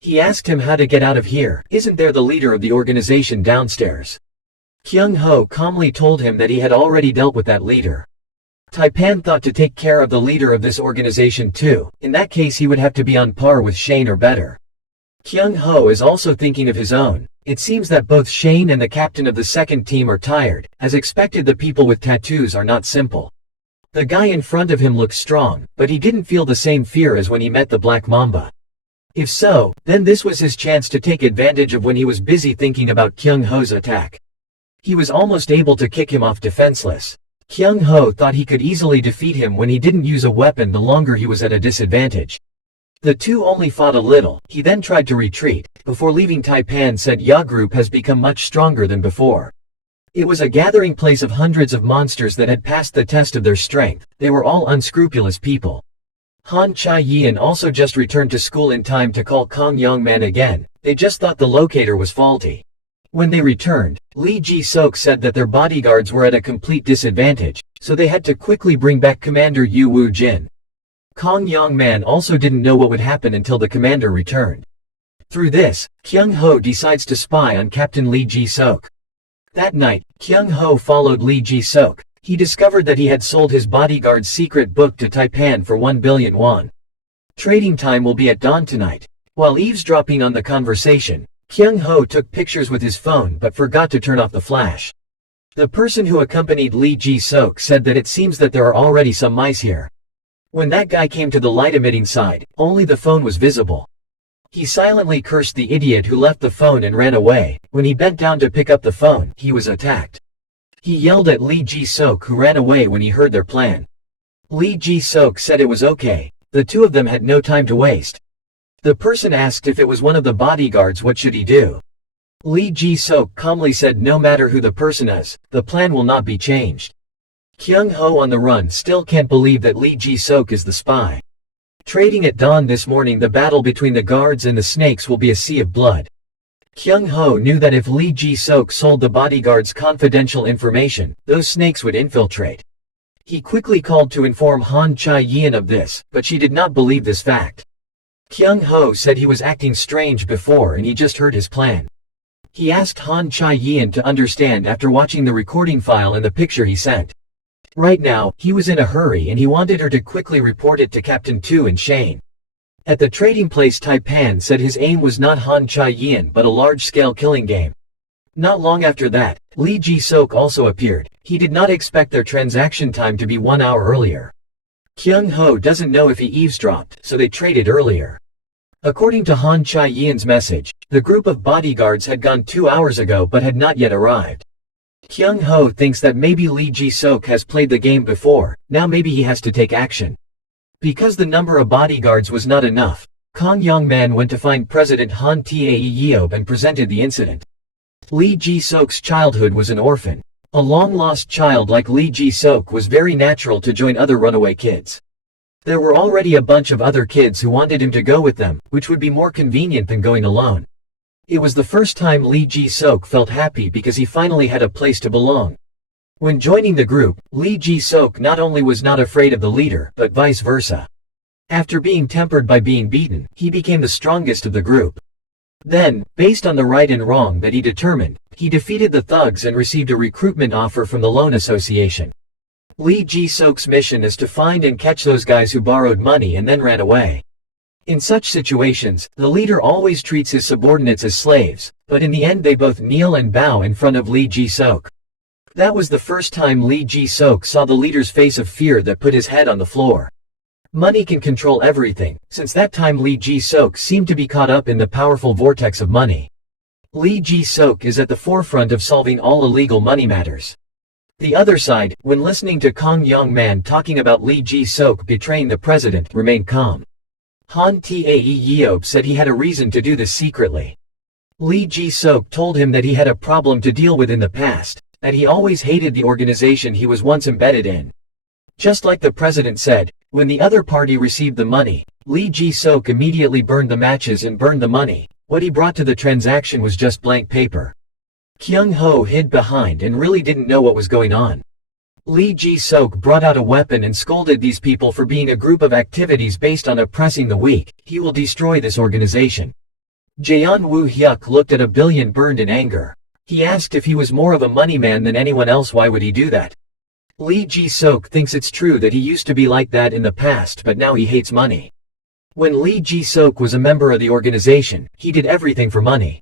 He asked him how to get out of here. Isn't there the leader of the organization downstairs? Kyung Ho calmly told him that he had already dealt with that leader. Taipan thought to take care of the leader of this organization too. In that case he would have to be on par with Shane or better. Kyung Ho is also thinking of his own. It seems that both Shane and the captain of the second team are tired. As expected, the people with tattoos are not simple. The guy in front of him looks strong, but he didn't feel the same fear as when he met the Black Mamba. If so, then this was his chance to take advantage of when he was busy thinking about Kyung Ho's attack. He was almost able to kick him off defenseless. Kyung Ho thought he could easily defeat him when he didn't use a weapon the longer he was at a disadvantage. The two only fought a little. He then tried to retreat. Before leaving, Taipan said Ya group has become much stronger than before. It was a gathering place of hundreds of monsters that had passed the test of their strength. They were all unscrupulous people. Han Chai-yin also just returned to school in time to call Kong Yongman again. They just thought the locator was faulty. When they returned, Lee Ji-sok said that their bodyguards were at a complete disadvantage, so they had to quickly bring back Commander Yu Woo-jin. Kong Yongman also didn't know what would happen until the commander returned. Through this, Kyung Ho decides to spy on Captain Lee Ji-sok. That night, Kyung Ho followed Lee Ji-sok. He discovered that he had sold his bodyguard's secret book to Taipan for 1 billion won. Trading time will be at dawn tonight. While eavesdropping on the conversation, Kyung Ho took pictures with his phone but forgot to turn off the flash. The person who accompanied Lee Ji-sok said that it seems that there are already some mice here. When that guy came to the light-emitting side, only the phone was visible. He silently cursed the idiot who left the phone and ran away. When he bent down to pick up the phone, he was attacked. He yelled at Lee Ji-sok, who ran away when he heard their plan. Lee Ji-sok said it was okay. The two of them had no time to waste. The person asked if it was one of the bodyguards, what should he do? Lee Ji-sok calmly said no matter who the person is, the plan will not be changed. Kyung Ho on the run still can't believe that Lee Ji-sok is the spy. Trading at dawn this morning, the battle between the guards and the snakes will be a sea of blood. Kyung Ho knew that if Lee Ji-sok sold the bodyguards confidential information, those snakes would infiltrate. He quickly called to inform Han Chae-yeon of this, but she did not believe this fact. Kyung Ho said he was acting strange before and he just heard his plan. He asked Han Chae-yeon to understand after watching the recording file and the picture he sent. Right now, he was in a hurry and he wanted her to quickly report it to Captain Tu and Shane. At the trading place, Taipan said his aim was not Han Chae-yeon but a large-scale killing game. Not long after that, Lee Ji-sok also appeared. He did not expect their transaction time to be 1 hour earlier. Kyung Ho doesn't know if he eavesdropped, so they traded earlier. According to Han Chae-yeon's message, the group of bodyguards had gone 2 hours ago but had not yet arrived. Kyung Ho thinks that maybe Lee Ji-sok has played the game before, now maybe he has to take action. Because the number of bodyguards was not enough, Kang Yong-man went to find President Han Tae-yeob and presented the incident. Lee Ji-sok's childhood was an orphan. A long-lost child like Lee Ji-sok was very natural to join other runaway kids. There were already a bunch of other kids who wanted him to go with them, which would be more convenient than going alone. It was the first time Lee Ji-sok felt happy because he finally had a place to belong. When joining the group, Lee Ji-sok not only was not afraid of the leader, but vice versa. After being tempered by being beaten, he became the strongest of the group. Then, based on the right and wrong that he determined, he defeated the thugs and received a recruitment offer from the Loan Association. Lee Ji-sok's mission is to find and catch those guys who borrowed money and then ran away. In such situations, the leader always treats his subordinates as slaves, but in the end they both kneel and bow in front of Lee Ji-sok. That was the first time Lee Ji-sok saw the leader's face of fear that put his head on the floor. Money can control everything. Since that time Lee Ji-sok seemed to be caught up in the powerful vortex of money. Lee Ji-sok is at the forefront of solving all illegal money matters. The other side, when listening to Kang Yong-man talking about Lee Ji-sok betraying the president, remained calm. Han Tae-yeob said he had a reason to do this secretly. Lee Ji-sok told him that he had a problem to deal with in the past, that he always hated the organization he was once embedded in. Just like the president said, when the other party received the money, Lee Ji-sok immediately burned the matches and burned the money. What he brought to the transaction was just blank paper. Kyung Ho hid behind and really didn't know what was going on. Lee Ji-sok brought out a weapon and scolded these people for being a group of activities based on oppressing the weak. He will destroy this organization. Jaeon Woo-hyuk looked at a billion burned in anger. He asked if he was more of a money man than anyone else, why would he do that? Lee Ji-sok thinks it's true that he used to be like that in the past, but now he hates money. When Lee Ji-sok was a member of the organization, he did everything for money.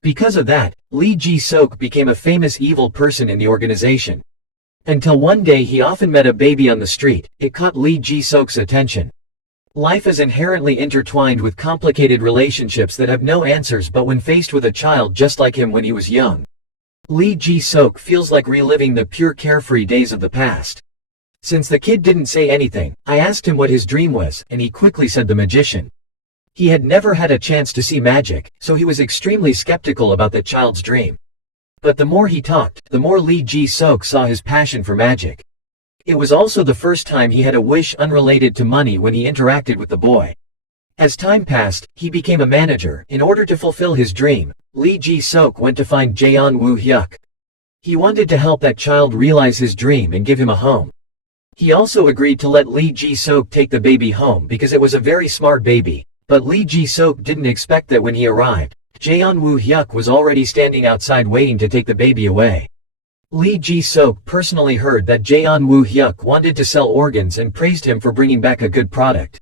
Because of that, Lee Ji-sok became a famous evil person in the organization. Until one day he often met a baby on the street. It caught Lee Ji-sok's attention. Life is inherently intertwined with complicated relationships that have no answers, but when faced with a child just like him when he was young, Lee Ji-sok feels like reliving the pure carefree days of the past. Since the kid didn't say anything, I asked him what his dream was, and he quickly said the magician. He had never had a chance to see magic, so he was extremely skeptical about the child's dream. But the more he talked, the more Lee Ji-sok saw his passion for magic. It was also the first time he had a wish unrelated to money when he interacted with the boy. As time passed, he became a manager. In order to fulfill his dream, Lee Ji-sok went to find Jaeon Woo-hyuk. He wanted to help that child realize his dream and give him a home. He also agreed to let Lee Ji-sok take the baby home because it was a very smart baby, but Lee Ji-sok didn't expect that when he arrived, Jaeon Woo-hyuk was already standing outside waiting to take the baby away. Lee Ji-sok personally heard that Jaeon Woo-hyuk wanted to sell organs and praised him for bringing back a good product.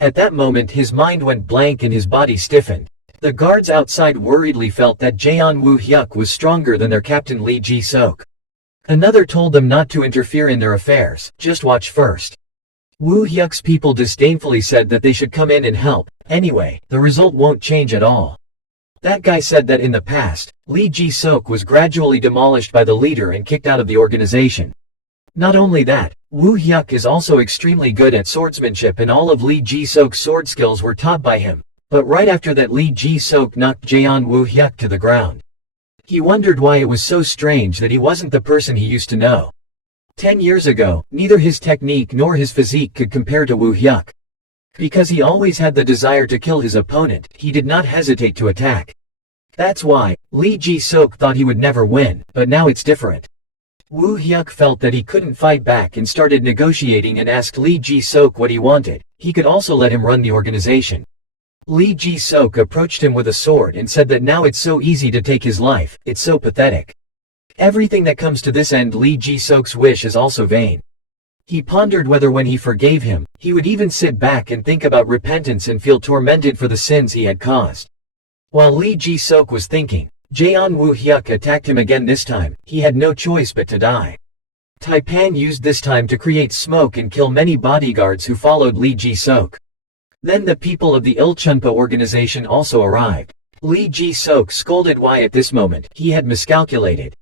At that moment his mind went blank and his body stiffened. The guards outside worriedly felt that Jaeon Woo-hyuk was stronger than their captain Lee Ji-sok. Another told them not to interfere in their affairs, just watch first. Woo-hyuk's people disdainfully said that they should come in and help. Anyway, the result won't change at all. That guy said that in the past, Lee Ji-sok was gradually demolished by the leader and kicked out of the organization. Not only that, Woo-hyuk is also extremely good at swordsmanship and all of Lee Ji-sok's sword skills were taught by him. But right after that Lee Ji-sok knocked Jaeon Woo-hyuk to the ground. He wondered why it was so strange that he wasn't the person he used to know. 10 years ago, neither his technique nor his physique could compare to Woo Hyuk. Because he always had the desire to kill his opponent, he did not hesitate to attack. That's why, Lee Ji-sok thought he would never win, but now it's different. Woo Hyuk felt that he couldn't fight back and started negotiating and asked Lee Ji-sok what he wanted. He could also let him run the organization. Lee Ji-sok approached him with a sword and said that now it's so easy to take his life, it's so pathetic. Everything that comes to this end, Lee Ji-sok's wish is also vain. He pondered whether when he forgave him, he would even sit back and think about repentance and feel tormented for the sins he had caused. While Lee Ji-sok was thinking, Jaeon Woo Hyuk attacked him again. This time, he had no choice but to die. Taipan used this time to create smoke and kill many bodyguards who followed Lee Ji-sok. Then the people of the Ilchunpa organization also arrived. Lee Ji-sok scolded why at this moment he had miscalculated.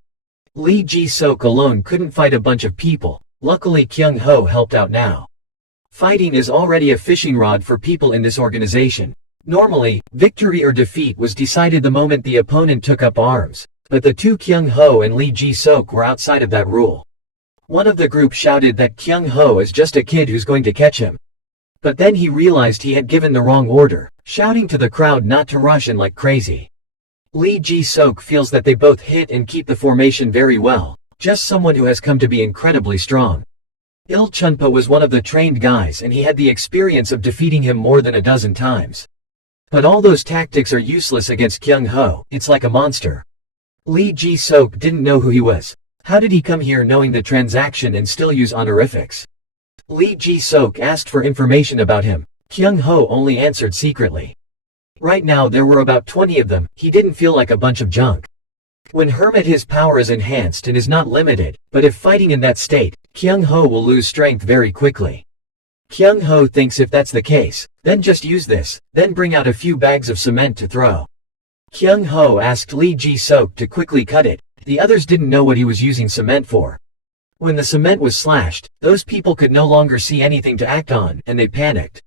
Lee Ji-sok alone couldn't fight a bunch of people. Luckily Kyung Ho helped out now. Fighting is already a fishing rod for people in this organization. Normally, victory or defeat was decided the moment the opponent took up arms. But the two Kyung Ho and Lee Ji-sok were outside of that rule. One of the group shouted that Kyung Ho is just a kid who's going to catch him. But then he realized he had given the wrong order, shouting to the crowd not to rush in like crazy. Lee Ji-sok feels that they both hit and keep the formation very well, just someone who has come to be incredibly strong. Ilchunpa was one of the trained guys and he had the experience of defeating him more than a dozen times. But all those tactics are useless against Kyung Ho, it's like a monster. Lee Ji-sok didn't know who he was. How did he come here knowing the transaction and still use honorifics? Lee Ji-sok asked for information about him. Kyung Ho only answered secretly. Right now there were about 20 of them. He didn't feel like a bunch of junk. When Hermit, his power is enhanced and is not limited, but if fighting in that state, Kyung Ho will lose strength very quickly. Kyung Ho thinks if that's the case, then just use this, then bring out a few bags of cement to throw. Kyung Ho asked Lee Ji-sok to quickly cut it. The others didn't know what he was using cement for. When the cement was slashed, those people could no longer see anything to act on, and they panicked.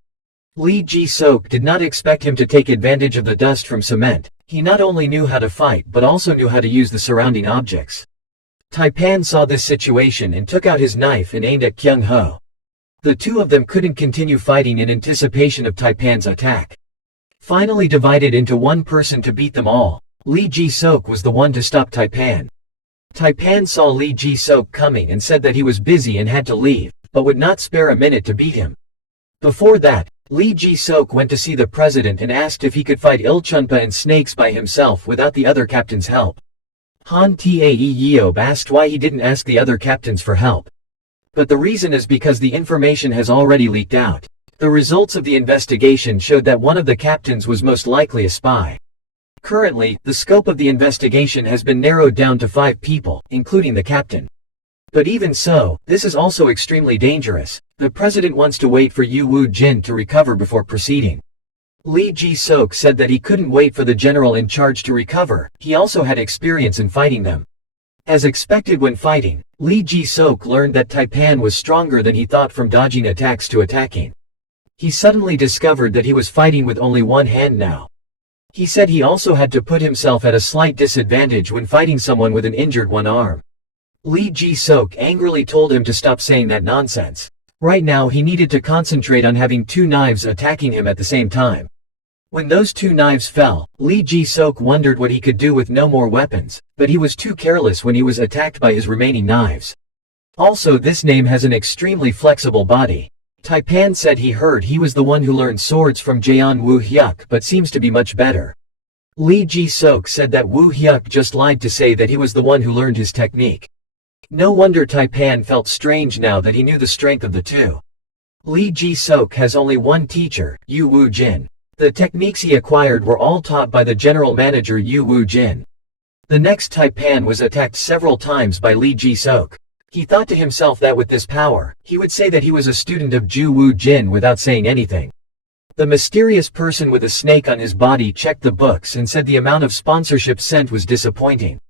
Lee Ji-sok did not expect him to take advantage of the dust from cement. He not only knew how to fight but also knew how to use the surrounding objects. Taipan saw this situation and took out his knife and aimed at Kyung Ho. The two of them couldn't continue fighting in anticipation of Taipan's attack. Finally divided into one person to beat them all, Lee Ji-sok was the one to stop Taipan. Taipan saw Lee Ji-sok coming and said that he was busy and had to leave, but would not spare a minute to beat him. Before that, Lee Ji-sok went to see the president and asked if he could fight Ilchunpa and Snakes by himself without the other captain's help. Han Tae Yeob asked why he didn't ask the other captains for help. But the reason is because the information has already leaked out. The results of the investigation showed that one of the captains was most likely a spy. Currently, the scope of the investigation has been narrowed down to 5 people, including the captain. But even so, this is also extremely dangerous. The president wants to wait for Yu Woo-jin to recover before proceeding. Lee Ji-sok said that he couldn't wait for the general in charge to recover. He also had experience in fighting them. As expected when fighting, Lee Ji-sok learned that Taipan was stronger than he thought from dodging attacks to attacking. He suddenly discovered that he was fighting with only one hand now. He said he also had to put himself at a slight disadvantage when fighting someone with an injured one arm. Lee Ji-sok angrily told him to stop saying that nonsense. Right now he needed to concentrate on having 2 knives attacking him at the same time. When those 2 knives fell, Lee Ji-sok wondered what he could do with no more weapons, but he was too careless when he was attacked by his remaining knives. Also, this name has an extremely flexible body. Taipan said he heard he was the one who learned swords from Jaeon Woo Hyuk but seems to be much better. Lee Ji-sok said that Woo Hyuk just lied to say that he was the one who learned his technique. No wonder Taipan felt strange now that he knew the strength of the two. Lee Ji-sok has only one teacher, Yu Woo-jin. The techniques he acquired were all taught by the general manager Yu Woo-jin. The next Taipan was attacked several times by Lee Ji-sok. He thought to himself that with this power, he would say that he was a student of Ju Woo-jin without saying anything. The mysterious person with a snake on his body checked the books and said the amount of sponsorship sent was disappointing.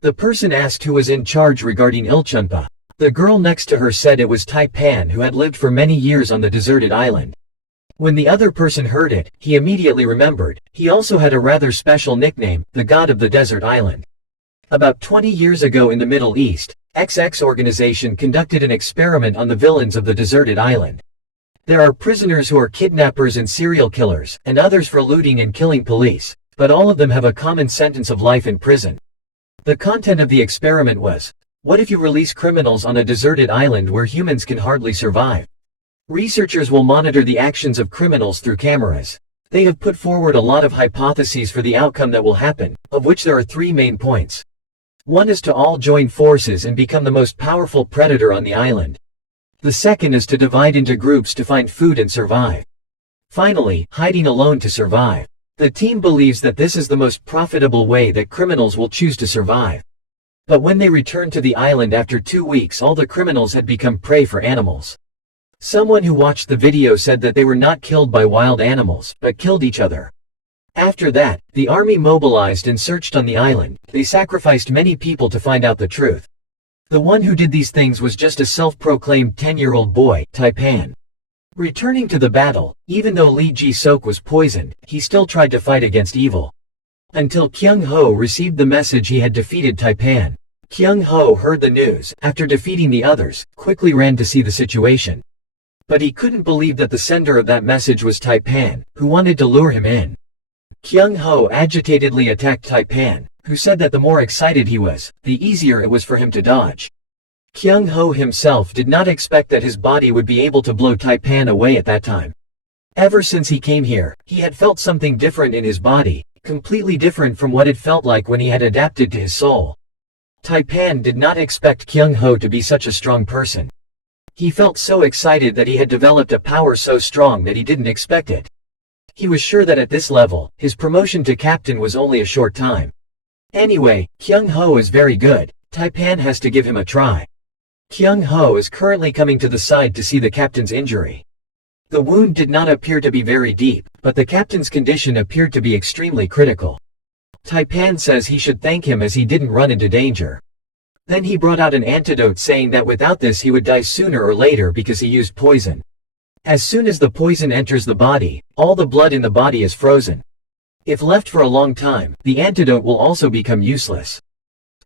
The person asked who was in charge regarding Ilchunpa. The girl next to her said it was Taipan, who had lived for many years on the deserted island. When the other person heard it, he immediately remembered. He also had a rather special nickname, the God of the Desert Island. About 20 years ago in the Middle East, XX organization conducted an experiment on the villains of the deserted island. There are prisoners who are kidnappers and serial killers, and others for looting and killing police, but all of them have a common sentence of life in prison. The content of the experiment was, what if you release criminals on a deserted island where humans can hardly survive? Researchers will monitor the actions of criminals through cameras. They have put forward a lot of hypotheses for the outcome that will happen, of which there are 3 main points. One is to all join forces and become the most powerful predator on the island. The second is to divide into groups to find food and survive. Finally, hiding alone to survive. The team believes that this is the most profitable way that criminals will choose to survive. But when they returned to the island after 2 weeks, all the criminals had become prey for animals. Someone who watched the video said that they were not killed by wild animals, but killed each other. After that, the army mobilized and searched on the island. They sacrificed many people to find out the truth. The one who did these things was just a self-proclaimed 10-year-old boy, Taipan. Returning to the battle, even though Lee Ji-sok was poisoned, he still tried to fight against evil. Until Kyung Ho received the message he had defeated Taipan. Kyung Ho heard the news, after defeating the others, quickly ran to see the situation. But he couldn't believe that the sender of that message was Taipan, who wanted to lure him in. Kyung Ho agitatedly attacked Taipan, who said that the more excited he was, the easier it was for him to dodge. Kyung Ho himself did not expect that his body would be able to blow Taipan away at that time. Ever since he came here, he had felt something different in his body, completely different from what it felt like when he had adapted to his soul. Taipan did not expect Kyung Ho to be such a strong person. He felt so excited that he had developed a power so strong that he didn't expect it. He was sure that at this level, his promotion to captain was only a short time. Anyway, Kyung Ho is very good. Taipan has to give him a try. Kyung Ho is currently coming to the side to see the captain's injury. The wound did not appear to be very deep, but the captain's condition appeared to be extremely critical. Taipan says he should thank him as he didn't run into danger. Then he brought out an antidote saying that without this he would die sooner or later because he used poison. As soon as the poison enters the body, all the blood in the body is frozen. If left for a long time, the antidote will also become useless.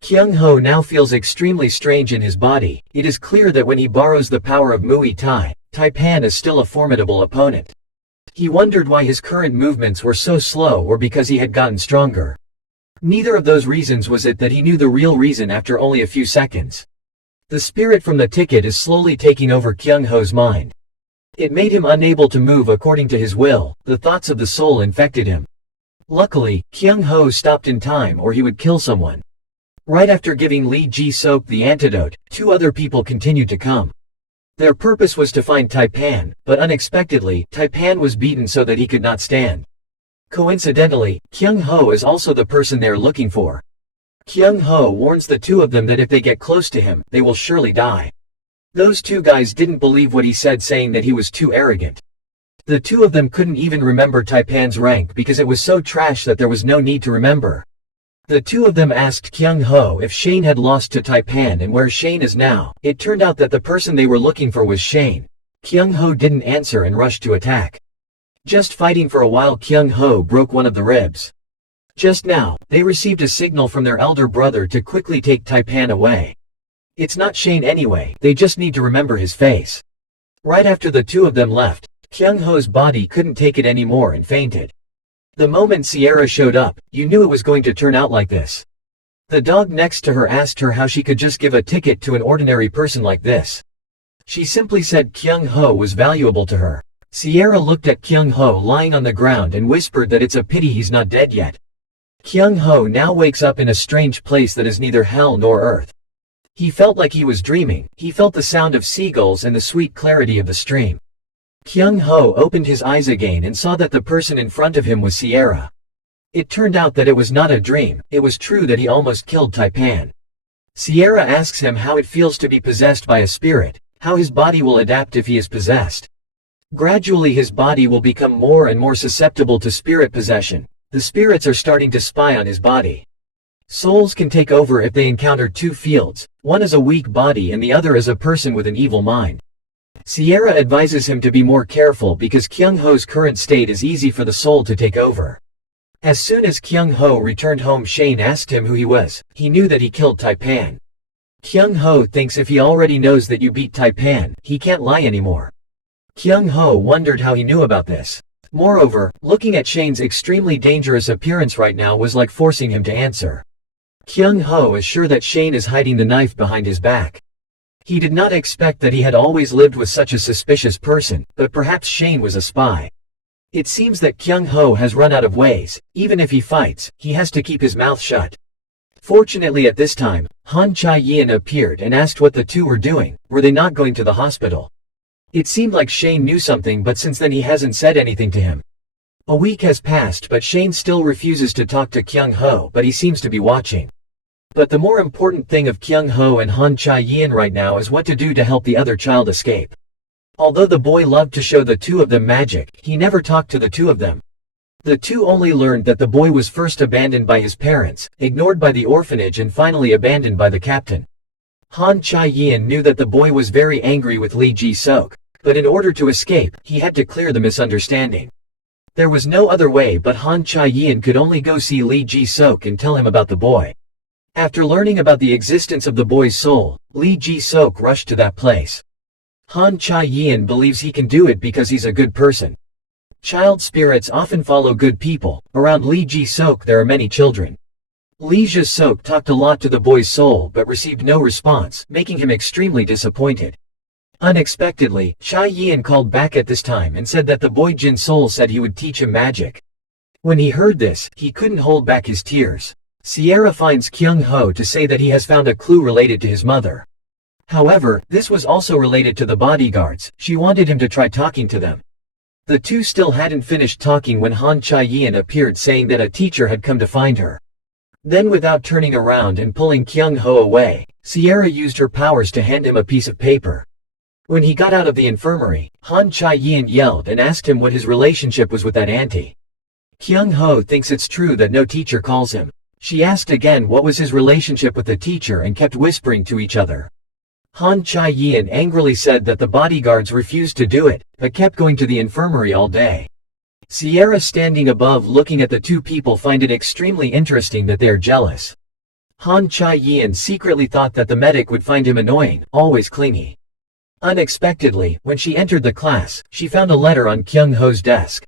Kyung Ho now feels extremely strange in his body. It is clear that when he borrows the power of Muay Thai, Taipan is still a formidable opponent. He wondered why his current movements were so slow or because he had gotten stronger. Neither of those reasons was it that he knew the real reason after only a few seconds. The spirit from the ticket is slowly taking over Kyung Ho's mind. It made him unable to move according to his will. The thoughts of the soul infected him. Luckily, Kyung Ho stopped in time or he would kill someone. Right after giving Lee Ji-sok the antidote, 2 other people continued to come. Their purpose was to find Taipan, but unexpectedly, Taipan was beaten so that he could not stand. Coincidentally, Kyung Ho is also the person they are looking for. Kyung Ho warns the 2 of them that if they get close to him, they will surely die. Those 2 guys didn't believe what he said, saying that he was too arrogant. The 2 of them couldn't even remember Taipan's rank because it was so trash that there was no need to remember. The 2 of them asked Kyung Ho if Shane had lost to Taipan and where Shane is now. It turned out that the person they were looking for was Shane. Kyung Ho didn't answer and rushed to attack. Just fighting for a while, Kyung Ho broke one of the ribs. Just now, they received a signal from their elder brother to quickly take Taipan away. It's not Shane anyway, they just need to remember his face. Right after the 2 of them left, Kyung Ho's body couldn't take it anymore and fainted. The moment Sierra showed up, you knew it was going to turn out like this. The dog next to her asked her how she could just give a ticket to an ordinary person like this. She simply said Kyung Ho was valuable to her. Sierra looked at Kyung Ho lying on the ground and whispered that it's a pity he's not dead yet. Kyung Ho now wakes up in a strange place that is neither hell nor earth. He felt like he was dreaming. He felt the sound of seagulls and the sweet clarity of the stream. Kyung Ho opened his eyes again and saw that the person in front of him was Sierra. It turned out that it was not a dream, it was true that he almost killed Taipan. Sierra asks him how it feels to be possessed by a spirit, how his body will adapt if he is possessed. Gradually his body will become more and more susceptible to spirit possession. The spirits are starting to spy on his body. Souls can take over if they encounter 2 fields, one is a weak body and the other is a person with an evil mind. Sierra advises him to be more careful because Kyung Ho's current state is easy for the soul to take over. As soon as Kyung Ho returned home, Shane asked him who he was. He knew that he killed Taipan. Kyung Ho thinks if he already knows that you beat Taipan, he can't lie anymore. Kyung Ho wondered how he knew about this. Moreover, looking at Shane's extremely dangerous appearance right now was like forcing him to answer. Kyung Ho is sure that Shane is hiding the knife behind his back. He did not expect that he had always lived with such a suspicious person, but perhaps Shane was a spy. It seems that Kyung Ho has run out of ways. Even if he fights, he has to keep his mouth shut. Fortunately at this time, Han Chae-yeon appeared and asked what the two were doing. Were they not going to the hospital? It seemed like Shane knew something, but since then he hasn't said anything to him. A week has passed, but Shane still refuses to talk to Kyung Ho, but he seems to be watching. But the more important thing of Kyung Ho and Han Chae-yeon right now is what to do to help the other child escape. Although the boy loved to show the two of them magic, he never talked to the two of them. The two only learned that the boy was first abandoned by his parents, ignored by the orphanage, and finally abandoned by the captain. Han Chae-yeon knew that the boy was very angry with Lee Ji-seok, but in order to escape, he had to clear the misunderstanding. There was no other way, but Han Chae-yeon could only go see Lee Ji-seok and tell him about the boy. After learning about the existence of the boy's soul, Lee Ji-seok rushed to that place. Han Chae-yeon believes he can do it because he's a good person. Child spirits often follow good people. Around Lee Ji-seok there are many children. Lee Ji-seok talked a lot to the boy's soul but received no response, making him extremely disappointed. Unexpectedly, Chae-yeon called back at this time and said that the boy Jin's soul said he would teach him magic. When he heard this, he couldn't hold back his tears. Sierra finds Kyung Ho to say that he has found a clue related to his mother. However, this was also related to the bodyguards. She wanted him to try talking to them. The two still hadn't finished talking when Han Chae-yeon appeared saying that a teacher had come to find her. Then without turning around and pulling Kyung Ho away, Sierra used her powers to hand him a piece of paper. When he got out of the infirmary, Han Chae-yeon yelled and asked him what his relationship was with that auntie. Kyung Ho thinks it's true that no teacher calls him. She asked again what was his relationship with the teacher and kept whispering to each other. Han Chae-yeon angrily said that the bodyguards refused to do it, but kept going to the infirmary all day. Sierra standing above looking at the two people find it extremely interesting that they are jealous. Han Chae-yeon secretly thought that the medic would find him annoying, always clingy. Unexpectedly, when she entered the class, she found a letter on Kyung Ho's desk.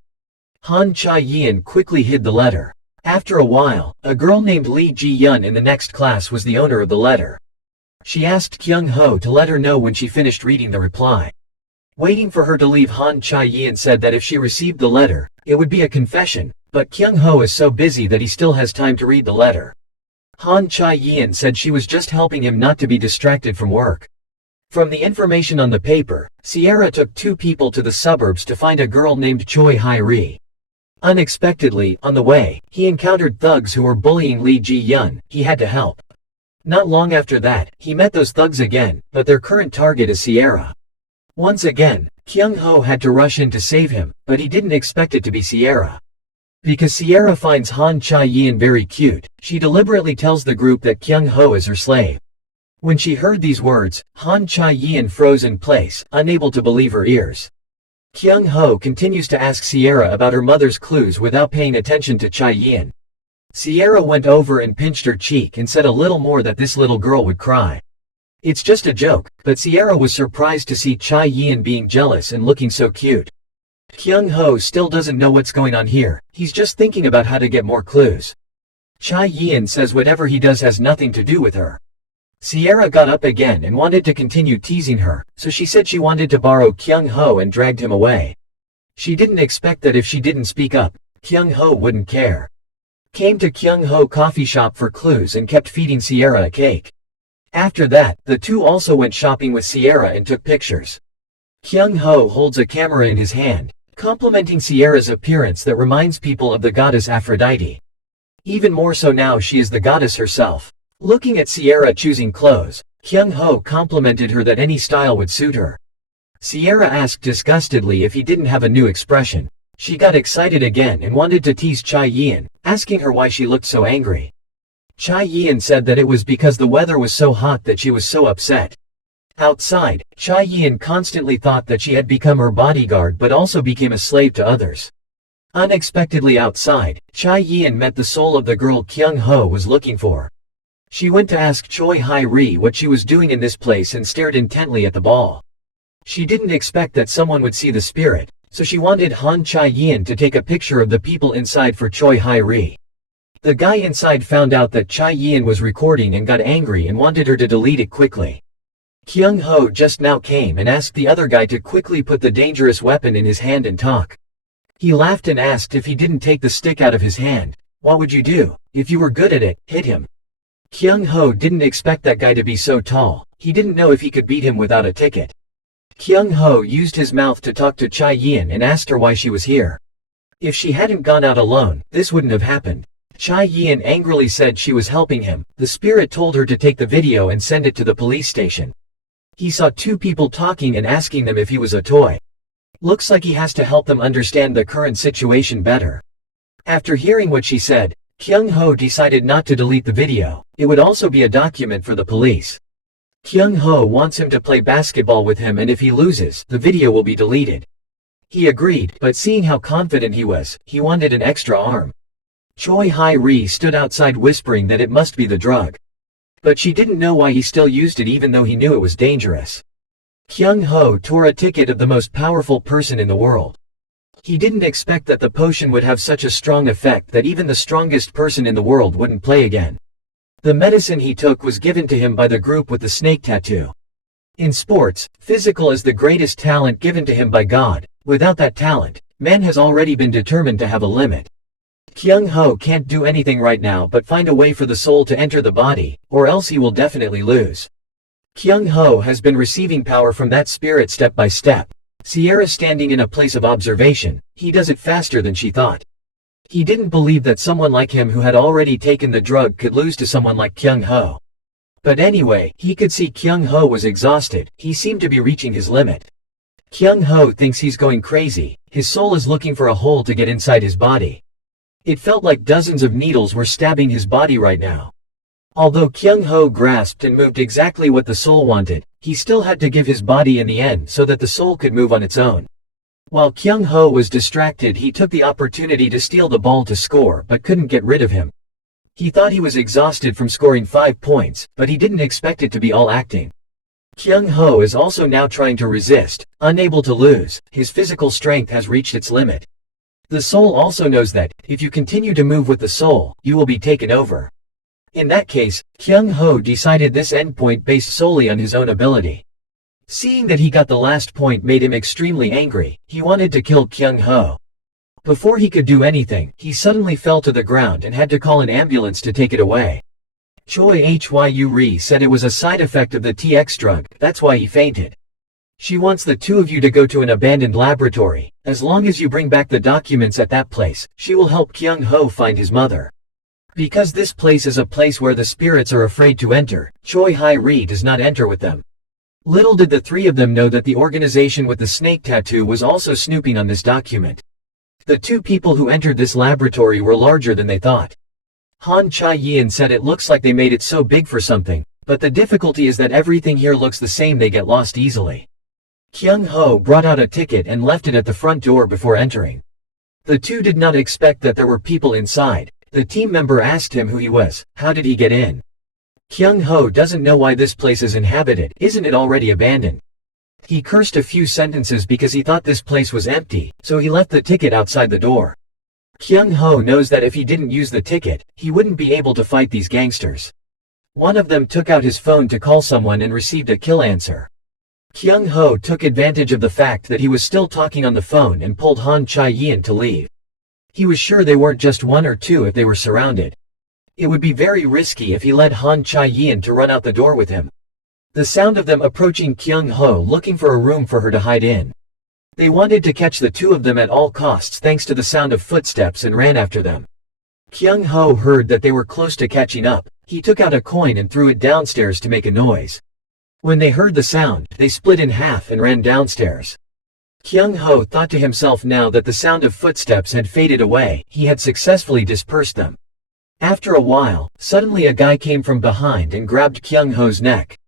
Han Chae-yeon quickly hid the letter. After a while, a girl named Lee Ji-yeon in the next class was the owner of the letter. She asked Kyung Ho to let her know when she finished reading the reply. Waiting for her to leave, Han Chae-yeon said that if she received the letter, it would be a confession, but Kyung Ho is so busy that he still has time to read the letter. Han Chae-yeon said she was just helping him not to be distracted from work. From the information on the paper, Sierra took two people to the suburbs to find a girl named Choi Hai-ri. Unexpectedly, on the way, he encountered thugs who were bullying Lee Ji-yeon. He had to help. Not long after that, he met those thugs again, but their current target is Sierra. Once again, Kyung Ho had to rush in to save him, but he didn't expect it to be Sierra. Because Sierra finds Han Chae-yeon very cute, she deliberately tells the group that Kyung Ho is her slave. When she heard these words, Han Chae-yeon froze in place, unable to believe her ears. Kyung Ho continues to ask Sierra about her mother's clues without paying attention to Chae-yeon. Sierra went over and pinched her cheek and said a little more that this little girl would cry. It's just a joke, but Sierra was surprised to see Chae-yeon being jealous and looking so cute. Kyung Ho still doesn't know what's going on here, he's just thinking about how to get more clues. Chae-yeon says whatever he does has nothing to do with her. Sierra got up again and wanted to continue teasing her, so she said she wanted to borrow Kyung Ho and dragged him away. She didn't expect that if she didn't speak up, Kyung Ho wouldn't care. Came to Kyung Ho coffee shop for clues and kept feeding Sierra a cake. After that, the two also went shopping with Sierra and took pictures. Kyung Ho holds a camera in his hand, complimenting Sierra's appearance that reminds people of the goddess Aphrodite. Even more so now she is the goddess herself. Looking at Sierra choosing clothes, Kyung Ho complimented her that any style would suit her. Sierra asked disgustedly if he didn't have a new expression. She got excited again and wanted to tease Chae-yeon, asking her why she looked so angry. Chae-yeon said that it was because the weather was so hot that she was so upset. Outside, Chae-yeon constantly thought that she had become her bodyguard but also became a slave to others. Unexpectedly outside, Chae-yeon met the soul of the girl Kyung Ho was looking for. She went to ask Choi Hai-ri what she was doing in this place and stared intently at the ball. She didn't expect that someone would see the spirit, so she wanted Han Chai-yin to take a picture of the people inside for Choi Hai-ri. The guy inside found out that Chai-yin was recording and got angry and wanted her to delete it quickly. Kyung Ho just now came and asked the other guy to quickly put the dangerous weapon in his hand and talk. He laughed and asked if he didn't take the stick out of his hand. What would you do? If you were good at it, hit him. Kyung Ho didn't expect that guy to be so tall. He didn't know if he could beat him without a ticket. Kyung Ho used his mouth to talk to Chai-yin and asked her why she was here. If she hadn't gone out alone, this wouldn't have happened. Chai-yin angrily said she was helping him. The spirit told her to take the video and send it to the police station. He saw two people talking and asking them if he was a toy. Looks like he has to help them understand the current situation better. After hearing what she said, Kyung Ho decided not to delete the video. It would also be a document for the police. Kyung Ho wants him to play basketball with him, and if he loses, the video will be deleted. He agreed, but seeing how confident he was, he wanted an extra arm. Choi Hai-ri stood outside whispering that it must be the drug. But she didn't know why he still used it even though he knew it was dangerous. Kyung Ho tore a ticket of the most powerful person in the world. He didn't expect that the potion would have such a strong effect that even the strongest person in the world wouldn't play again. The medicine he took was given to him by the group with the snake tattoo. In sports, physical is the greatest talent given to him by God. Without that talent, man has already been determined to have a limit. Kyung Ho can't do anything right now but find a way for the soul to enter the body, or else he will definitely lose. Kyung Ho has been receiving power from that spirit step by step. Sierra standing in a place of observation, he does it faster than she thought. He didn't believe that someone like him who had already taken the drug could lose to someone like Kyung Ho. But anyway, he could see Kyung Ho was exhausted. He seemed to be reaching his limit. Kyung Ho thinks he's going crazy. His soul is looking for a hole to get inside his body. It felt like dozens of needles were stabbing his body right now. Although Kyung Ho grasped and moved exactly what the soul wanted, he still had to give his body in the end so that the soul could move on its own. While Kyung Ho was distracted, he took the opportunity to steal the ball to score but couldn't get rid of him. He thought he was exhausted from scoring 5 points, but he didn't expect it to be all acting. Kyung Ho is also now trying to resist, unable to lose. His physical strength has reached its limit. The soul also knows that, if you continue to move with the soul, you will be taken over. In that case, Kyung Ho decided this endpoint based solely on his own ability. Seeing that he got the last point made him extremely angry. He wanted to kill Kyung Ho. Before he could do anything, he suddenly fell to the ground and had to call an ambulance to take it away. Choi Hai-ri said it was a side effect of the TX drug, that's why he fainted. She wants the two of you to go to an abandoned laboratory. As long as you bring back the documents at that place, she will help Kyung Ho find his mother. Because this place is a place where the spirits are afraid to enter, Choi Hai-ri does not enter with them. Little did the three of them know that the organization with the snake tattoo was also snooping on this document. The two people who entered this laboratory were larger than they thought. Han Chai-yin said it looks like they made it so big for something, but the difficulty is that everything here looks the same, they get lost easily. Kyung Ho brought out a ticket and left it at the front door before entering. The two did not expect that there were people inside. The team member asked him who he was. How did he get in? Kyung Ho doesn't know why this place is inhabited. Isn't it already abandoned? He cursed a few sentences because he thought this place was empty, so he left the ticket outside the door. Kyung Ho knows that if he didn't use the ticket, he wouldn't be able to fight these gangsters. One of them took out his phone to call someone and received a kill answer. Kyung Ho took advantage of the fact that he was still talking on the phone and pulled Han Chai-yin to leave. He was sure they weren't just one or two if they were surrounded. It would be very risky if he led Han Chai-yin to run out the door with him. The sound of them approaching Kyung Ho looking for a room for her to hide in. They wanted to catch the two of them at all costs thanks to the sound of footsteps and ran after them. Kyung Ho heard that they were close to catching up. He took out a coin and threw it downstairs to make a noise. When they heard the sound, they split in half and ran downstairs. Kyung Ho thought to himself now that the sound of footsteps had faded away, he had successfully dispersed them. After a while, suddenly a guy came from behind and grabbed Kyung Ho's neck.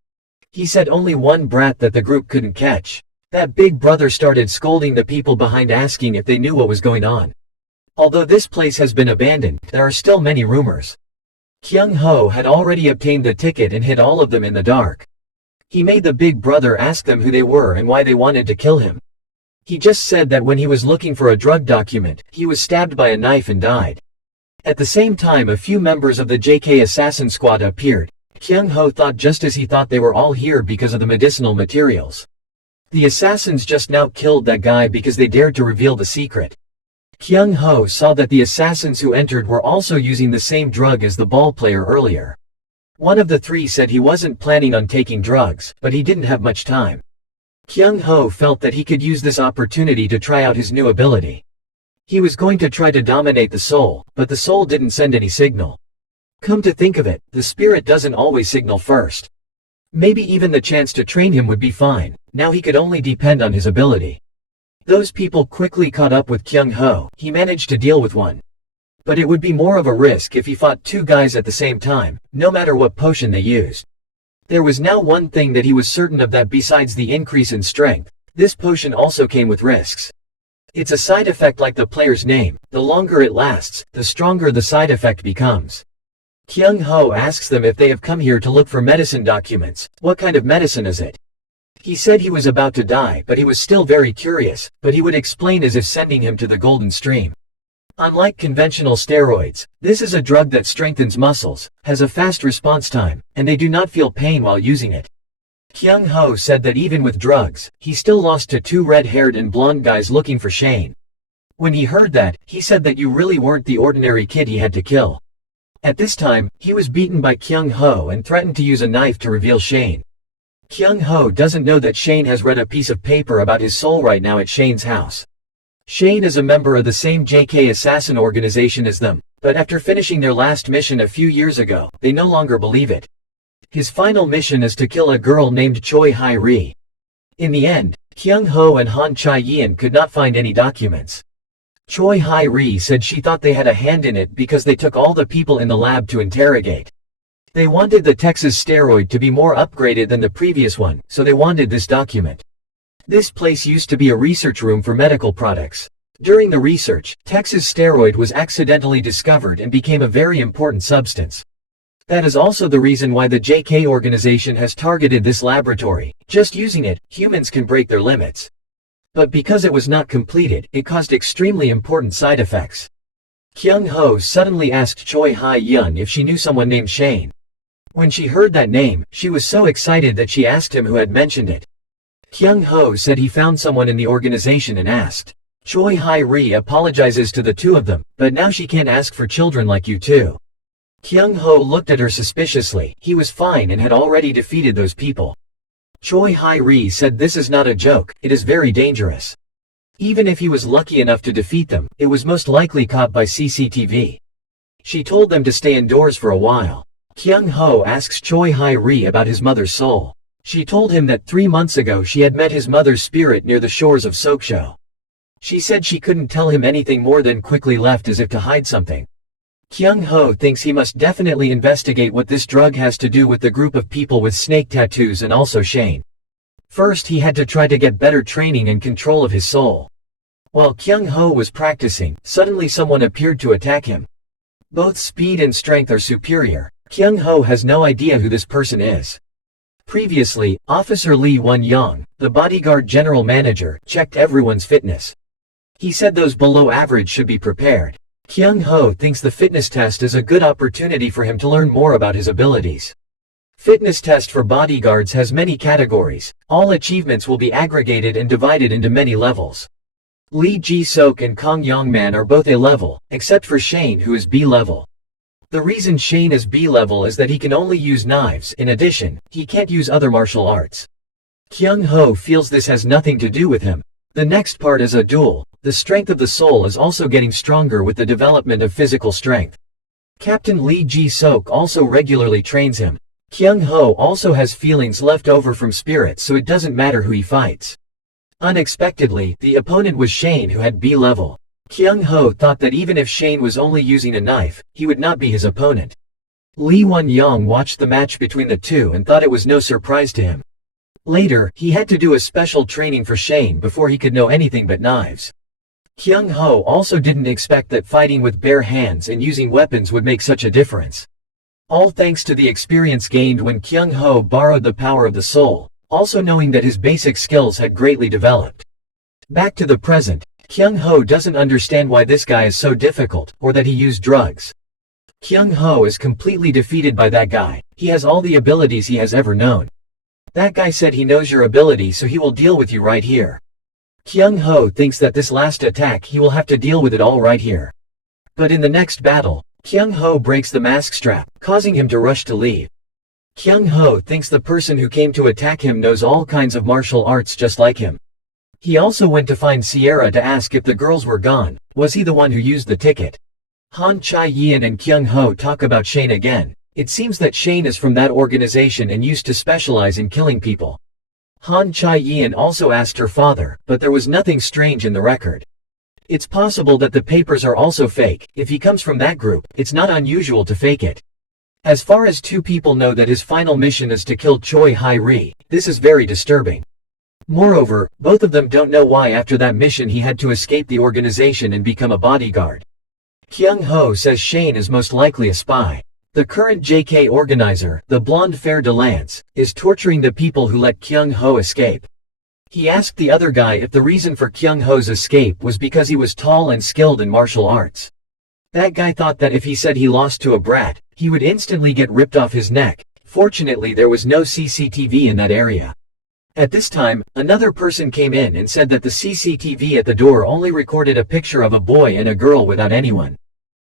He said only one brat that the group couldn't catch. That big brother started scolding the people behind, asking if they knew what was going on. Although this place has been abandoned, there are still many rumors. Kyung Ho had already obtained the ticket and hid all of them in the dark. He made the big brother ask them who they were and why they wanted to kill him. He just said that when he was looking for a drug document, he was stabbed by a knife and died. At the same time, a few members of the JK assassin squad appeared. Kyung Ho thought just as he thought they were all here because of the medicinal materials. The assassins just now killed that guy because they dared to reveal the secret. Kyung Ho saw that the assassins who entered were also using the same drug as the ball player earlier. One of the three said he wasn't planning on taking drugs, but he didn't have much time. Kyung Ho felt that he could use this opportunity to try out his new ability. He was going to try to dominate the soul, but the soul didn't send any signal. Come to think of it, the spirit doesn't always signal first. Maybe even the chance to train him would be fine. Now he could only depend on his ability. Those people quickly caught up with Kyung Ho. He managed to deal with one. But it would be more of a risk if he fought two guys at the same time, no matter what potion they used. There was now one thing that he was certain of, that besides the increase in strength, this potion also came with risks. It's a side effect like the player's name. The longer it lasts, the stronger the side effect becomes. Kyung Ho asks them if they have come here to look for medicine documents. What kind of medicine is it? He said he was about to die, but he was still very curious, but he would explain as if sending him to the golden stream. Unlike conventional steroids, this is a drug that strengthens muscles, has a fast response time, and they do not feel pain while using it. Kyung Ho said that even with drugs, he still lost to two red-haired and blonde guys looking for Shane. When he heard that, he said that you really weren't the ordinary kid he had to kill. At this time, he was beaten by Kyung Ho and threatened to use a knife to reveal Shane. Kyung Ho doesn't know that Shane has read a piece of paper about his soul right now at Shane's house. Shane is a member of the same JK assassin organization as them, but after finishing their last mission a few years ago, they no longer believe it. His final mission is to kill a girl named Choi Hai-ri. In the end, Kyung Ho and Han Chai-yeon could not find any documents. Choi Hai-ri said she thought they had a hand in it because they took all the people in the lab to interrogate. They wanted the Texas steroid to be more upgraded than the previous one, so they wanted this document. This place used to be a research room for medical products. During the research, Texas steroid was accidentally discovered and became a very important substance. That is also the reason why the JK organization has targeted this laboratory. Just using it, humans can break their limits. But because it was not completed, it caused extremely important side effects. Kyung Ho suddenly asked Choi Hai-yeon if she knew someone named Shane. When she heard that name, she was so excited that she asked him who had mentioned it. Kyung Ho said he found someone in the organization and asked. Choi Hai-ri apologizes to the two of them, but now she can't ask for children like you too. Kyung Ho looked at her suspiciously. He was fine and had already defeated those people. Choi Hai-ri said this is not a joke, it is very dangerous. Even if he was lucky enough to defeat them, it was most likely caught by CCTV. She told them to stay indoors for a while. Kyung Ho asks Choi Hai-ri about his mother's soul. She told him that 3 months ago she had met his mother's spirit near the shores of Sokcho. She said she couldn't tell him anything more than quickly left as if to hide something. Kyung Ho thinks he must definitely investigate what this drug has to do with the group of people with snake tattoos and also Shane. First he had to try to get better training and control of his soul. While Kyung Ho was practicing, suddenly someone appeared to attack him. Both speed and strength are superior. Kyung Ho has no idea who this person is. Previously, Officer Lee Won-young, the bodyguard general manager, checked everyone's fitness. He said those below average should be prepared. Kyung Ho thinks the fitness test is a good opportunity for him to learn more about his abilities. Fitness test for bodyguards has many categories. All achievements will be aggregated and divided into many levels. Lee Ji-sok and Kang Yong-man are both A level, except for Shane who is B level. The reason Shane is B level is that he can only use knives. In addition, he can't use other martial arts. Kyung Ho feels this has nothing to do with him. The next part is a duel. The strength of the soul is also getting stronger with the development of physical strength. Captain Lee Ji-sok also regularly trains him. Kyung Ho also has feelings left over from spirits, so it doesn't matter who he fights. Unexpectedly, the opponent was Shane who had B level. Kyung Ho thought that even if Shane was only using a knife, he would not be his opponent. Lee Won-young watched the match between the two and thought it was no surprise to him. Later, he had to do a special training for Shane before he could know anything but knives. Kyung Ho also didn't expect that fighting with bare hands and using weapons would make such a difference. All thanks to the experience gained when Kyung Ho borrowed the power of the soul, also knowing that his basic skills had greatly developed. Back to the present, Kyung Ho doesn't understand why this guy is so difficult, or that he used drugs. Kyung Ho is completely defeated by that guy. He has all the abilities he has ever known. That guy said he knows your ability, so he will deal with you right here. Kyung Ho thinks that this last attack he will have to deal with it all right here. But in the next battle, Kyung Ho breaks the mask strap, causing him to rush to leave. Kyung Ho thinks the person who came to attack him knows all kinds of martial arts just like him. He also went to find Sierra to ask if the girls were gone. Was he the one who used the ticket? Han Chae-yeon and Kyung Ho talk about Shane again. It seems that Shane is from that organization and used to specialize in killing people. Han Chae-yeon also asked her father, but there was nothing strange in the record. It's possible that the papers are also fake. If he comes from that group, it's not unusual to fake it. As far as two people know that his final mission is to kill Choi Hai-ri, this is very disturbing. Moreover, both of them don't know why after that mission he had to escape the organization and become a bodyguard. Kyung Ho says Shane is most likely a spy. The current JK organizer, the blonde Fer de Lance, is torturing the people who let Kyung Ho escape. He asked the other guy if the reason for Kyung Ho's escape was because he was tall and skilled in martial arts. That guy thought that if he said he lost to a brat, he would instantly get ripped off his neck. Fortunately, there was no CCTV in that area. At this time, another person came in and said that the CCTV at the door only recorded a picture of a boy and a girl without anyone.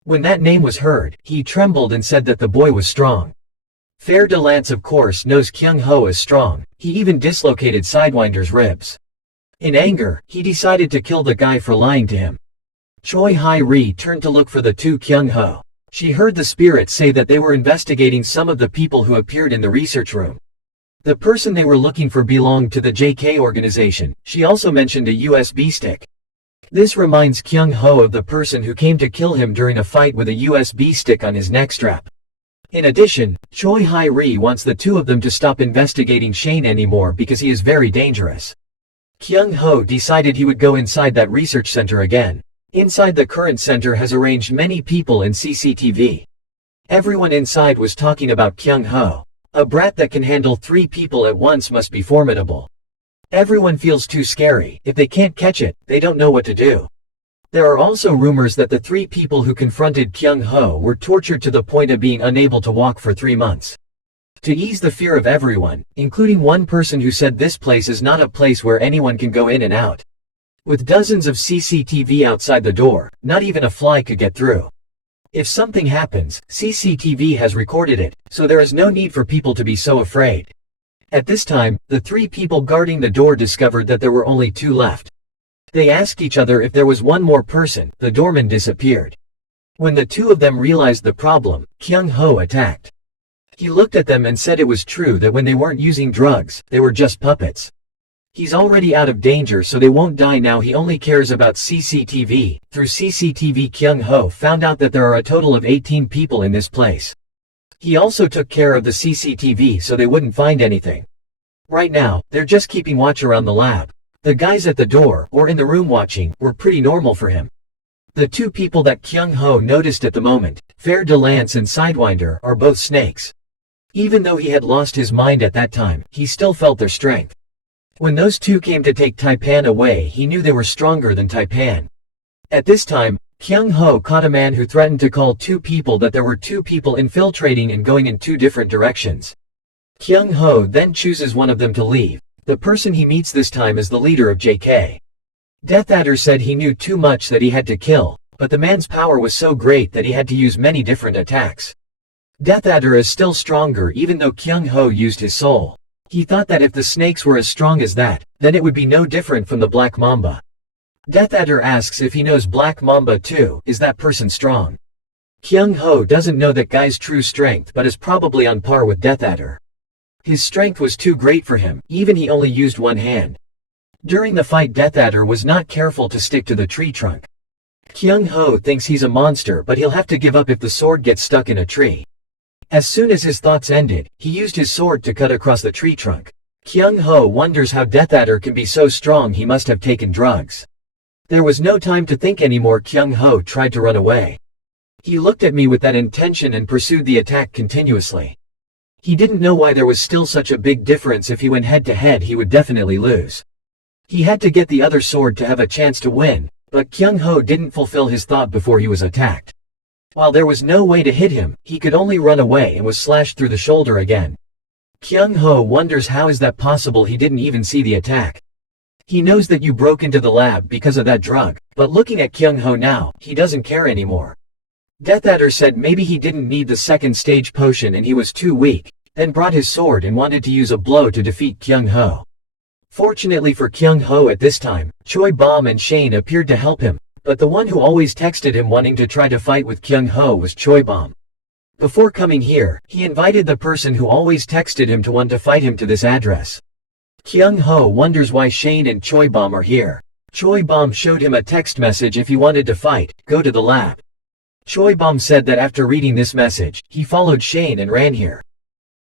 When that name was heard, he trembled and said that the boy was strong. Fer de Lance of course knows Kyung Ho is strong. He even dislocated Sidewinder's ribs. In anger, he decided to kill the guy for lying to him. Choi Hai-ri turned to look for the two Kyung Ho. She heard the spirits say that they were investigating some of the people who appeared in the research room. The person they were looking for belonged to the JK organization. She also mentioned a USB stick. This reminds Kyung Ho of the person who came to kill him during a fight with a USB stick on his neck strap. In addition, Choi Hai-ri wants the two of them to stop investigating Shane anymore because he is very dangerous. Kyung Ho decided he would go inside that research center again. Inside the current center has arranged many people in CCTV. Everyone inside was talking about Kyung Ho. A brat that can handle 3 people at once must be formidable. Everyone feels too scary. If they can't catch it, they don't know what to do. There are also rumors that the 3 people who confronted Kyung Ho were tortured to the point of being unable to walk for 3 months. To ease the fear of everyone, including one person who said this place is not a place where anyone can go in and out. With dozens of CCTV outside the door, not even a fly could get through. If something happens, CCTV has recorded it, so there is no need for people to be so afraid. At this time, the 3 people guarding the door discovered that there were only 2 left. They asked each other if there was one more person. The doorman disappeared. When the 2 of them realized the problem, Kyung Ho attacked. He looked at them and said it was true that when they weren't using drugs, they were just puppets. He's already out of danger, so they won't die now. He only cares about CCTV. Through CCTV, Kyung Ho found out that there are a total of 18 people in this place. He also took care of the CCTV so they wouldn't find anything. Right now, they're just keeping watch around the lab. The guys at the door, or in the room watching, were pretty normal for him. The 2 people that Kyung Ho noticed at the moment, Fer de Lance and Sidewinder, are both snakes. Even though he had lost his mind at that time, he still felt their strength. When those 2 came to take Taipan away, he knew they were stronger than Taipan. At this time, Kyung Ho caught a man who threatened to call 2 people that there were 2 people infiltrating and going in 2 different directions. Kyung Ho then chooses one of them to leave. The person he meets this time is the leader of JK. Death Adder said he knew too much that he had to kill, but the man's power was so great that he had to use many different attacks. Death Adder is still stronger even though Kyung Ho used his soul. He thought that if the snakes were as strong as that, then it would be no different from the Black Mamba. Death Adder asks if he knows Black Mamba too. Is that person strong? Kyung Ho doesn't know that guy's true strength but is probably on par with Death Adder. His strength was too great for him, even he only used one hand. During the fight, Death Adder was not careful to stick to the tree trunk. Kyung Ho thinks he's a monster, but he'll have to give up if the sword gets stuck in a tree. As soon as his thoughts ended, he used his sword to cut across the tree trunk. Kyung Ho wonders how Death Adder can be so strong. He must have taken drugs. There was no time to think anymore. Kyung Ho tried to run away. He looked at me with that intention and pursued the attack continuously. He didn't know why there was still such a big difference. If he went head to head, he would definitely lose. He had to get the other sword to have a chance to win, but Kyung Ho didn't fulfill his thought before he was attacked. While there was no way to hit him, he could only run away and was slashed through the shoulder again. Kyung Ho wonders how is that possible. He didn't even see the attack. He knows that you broke into the lab because of that drug, but looking at Kyung Ho now, he doesn't care anymore. Death Adder said maybe he didn't need the second stage potion and he was too weak, then brought his sword and wanted to use a blow to defeat Kyung Ho. Fortunately for Kyung Ho at this time, Choi Bomb and Shane appeared to help him, but the one who always texted him wanting to try to fight with Kyung Ho was Choi Bomb. Before coming here, he invited the person who always texted him to want to fight him to this address. Kyung Ho wonders why Shane and Choi Bomb are here. Choi Bomb showed him a text message. If he wanted to fight, go to the lab. Choi Bomb said that after reading this message, he followed Shane and ran here.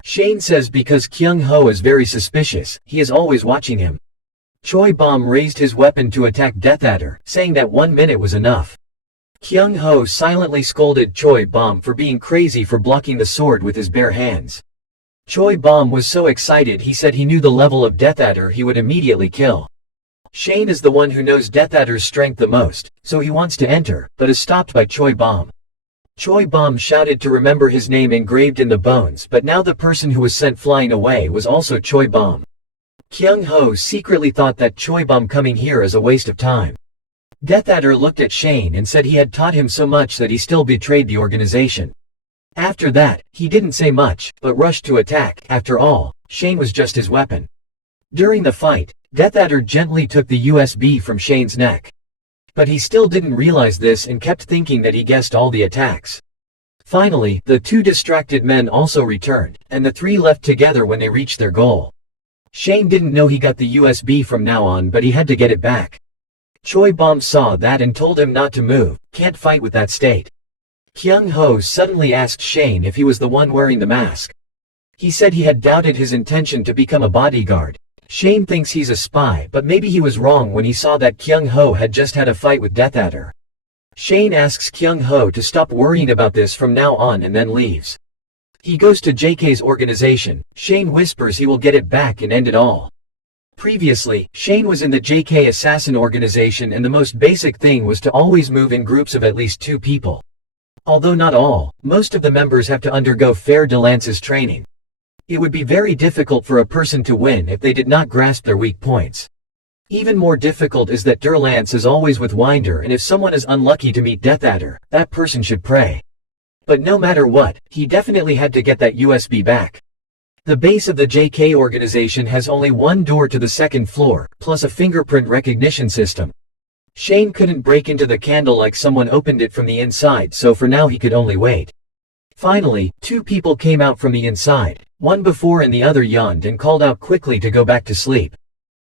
Shane says because Kyung Ho is very suspicious, he is always watching him. Choi Bomb raised his weapon to attack Death Adder, saying that 1 minute was enough. Kyung Ho silently scolded Choi Bomb for being crazy for blocking the sword with his bare hands. Choi Bomb was so excited he said he knew the level of Death Adder he would immediately kill. Shane is the one who knows Death Adder's strength the most, so he wants to enter, but is stopped by Choi Bomb. Choi Bomb shouted to remember his name engraved in the bones, but now the person who was sent flying away was also Choi Bomb. Kyung Ho secretly thought that Choi Bomb coming here is a waste of time. Death Adder looked at Shane and said he had taught him so much that he still betrayed the organization. After that, he didn't say much, but rushed to attack. After all, Shane was just his weapon. During the fight, Death Adder gently took the USB from Shane's neck. But he still didn't realize this and kept thinking that he guessed all the attacks. Finally, the two distracted men also returned, and the three left together when they reached their goal. Shane didn't know he got the USB from now on, but he had to get it back. Choi Bomb saw that and told him not to move, can't fight with that state. Kyung Ho suddenly asked Shane if he was the one wearing the mask. He said he had doubted his intention to become a bodyguard. Shane thinks he's a spy, but maybe he was wrong when he saw that Kyung Ho had just had a fight with Death Adder. Shane asks Kyung Ho to stop worrying about this from now on and then leaves. He goes to JK's organization. Shane whispers he will get it back and end it all. Previously, Shane was in the JK assassin organization and the most basic thing was to always move in groups of at least 2 people. Although not all, most of the members have to undergo fer de lance's training. It would be very difficult for a person to win if they did not grasp their weak points. Even more difficult is that der Lance is always with Winder, and if someone is unlucky to meet Death Adder, that person should pray. But no matter what, he definitely had to get that USB back. The base of the JK organization has only one door to the 2nd floor, plus a fingerprint recognition system. Shane couldn't break into the candle like someone opened it from the inside, so for now he could only wait. Finally, 2 people came out from the inside. One before and the other yawned and called out quickly to go back to sleep.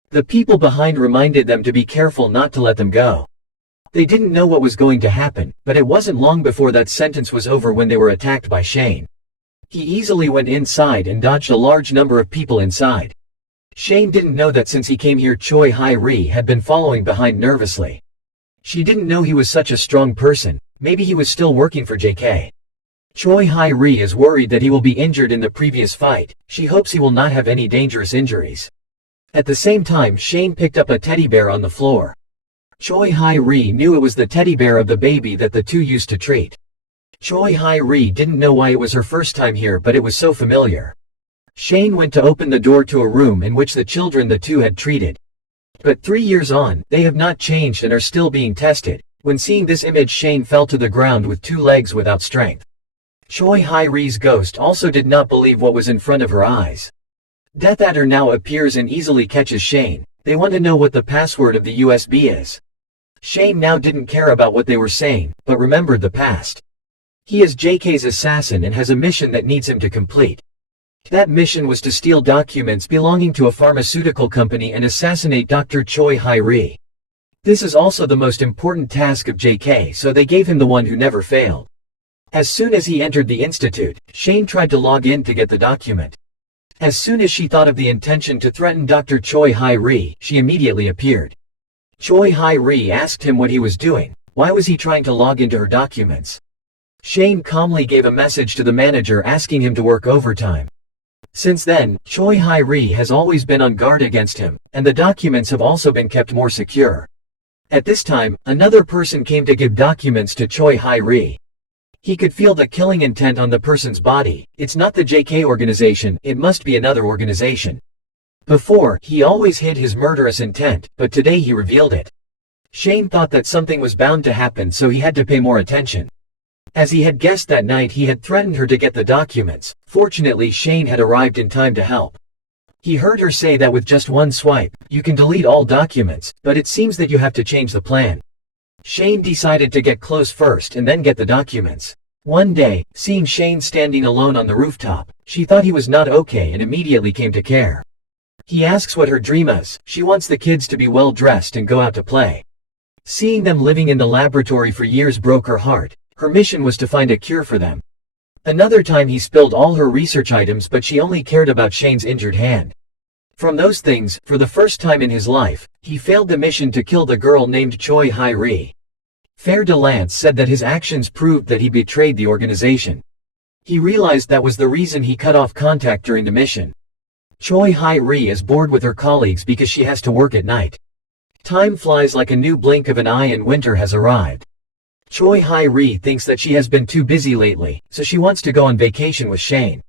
The people behind reminded them to be careful not to let them go. They didn't know what was going to happen, but it wasn't long before that sentence was over when they were attacked by Shane. He easily went inside and dodged a large number of people inside. Shane didn't know that since he came here Choi Hai-ri had been following behind nervously. She didn't know he was such a strong person. Maybe he was still working for JK. Choi Hai-ri is worried that he will be injured in the previous fight. She hopes he will not have any dangerous injuries. At the same time, Shane picked up a teddy bear on the floor. Choi Hai-ri knew it was the teddy bear of the baby that the two used to treat. Choi Hai-ri didn't know why it was her first time here, but it was so familiar. Shane went to open the door to a room in which the children the two had treated. But 3 years on, they have not changed and are still being tested. When seeing this image, Shane fell to the ground with 2 legs without strength. Choi Hai-ri's ghost also did not believe what was in front of her eyes. Death Adder now appears and easily catches Shane. They want to know what the password of the USB is. Shane now didn't care about what they were saying, but remembered the past. He is JK's assassin and has a mission that needs him to complete. That mission was to steal documents belonging to a pharmaceutical company and assassinate Dr. Choi Hai-ri. This is also the most important task of JK, so they gave him the one who never failed. As soon as he entered the institute, Shane tried to log in to get the document. As soon as she thought of the intention to threaten Dr. Choi Hai-ri, she immediately appeared. Choi Hai-ri asked him what he was doing. Why was he trying to log into her documents? Shane calmly gave a message to the manager asking him to work overtime. Since then, Choi Hae-ri has always been on guard against him, and the documents have also been kept more secure. At this time, another person came to give documents to Choi Hae-ri. He could feel the killing intent on the person's body. It's not the JK organization, it must be another organization. Before, he always hid his murderous intent, but today he revealed it. Shane thought that something was bound to happen, so he had to pay more attention. As he had guessed that night, he had threatened her to get the documents. Fortunately, Shane had arrived in time to help. He heard her say that with just one swipe, you can delete all documents, but it seems that you have to change the plan. Shane decided to get close first and then get the documents. One day, seeing Shane standing alone on the rooftop, she thought he was not okay and immediately came to care. He asks what her dream is. She wants the kids to be well dressed and go out to play. Seeing them living in the laboratory for years broke her heart. Her mission was to find a cure for them. Another time he spilled all her research items, but she only cared about Shane's injured hand. From those things, for the first time in his life, he failed the mission to kill the girl named Choi Hae-ri. Fer de Lance said that his actions proved that he betrayed the organization. He realized that was the reason he cut off contact during the mission. Choi Hae-ri is bored with her colleagues because she has to work at night. Time flies like a new blink of an eye and winter has arrived. Choi Hae-ri thinks that she has been too busy lately, so she wants to go on vacation with Shane.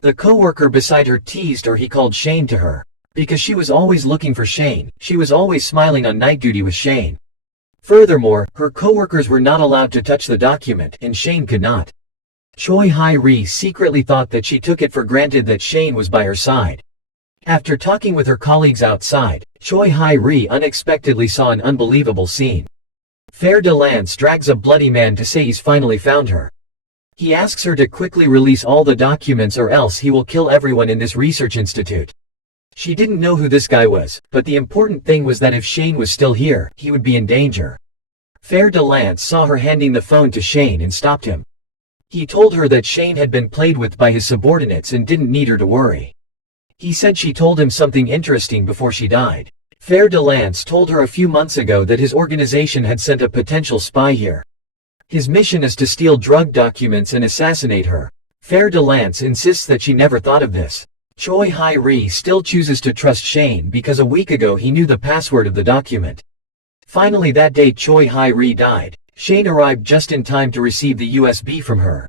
The co-worker beside her teased her. He called Shane to her. Because she was always looking for Shane, she was always smiling on night duty with Shane. Furthermore, her co-workers were not allowed to touch the document, and Shane could not. Choi Hae-ri secretly thought that she took it for granted that Shane was by her side. After talking with her colleagues outside, Choi Hae-ri unexpectedly saw an unbelievable scene. Fer de Lance drags a bloody man to say he's finally found her. He asks her to quickly release all the documents or else he will kill everyone in this research institute. She didn't know who this guy was, but the important thing was that if Shane was still here, he would be in danger. Fer de Lance saw her handing the phone to Shane and stopped him. He told her that Shane had been played with by his subordinates and didn't need her to worry. He said she told him something interesting before she died. Fer de Lance told her a few months ago that his organization had sent a potential spy here. His mission is to steal drug documents and assassinate her. Fer de Lance insists that she never thought of this. Choi Hae-ri still chooses to trust Shane because a week ago he knew the password of the document. Finally that day Choi Hae-ri died. Shane arrived just in time to receive the USB from her.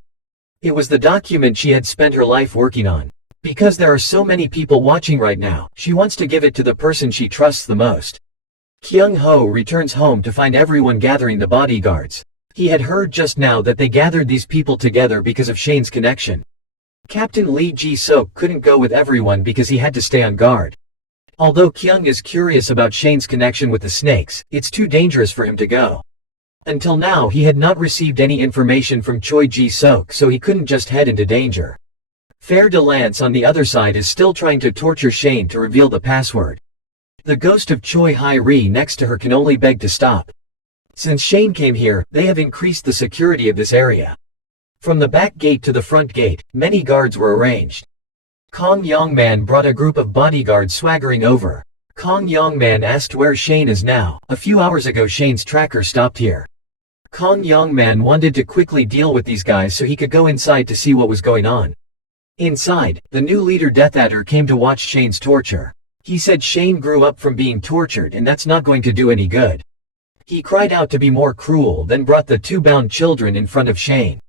It was the document she had spent her life working on. Because there are so many people watching right now, she wants to give it to the person she trusts the most. Kyung Ho returns home to find everyone gathering the bodyguards. He had heard just now that they gathered these people together because of Shane's connection. Captain Lee Ji-sok couldn't go with everyone because he had to stay on guard. Although Kyung is curious about Shane's connection with the snakes, it's too dangerous for him to go. Until now he had not received any information from Choi Ji-sok, so he couldn't just head into danger. Fer de Lance on the other side is still trying to torture Shane to reveal the password. The ghost of Choi Hae-ri next to her can only beg to stop. Since Shane came here, they have increased the security of this area. From the back gate to the front gate, many guards were arranged. Kong Yongman brought a group of bodyguards swaggering over. Kong Yongman asked where Shane is now. A few hours ago Shane's tracker stopped here. Kong Yongman wanted to quickly deal with these guys so he could go inside to see what was going on. Inside, the new leader Death Adder came to watch Shane's torture. He said Shane grew up from being tortured and that's not going to do any good. He cried out to be more cruel, then brought the two bound children in front of Shane.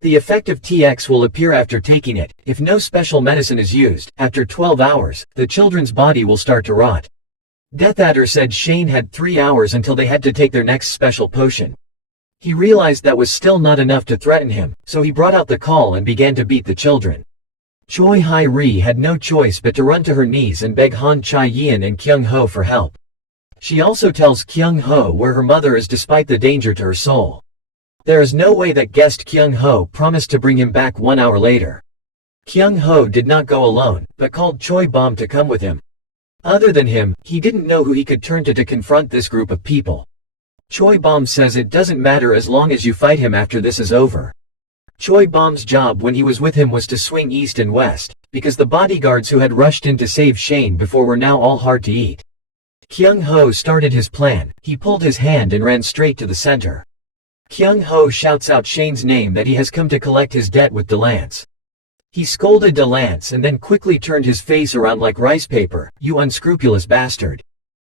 The effect of TX will appear after taking it. If no special medicine is used, after 12 hours, the children's body will start to rot. Death Adder said Shane had 3 hours until they had to take their next special potion. He realized that was still not enough to threaten him, so he brought out the call and began to beat the children. Choi Hae-ri had no choice but to run to her knees and beg Han Chae-yeon and Kyung Ho for help. She also tells Kyung Ho where her mother is despite the danger to her soul. There is no way that guest Kyung Ho promised to bring him back 1 hour later. Kyung Ho did not go alone, but called Choi Bom to come with him. Other than him, he didn't know who he could turn to confront this group of people. Choi Bom says it doesn't matter as long as you fight him after this is over. Choi Bom's job when he was with him was to swing east and west, because the bodyguards who had rushed in to save Shane before were now all hard to eat. Kyung Ho started his plan. He pulled his hand and ran straight to the center. Kyung Ho shouts out Shane's name that he has come to collect his debt with Delance. He scolded Delance and then quickly turned his face around like rice paper. "You unscrupulous bastard."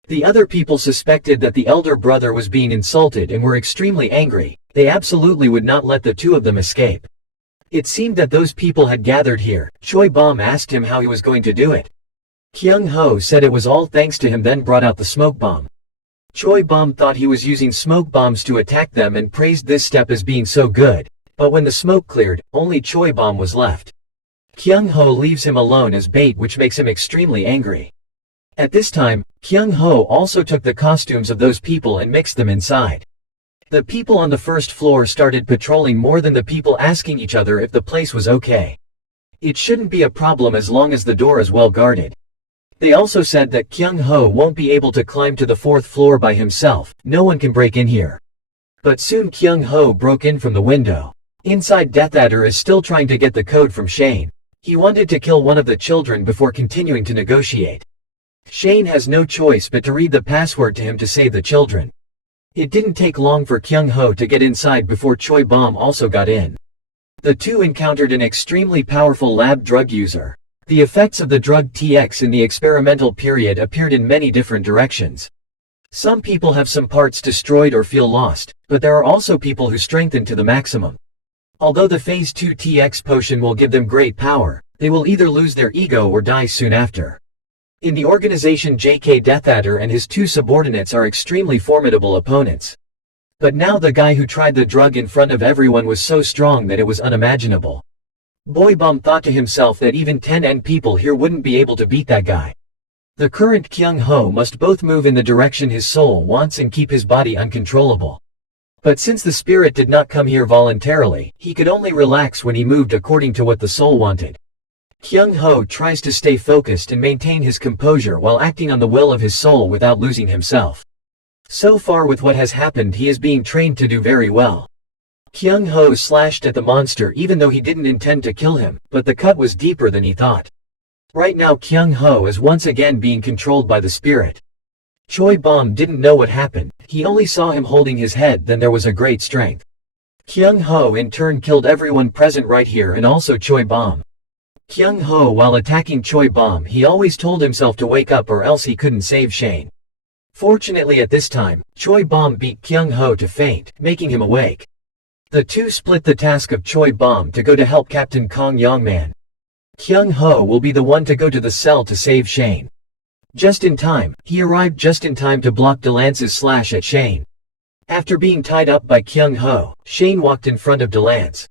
The other people suspected that the elder brother was being insulted and were extremely angry. They absolutely would not let the two of them escape. It seemed that those people had gathered here. Choi Bom asked him how he was going to do it. Kyung Ho said it was all thanks to him, then brought out the smoke bomb. Choi Bom thought he was using smoke bombs to attack them and praised this step as being so good. But when the smoke cleared, only Choi Bom was left. Kyung Ho leaves him alone as bait, which makes him extremely angry. At this time, Kyung Ho also took the costumes of those people and mixed them inside. The people on the first floor started patrolling more than the people asking each other if the place was okay. It shouldn't be a problem as long as the door is well guarded. They also said that Kyung Ho won't be able to climb to the fourth floor by himself. No one can break in here. But soon Kyung Ho broke in from the window. Inside, Death Adder is still trying to get the code from Shane. He wanted to kill one of the children before continuing to negotiate. Shane has no choice but to read the password to him to save the children. It didn't take long for Kyung Ho to get inside before Choi Bom also got in. The two encountered an extremely powerful lab drug user. The effects of the drug TX in the experimental period appeared in many different directions. Some people have some parts destroyed or feel lost, but there are also people who strengthen to the maximum. Although the Phase 2 TX potion will give them great power, they will either lose their ego or die soon after. In the organization, JK Death Adder and his two subordinates are extremely formidable opponents. But now the guy who tried the drug in front of everyone was so strong that it was unimaginable. Boy Bom thought to himself that even 10 people here wouldn't be able to beat that guy. The current Kyung Ho must both move in the direction his soul wants and keep his body uncontrollable. But since the spirit did not come here voluntarily, he could only relax when he moved according to what the soul wanted. Kyung Ho tries to stay focused and maintain his composure while acting on the will of his soul without losing himself. So far with what has happened, he is being trained to do very well. Kyung Ho slashed at the monster even though he didn't intend to kill him, but the cut was deeper than he thought. Right now Kyung Ho is once again being controlled by the spirit. Choi Bom didn't know what happened, he only saw him holding his head, then there was a great strength. Kyung Ho in turn killed everyone present right here and also Choi Bom. Kyung Ho, while attacking Choi Bom, he always told himself to wake up or else he couldn't save Shane. Fortunately at this time, Choi Bom beat Kyung Ho to faint, making him awake. The two split the task of Choi Bom to go to help Captain Kong Yongman. Kyung Ho will be the one to go to the cell to save Shane. Just in time, he arrived just in time to block Delance's slash at Shane. After being tied up by Kyung Ho, Shane walked in front of Delance.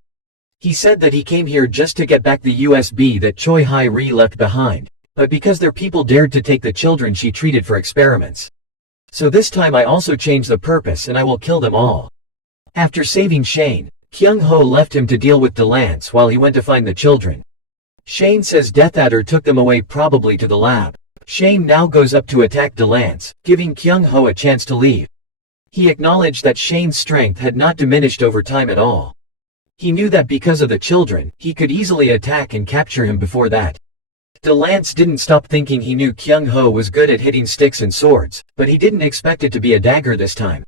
He said that he came here just to get back the USB that Choi Hai-ri left behind, but because their people dared to take the children she treated for experiments. So this time I also changed the purpose and I will kill them all. After saving Shane, Kyung Ho left him to deal with Delance while he went to find the children. Shane says Death Adder took them away, probably to the lab. Shane now goes up to attack Delance, giving Kyung Ho a chance to leave. He acknowledged that Shane's strength had not diminished over time at all. He knew that because of the children, he could easily attack and capture him before that. Delance didn't stop thinking he knew Kyung Ho was good at hitting sticks and swords, but he didn't expect it to be a dagger this time.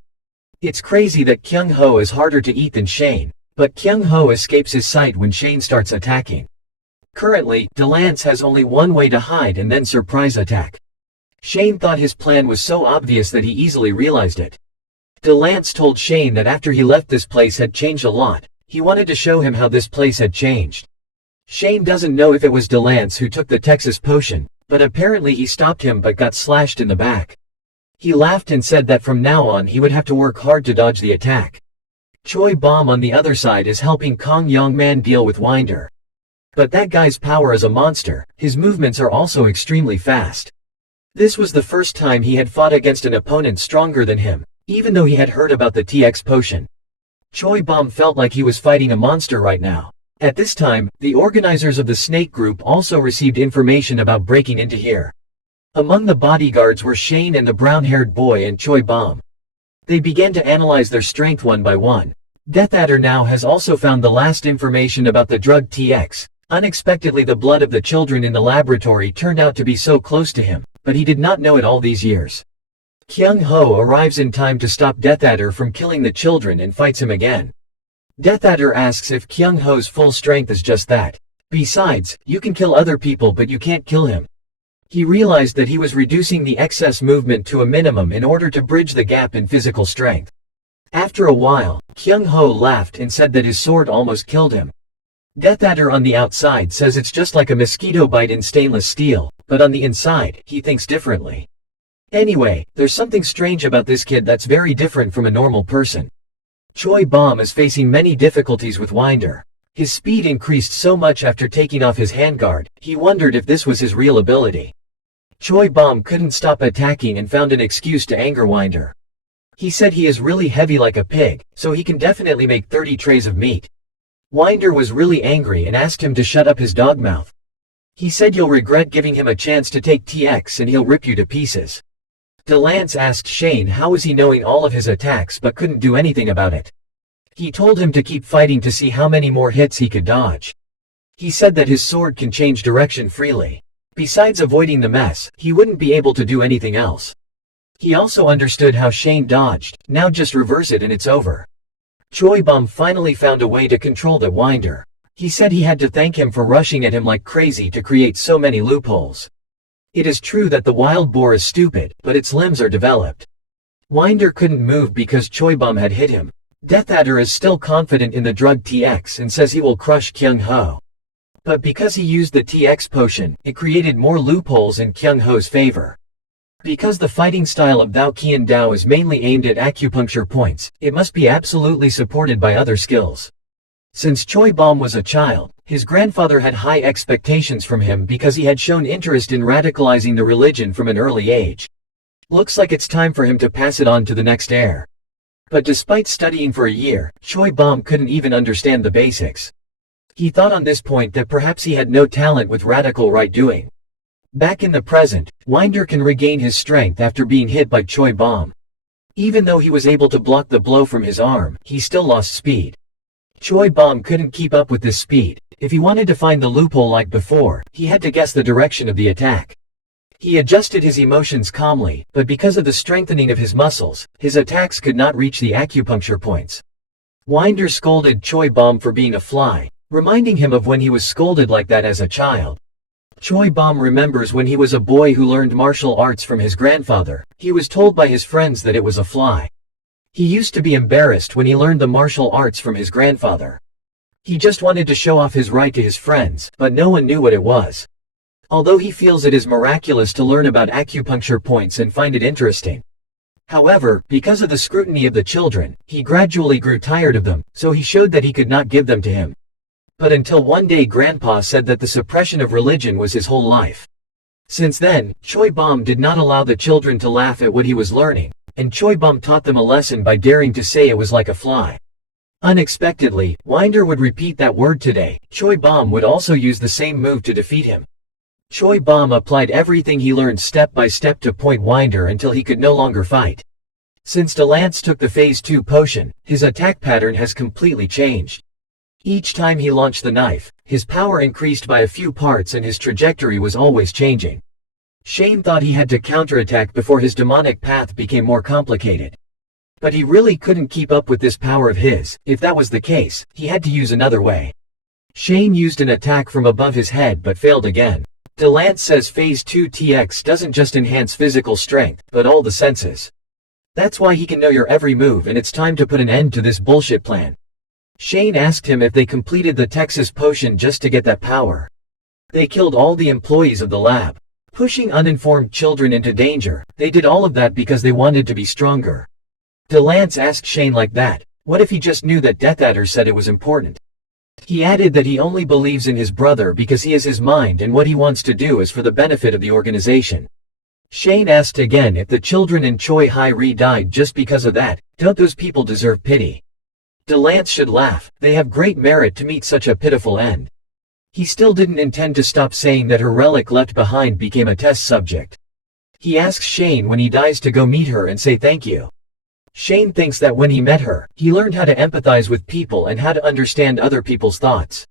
It's crazy that Kyung Ho is harder to eat than Shane, but Kyung Ho escapes his sight when Shane starts attacking. Currently, Delance has only one way to hide and then surprise attack. Shane thought his plan was so obvious that he easily realized it. Delance told Shane that after he left this place had changed a lot. He wanted to show him how this place had changed. Shane doesn't know if it was Delance who took the Texas potion, but apparently he stopped him but got slashed in the back. He laughed and said that from now on he would have to work hard to dodge the attack. Choi Bom on the other side is helping Kong Yongman deal with Winder. But that guy's power is a monster, his movements are also extremely fast. This was the first time he had fought against an opponent stronger than him, even though he had heard about the TX potion. Choi Bom felt like he was fighting a monster right now. At this time, the organizers of the Snake Group also received information about breaking into here. Among the bodyguards were Shane and the brown-haired boy and Choi Bom. They began to analyze their strength one by one. Death Adder now has also found the last information about the drug TX. Unexpectedly, the blood of the children in the laboratory turned out to be so close to him, but he did not know it all these years. Kyung Ho arrives in time to stop Death Adder from killing the children and fights him again. Death Adder asks if Kyung Ho's full strength is just that. Besides, you can kill other people but you can't kill him. He realized that he was reducing the excess movement to a minimum in order to bridge the gap in physical strength. After a while, Kyung Ho laughed and said that his sword almost killed him. Death Adder on the outside says it's just like a mosquito bite in stainless steel, but on the inside, he thinks differently. Anyway, there's something strange about this kid that's very different from a normal person. Choi Bomb is facing many difficulties with Winder. His speed increased so much after taking off his handguard, he wondered if this was his real ability. Choi Bomb couldn't stop attacking and found an excuse to anger Winder. He said he is really heavy like a pig, so he can definitely make 30 trays of meat. Winder was really angry and asked him to shut up his dog mouth. He said you'll regret giving him a chance to take TX and he'll rip you to pieces. DeLance asked Shane how was he knowing all of his attacks but couldn't do anything about it. He told him to keep fighting to see how many more hits he could dodge. He said that his sword can change direction freely. Besides avoiding the mess, he wouldn't be able to do anything else. He also understood how Shane dodged, now just reverse it and it's over. Choi Bomb finally found a way to control the Winder. He said he had to thank him for rushing at him like crazy to create so many loopholes. It is true that the wild boar is stupid, but its limbs are developed. Winder couldn't move because Choi Bomb had hit him. Death Adder is still confident in the drug TX and says he will crush Kyung Ho. But because he used the TX potion, it created more loopholes in Kyung Ho's favor. Because the fighting style of Thao Qian Dao is mainly aimed at acupuncture points, it must be absolutely supported by other skills. Since Choi Bomb was a child, his grandfather had high expectations from him because he had shown interest in radicalizing the religion from an early age. Looks like it's time for him to pass it on to the next heir. But despite studying for a year, Choi Bomb couldn't even understand the basics. He thought on this point that perhaps he had no talent with radical right doing. Back in the present, Winder can regain his strength after being hit by Choi Bomb. Even though he was able to block the blow from his arm, he still lost speed. Choi Bomb couldn't keep up with this speed. If he wanted to find the loophole like before, he had to guess the direction of the attack. He adjusted his emotions calmly, but because of the strengthening of his muscles, his attacks could not reach the acupuncture points. Winder scolded Choi Bomb for being a fly, reminding him of when he was scolded like that as a child. Choi Bomb remembers when he was a boy who learned martial arts from his grandfather. He was told by his friends that it was a fly. He used to be embarrassed when he learned the martial arts from his grandfather. He just wanted to show off his right to his friends, but no one knew what it was. Although he feels it is miraculous to learn about acupuncture points and find it interesting. However, because of the scrutiny of the children, he gradually grew tired of them, so he showed that he could not give them to him. But until one day Grandpa said that the suppression of religion was his whole life. Since then, Choi Bomb did not allow the children to laugh at what he was learning, and Choi Bomb taught them a lesson by daring to say it was like a fly. Unexpectedly, Winder would repeat that word today. Choi Bomb would also use the same move to defeat him. Choi Bomb applied everything he learned step by step to point Winder until he could no longer fight. Since DeLance took the Phase 2 potion, his attack pattern has completely changed. Each time he launched the knife, his power increased by a few parts and his trajectory was always changing. Shane thought he had to counterattack before his demonic path became more complicated. But he really couldn't keep up with this power of his. If that was the case, he had to use another way. Shane used an attack from above his head but failed again. DeLance says Phase 2 TX doesn't just enhance physical strength, but all the senses. That's why he can know your every move and it's time to put an end to this bullshit plan. Shane asked him if they completed the Texas potion just to get that power. They killed all the employees of the lab. Pushing uninformed children into danger, they did all of that because they wanted to be stronger. DeLance asked Shane like that, what if he just knew that Death Adder said it was important? He added that he only believes in his brother because he is his mind and what he wants to do is for the benefit of the organization. Shane asked again if the children in Choi Hai-ri died just because of that. Don't those people deserve pity? DeLance should laugh. They have great merit to meet such a pitiful end. He still didn't intend to stop saying that her relic left behind became a test subject. He asks Shane when he dies to go meet her and say thank you. Shane thinks that when he met her, he learned how to empathize with people and how to understand other people's thoughts.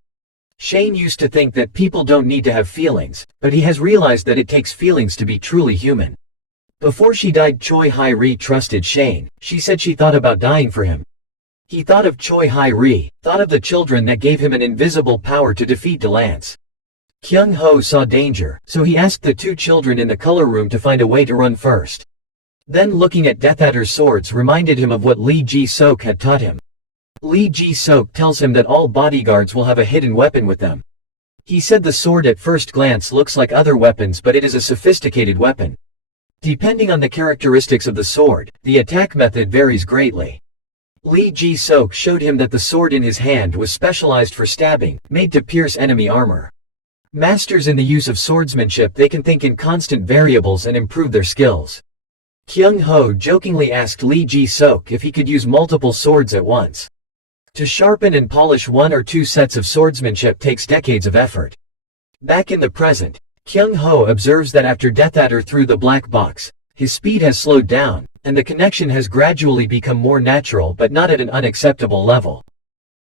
Shane used to think that people don't need to have feelings, but he has realized that it takes feelings to be truly human. Before she died, Choi Hai-ri trusted Shane. She said she thought about dying for him. He thought of Choi Hai-ri, thought of the children that gave him an invisible power to defeat Delance. Kyung Ho saw danger, so he asked the two children in the color room to find a way to run first. Then looking at Death Adder's swords reminded him of what Lee Ji-sok had taught him. Lee Ji-sok tells him that all bodyguards will have a hidden weapon with them. He said the sword at first glance looks like other weapons, but it is a sophisticated weapon. Depending on the characteristics of the sword, the attack method varies greatly. Lee Ji-sok showed him that the sword in his hand was specialized for stabbing, made to pierce enemy armor. Masters in the use of swordsmanship, they can think in constant variables and improve their skills. Kyung Ho jokingly asked Lee Ji-sok if he could use multiple swords at once. To sharpen and polish one or two sets of swordsmanship takes decades of effort. Back in the present, Kyung Ho observes that after Death Adder threw the black box, his speed has slowed down, and the connection has gradually become more natural but not at an unacceptable level.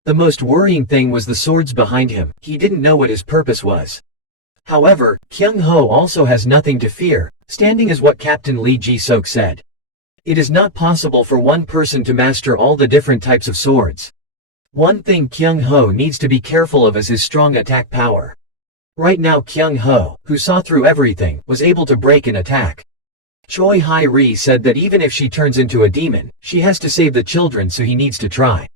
The most worrying thing was the swords behind him. He didn't know what his purpose was. However, Kyung Ho also has nothing to fear, standing as what Captain Lee Ji-sok said. It is not possible for one person to master all the different types of swords. One thing Kyung Ho needs to be careful of is his strong attack power. Right now Kyung Ho, who saw through everything, was able to break an attack. Choi Hai-ri said that even if she turns into a demon, she has to save the children, so he needs to try.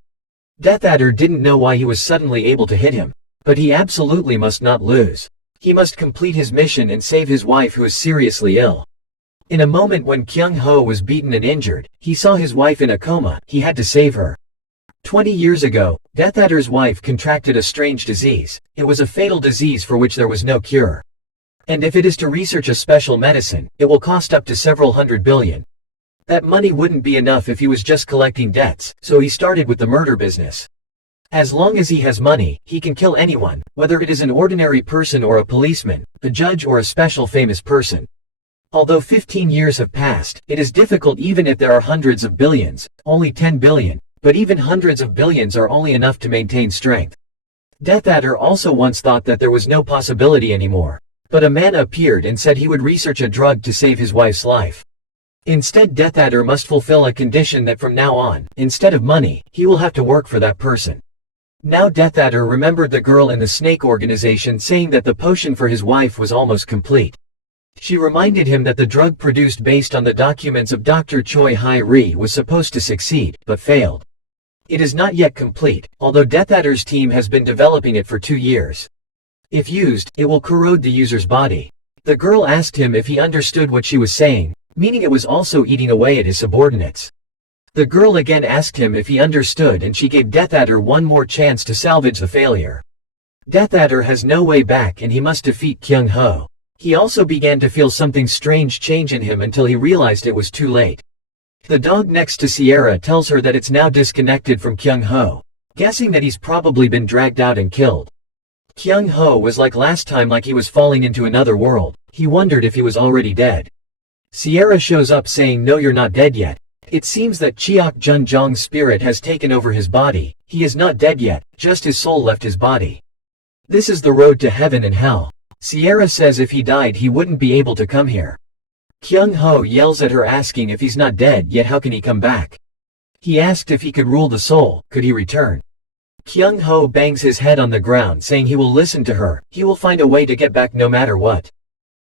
Death Adder didn't know why he was suddenly able to hit him, but he absolutely must not lose. He must complete his mission and save his wife, who is seriously ill. In a moment when Kyung Ho was beaten and injured, he saw his wife in a coma. He had to save her. 20 years ago, Death Adder's wife contracted a strange disease. It was a fatal disease for which there was no cure. And if it is to research a special medicine, it will cost up to several $100 billion. That money wouldn't be enough if he was just collecting debts, so he started with the murder business. As long as he has money, he can kill anyone, whether it is an ordinary person or a policeman, a judge or a special famous person. Although 15 years have passed, it is difficult even if there are hundreds of billions, only 10 billion. But even hundreds of billions are only enough to maintain strength. Death Adder also once thought that there was no possibility anymore. But a man appeared and said he would research a drug to save his wife's life. Instead, Death Adder must fulfill a condition that from now on, instead of money, he will have to work for that person. Now Death Adder remembered the girl in the snake organization saying that the potion for his wife was almost complete. She reminded him that the drug produced based on the documents of Dr. Choi Hai-ri was supposed to succeed, but failed. It is not yet complete, although Death Adder's team has been developing it for 2 years. If used, it will corrode the user's body. The girl asked him if he understood what she was saying, meaning it was also eating away at his subordinates. The girl again asked him if he understood, and she gave Death Adder one more chance to salvage the failure. Death Adder has no way back and he must defeat Kyung Ho. He also began to feel something strange change in him until he realized it was too late. The dog next to Sierra tells her that it's now disconnected from Kyung Ho, guessing that he's probably been dragged out and killed. Kyung Ho was like last time, like he was falling into another world. He wondered if he was already dead. Sierra shows up saying, "No, you're not dead yet." It seems that Cheok Junjong's spirit has taken over his body. He is not dead yet, just his soul left his body. This is the road to heaven and hell. Sierra says if he died he wouldn't be able to come here. Kyung Ho yells at her asking if he's not dead yet, how can he come back? He asked if he could rule the soul, could he return? Kyung Ho bangs his head on the ground saying he will listen to her, he will find a way to get back no matter what.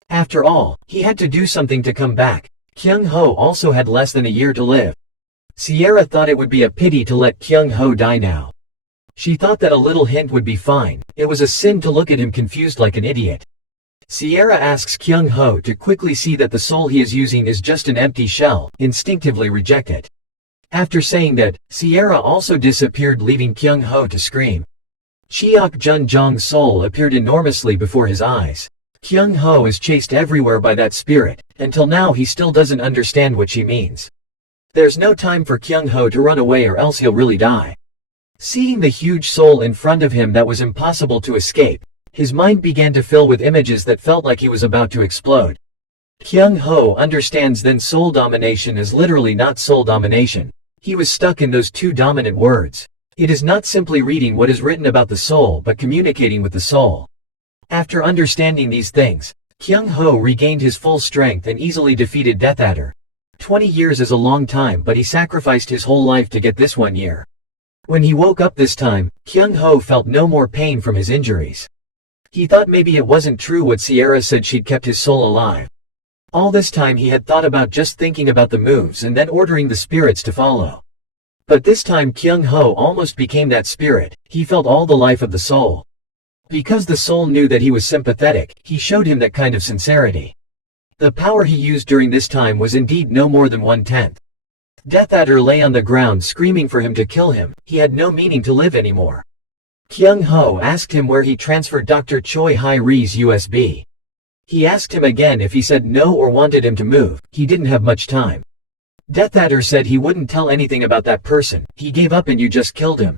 After all, he had to do something to come back. Kyung Ho also had less than a year to live. Sierra thought it would be a pity to let Kyung Ho die now. She thought that a little hint would be fine. It was a sin to look at him confused like an idiot. Sierra asks Kyung Ho to quickly see that the soul he is using is just an empty shell, instinctively reject it. After saying that, Sierra also disappeared, leaving Kyung Ho to scream. Cheok Junjong's soul appeared enormously before his eyes. Kyung Ho is chased everywhere by that spirit. Until now he still doesn't understand what she means. There's no time for Kyung Ho to run away or else he'll really die. Seeing the huge soul in front of him that was impossible to escape, his mind began to fill with images that felt like he was about to explode. Kyung Ho understands then soul domination is literally not soul domination. He was stuck in those two dominant words. It is not simply reading what is written about the soul but communicating with the soul. After understanding these things, Kyung Ho regained his full strength and easily defeated Death Adder. 20 years is a long time, but he sacrificed his whole life to get this 1 year. When he woke up this time, Kyung Ho felt no more pain from his injuries. He thought maybe it wasn't true what Sierra said, she'd kept his soul alive. All this time he had thought about just thinking about the moves and then ordering the spirits to follow. But this time Kyung Ho almost became that spirit. He felt all the life of the soul. Because the soul knew that he was sympathetic, he showed him that kind of sincerity. The power he used during this time was indeed no more than 1/10. Death Adder lay on the ground screaming for him to kill him. He had no meaning to live anymore. Kyung Ho asked him where he transferred Dr. Choi Hai-ri's USB. He asked him again if he said no or wanted him to move. He didn't have much time. Death Adder said he wouldn't tell anything about that person. He gave up and you just killed him.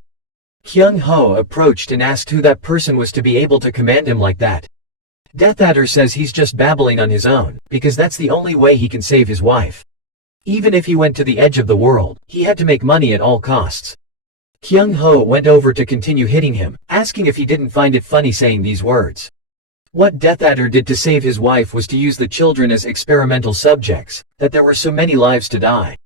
Kyung Ho approached and asked who that person was to be able to command him like that. Death Adder says he's just babbling on his own, because that's the only way he can save his wife. Even if he went to the edge of the world, he had to make money at all costs. Kyung Ho went over to continue hitting him, asking if he didn't find it funny saying these words. What Death Adder did to save his wife was to use the children as experimental subjects, that there were so many lives to die.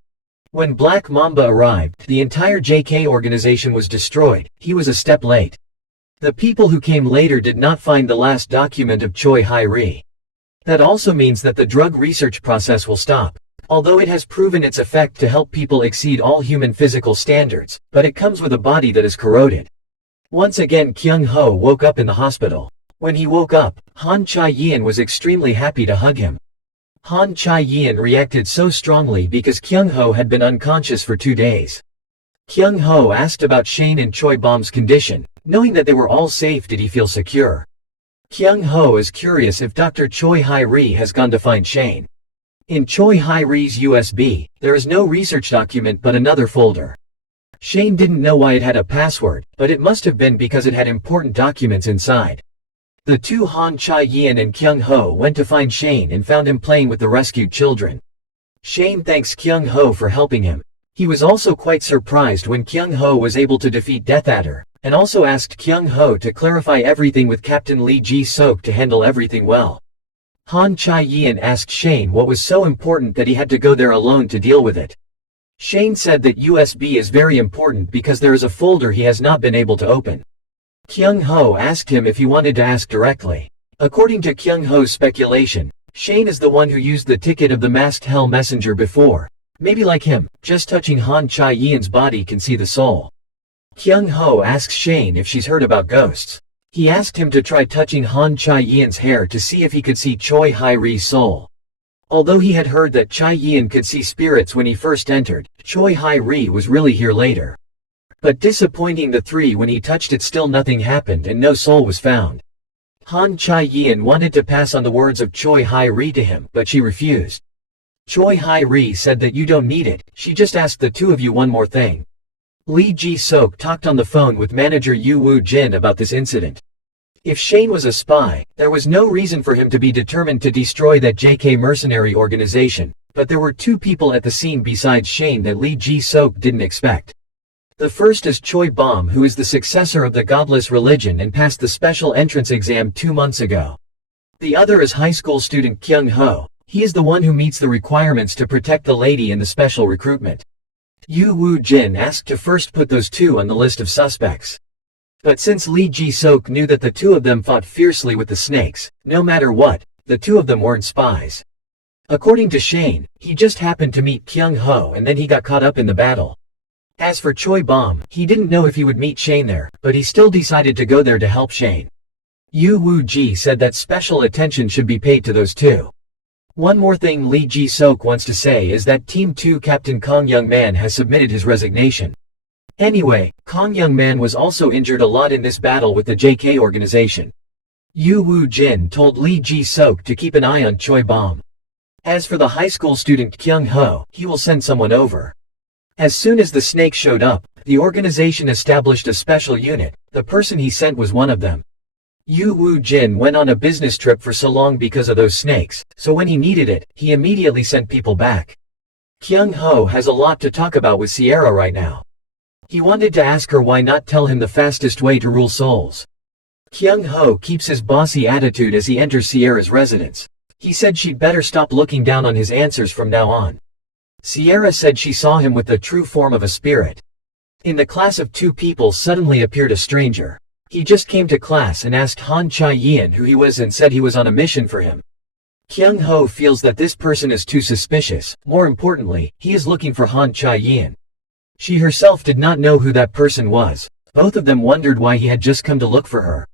When Black Mamba arrived, the entire JK organization was destroyed. He was a step late. The people who came later did not find the last document of Choi Hai-ri. That also means that the drug research process will stop. Although it has proven its effect to help people exceed all human physical standards, but it comes with a body that is corroded. Once again Kyung Ho woke up in the hospital. When he woke up, Han Chae-yeon was extremely happy to hug him. Han Chae-yeon reacted so strongly because Kyung Ho had been unconscious for 2 days. Kyung Ho asked about Shane and Choi Bom's condition. Knowing that they were all safe, did he feel secure? Kyung Ho is curious if Dr. Choi Hai-ri has gone to find Shane. In Choi Hai-ri's USB, there is no research document but another folder. Shane didn't know why it had a password, but it must have been because it had important documents inside. The two Han Chae-yeon and Kyung Ho went to find Shane and found him playing with the rescued children. Shane thanks Kyung Ho for helping him. He was also quite surprised when Kyung Ho was able to defeat Death Adder, and also asked Kyung Ho to clarify everything with Captain Lee Ji-sok to handle everything well. Han Chae-yeon asked Shane what was so important that he had to go there alone to deal with it. Shane said that USB is very important because there is a folder he has not been able to open. Kyung Ho asked him if he wanted to ask directly. According to Kyung Ho's speculation, Shane is the one who used the ticket of the masked Hell Messenger before. Maybe like him, just touching Han Chae-yeon's body can see the soul. Kyung Ho asks Shane if she's heard about ghosts. He asked him to try touching Han Chae-yeon's hair to see if he could see Choi Hai-ri's soul. Although he had heard that Chae-yeon could see spirits when he first entered, Choi Hai-ri was really here later. But disappointing the three, when he touched it still nothing happened and no soul was found. Han Chae-yeon wanted to pass on the words of Choi Hai-ri to him, but she refused. Choi Hai-ri said that you don't need it, she just asked the two of you one more thing. Lee Ji-sok talked on the phone with manager Yu Woo-jin about this incident. If Shane was a spy, there was no reason for him to be determined to destroy that JK mercenary organization, but there were two people at the scene besides Shane that Lee Ji-sok didn't expect. The first is Choi Bom, who is the successor of the godless religion and passed the special entrance exam 2 months ago. The other is high school student Kyung Ho. He is the one who meets the requirements to protect the lady in the special recruitment. Yu Woo-jin asked to first put those two on the list of suspects. But since Lee Ji-sok knew that the two of them fought fiercely with the snakes, no matter what, the two of them weren't spies. According to Shane, he just happened to meet Kyung Ho and then he got caught up in the battle. As for Choi Bom, he didn't know if he would meet Shane there, but he still decided to go there to help Shane. Yu Woo-ji said that special attention should be paid to those two. One more thing Lee Ji-sok wants to say is that Team 2 Captain Kong Young-man has submitted his resignation. Anyway, Kong Young-man was also injured a lot in this battle with the JK organization. Yu Woo-jin told Lee Ji-sok to keep an eye on Choi Bom. As for the high school student Kyung Ho, he will send someone over. As soon as the snakes showed up, the organization established a special unit. The person he sent was one of them. Yu Woo-jin went on a business trip for so long because of those snakes, so when he needed it, he immediately sent people back. Kyung Ho has a lot to talk about with Sierra right now. He wanted to ask her why not tell him the fastest way to rule souls. Kyung Ho keeps his bossy attitude as he enters Sierra's residence. He said she'd better stop looking down on his answers from now on. Sierra said she saw him with the true form of a spirit. In the class of two people suddenly appeared a stranger. He just came to class and asked Han Cha-yeon who he was and said he was on a mission for him. Kyung Ho feels that this person is too suspicious. More importantly, he is looking for Han Cha-yeon. She herself did not know who that person was. Both of them wondered why he had just come to look for her.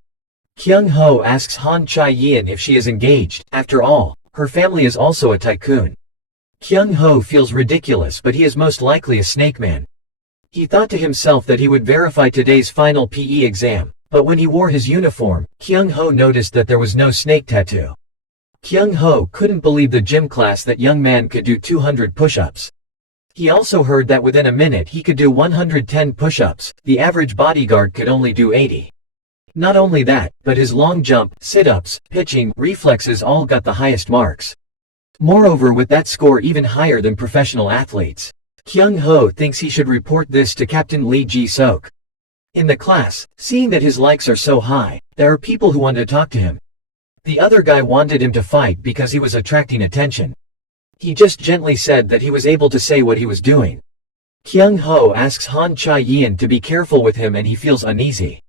Kyung Ho asks Han Cha-yeon if she is engaged. After all, her family is also a tycoon. Kyung Ho feels ridiculous, but he is most likely a snake man. He thought to himself that he would verify today's final PE exam, but when he wore his uniform, Kyung Ho noticed that there was no snake tattoo. Kyung Ho couldn't believe the gym class that young man could do 200 push-ups. He also heard that within a minute he could do 110 push-ups. The average bodyguard could only do 80. Not only that, but his long jump, sit-ups, pitching, reflexes all got the highest marks. Moreover, with that score even higher than professional athletes. Kyung Ho thinks he should report this to Captain Lee Ji-sok. In the class, seeing that his likes are so high, there are people who want to talk to him. The other guy wanted him to fight because he was attracting attention. He just gently said that he was able to say what he was doing. Kyung Ho asks Han Cha-yeon to be careful with him and he feels uneasy.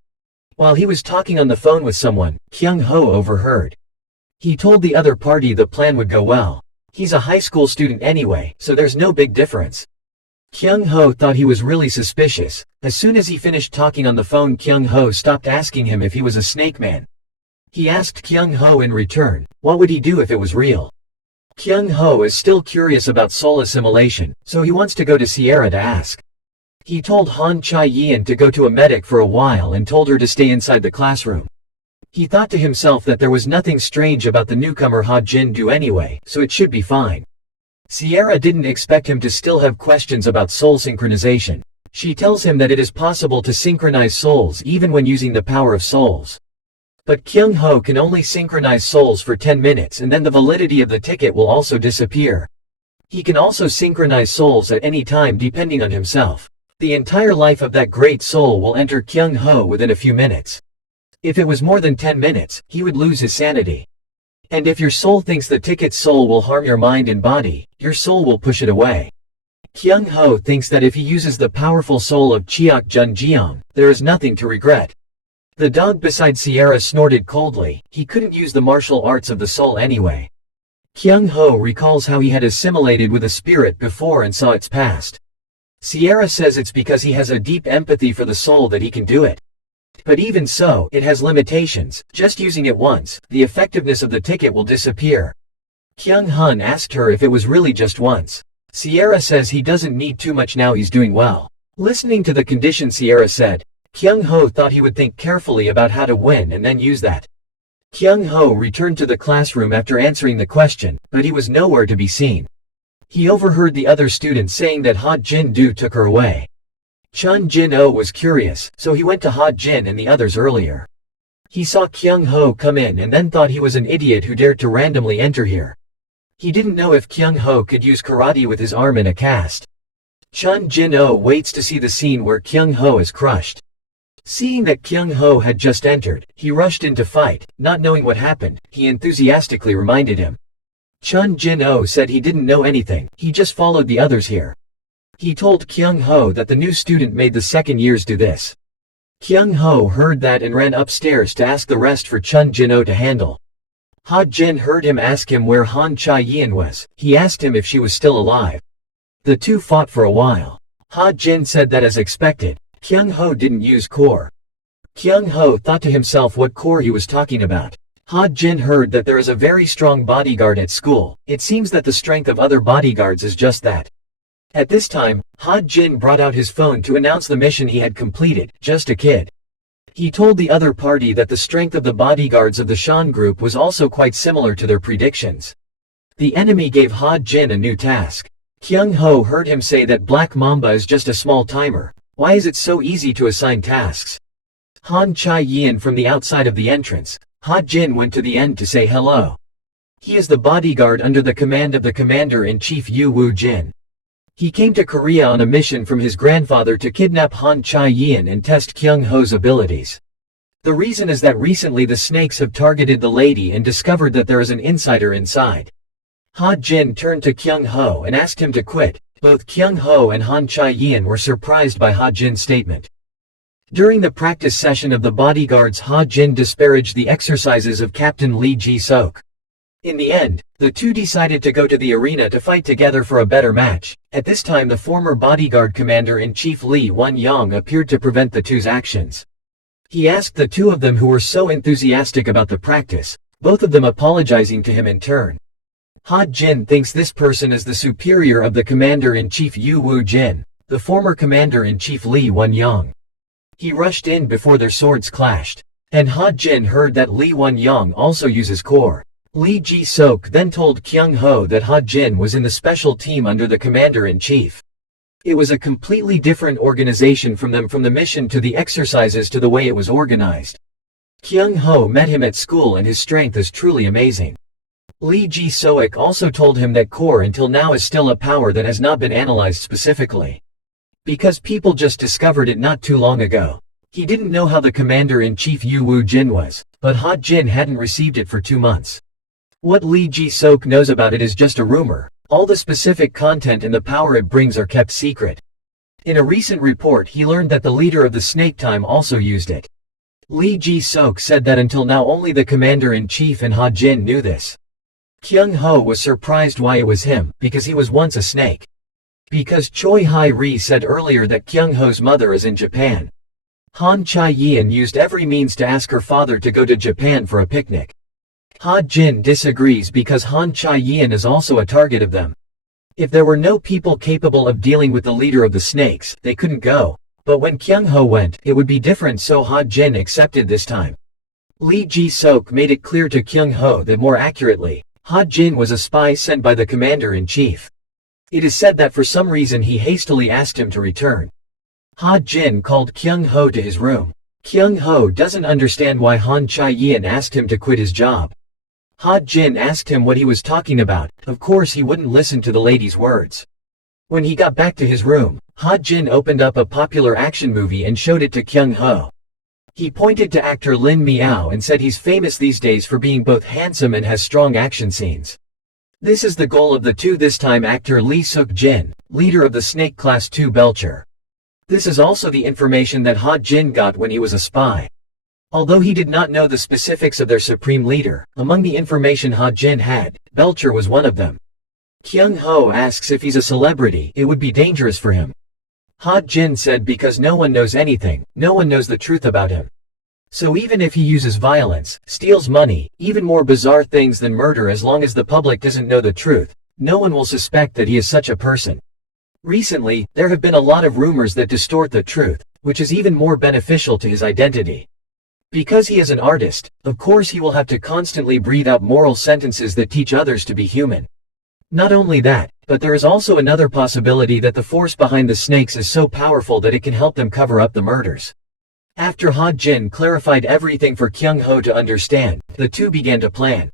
While he was talking on the phone with someone, Kyung Ho overheard. He told the other party the plan would go well. He's a high school student anyway, so there's no big difference. Kyung Ho thought he was really suspicious. As soon as he finished talking on the phone, Kyung Ho stopped asking him if he was a snake man. He asked Kyung Ho in return, what would he do if it was real? Kyung Ho is still curious about soul assimilation, so he wants to go to Sierra to ask. He told Han Cha-yeon to go to a medic for a while and told her to stay inside the classroom. He thought to himself that there was nothing strange about the newcomer Ha Jin-do anyway, so it should be fine. Sierra didn't expect him to still have questions about soul synchronization. She tells him that it is possible to synchronize souls even when using the power of souls. But Kyung Ho can only synchronize souls for 10 minutes and then the validity of the ticket will also disappear. He can also synchronize souls at any time depending on himself. The entire life of that great soul will enter Kyung Ho within a few minutes. If it was more than 10 minutes, he would lose his sanity. And if your soul thinks the ticket's soul will harm your mind and body, your soul will push it away. Kyung Ho thinks that if he uses the powerful soul of Cheok Jun Jeong, there is nothing to regret. The dog beside Sierra snorted coldly. He couldn't use the martial arts of the soul anyway. Kyung Ho recalls how he had assimilated with a spirit before and saw its past. Sierra says it's because he has a deep empathy for the soul that he can do it. But even so, it has limitations. Just using it once, the effectiveness of the ticket will disappear. Kyung Hun asked her if it was really just once. Sierra says he doesn't need too much now, he's doing well. Listening to the condition Sierra said, Kyung Ho thought he would think carefully about how to win and then use that. Kyung Ho returned to the classroom after answering the question, but he was nowhere to be seen. He overheard the other students saying that Ha Jin-do took her away. Chun Jin-oh was curious, so he went to Ha Jin and the others earlier. He saw Kyung Ho come in and then thought he was an idiot who dared to randomly enter here. He didn't know if Kyung Ho could use karate with his arm in a cast. Chun Jin-oh waits to see the scene where Kyung Ho is crushed. Seeing that Kyung Ho had just entered, he rushed in to fight. Not knowing what happened, he enthusiastically reminded him. Chun Jin-oh said he didn't know anything, he just followed the others here. He told Kyung Ho that the new student made the second years do this. Kyung Ho heard that and ran upstairs to ask the rest for Chun Jin-oh to handle. Ha Jin heard him ask him where Han Cha-yeon was. He asked him if she was still alive. The two fought for a while. Ha Jin said that as expected, Kyung Ho didn't use core. Kyung Ho thought to himself what core he was talking about. Ha Jin heard that there is a very strong bodyguard at school. It seems that the strength of other bodyguards is just that. At this time, Ha Jin brought out his phone to announce the mission he had completed, just a kid. He told the other party that the strength of the bodyguards of the Shan group was also quite similar to their predictions. The enemy gave Ha Jin a new task. Kyung Ho heard him say that Black Mamba is just a small timer. Why is it so easy to assign tasks? Han Cha-yeon from the outside of the entrance. Ha Jin went to the end to say hello. He is the bodyguard under the command of the Commander-in-Chief Yu Woo-jin. He came to Korea on a mission from his grandfather to kidnap Han Cha-yeon and test Kyung Ho's abilities. The reason is that recently the snakes have targeted the lady and discovered that there is an insider inside. Ha Jin turned to Kyung Ho and asked him to quit. Both Kyung Ho and Han Chae-yeon were surprised by Ha Jin's statement. During the practice session of the bodyguards, Ha Jin disparaged the exercises of Captain Lee Ji-seok. In the end, the two decided to go to the arena to fight together for a better match. At this time the former bodyguard commander-in-chief Lee Won-young appeared to prevent the two's actions. He asked the two of them who were so enthusiastic about the practice, both of them apologizing to him in turn. Ha Jin thinks this person is the superior of the commander-in-chief Yu Woo-jin, the former commander-in-chief Lee Won-young. He rushed in before their swords clashed. And Ha Jin heard that Lee Won-young also uses core. Lee Ji-seok then told Kyung Ho that Ha Jin was in the special team under the commander-in-chief. It was a completely different organization from the mission to the exercises to the way it was organized. Kyung Ho met him at school and his strength is truly amazing. Lee Ji-seok also told him that core until now is still a power that has not been analyzed specifically. Because people just discovered it not too long ago. He didn't know how the commander-in-chief Yu Woo-jin was, but Ha Jin hadn't received it for 2 months. What Lee Ji-seok knows about it is just a rumor. All the specific content and the power it brings are kept secret. In a recent report he learned that the leader of the Snake Time also used it. Lee Ji-seok said that until now only the commander-in-chief and Ha Jin knew this. Kyung Ho was surprised why it was him, because he was once a snake. Because Choi Hai-ri said earlier that Kyung Ho's mother is in Japan. Han Chae-yeon used every means to ask her father to go to Japan for a picnic. Ha Jin disagrees because Han Chae-yeon is also a target of them. If there were no people capable of dealing with the leader of the snakes, they couldn't go. But when Kyung Ho went, it would be different, so Ha Jin accepted this time. Lee Ji-seok made it clear to Kyung Ho that more accurately, Ha Jin was a spy sent by the commander-in-chief. It is said that for some reason he hastily asked him to return. Ha Jin called Kyung Ho to his room. Kyung Ho doesn't understand why Han Chae-yeon asked him to quit his job. Ha Jin asked him what he was talking about. Of course he wouldn't listen to the lady's words. When he got back to his room, Ha Jin opened up a popular action movie and showed it to Kyung Ho. He pointed to actor Lin Miao and said he's famous these days for being both handsome and has strong action scenes. This is the goal of the two, this time actor Lee Suk-jin, leader of the Snake Class 2 Belcher. This is also the information that Ha Jin got when he was a spy. Although he did not know the specifics of their supreme leader, among the information Ha Jin had, Belcher was one of them. Kyung Ho asks if he's a celebrity, it would be dangerous for him. Ha Jin said because no one knows anything, no one knows the truth about him. So even if he uses violence, steals money, even more bizarre things than murder, as long as the public doesn't know the truth, no one will suspect that he is such a person. Recently, there have been a lot of rumors that distort the truth, which is even more beneficial to his identity. Because he is an artist, of course he will have to constantly breathe out moral sentences that teach others to be human. Not only that, but there is also another possibility that the force behind the snakes is so powerful that it can help them cover up the murders. After Ha Jin clarified everything for Kyung Ho to understand, the two began to plan.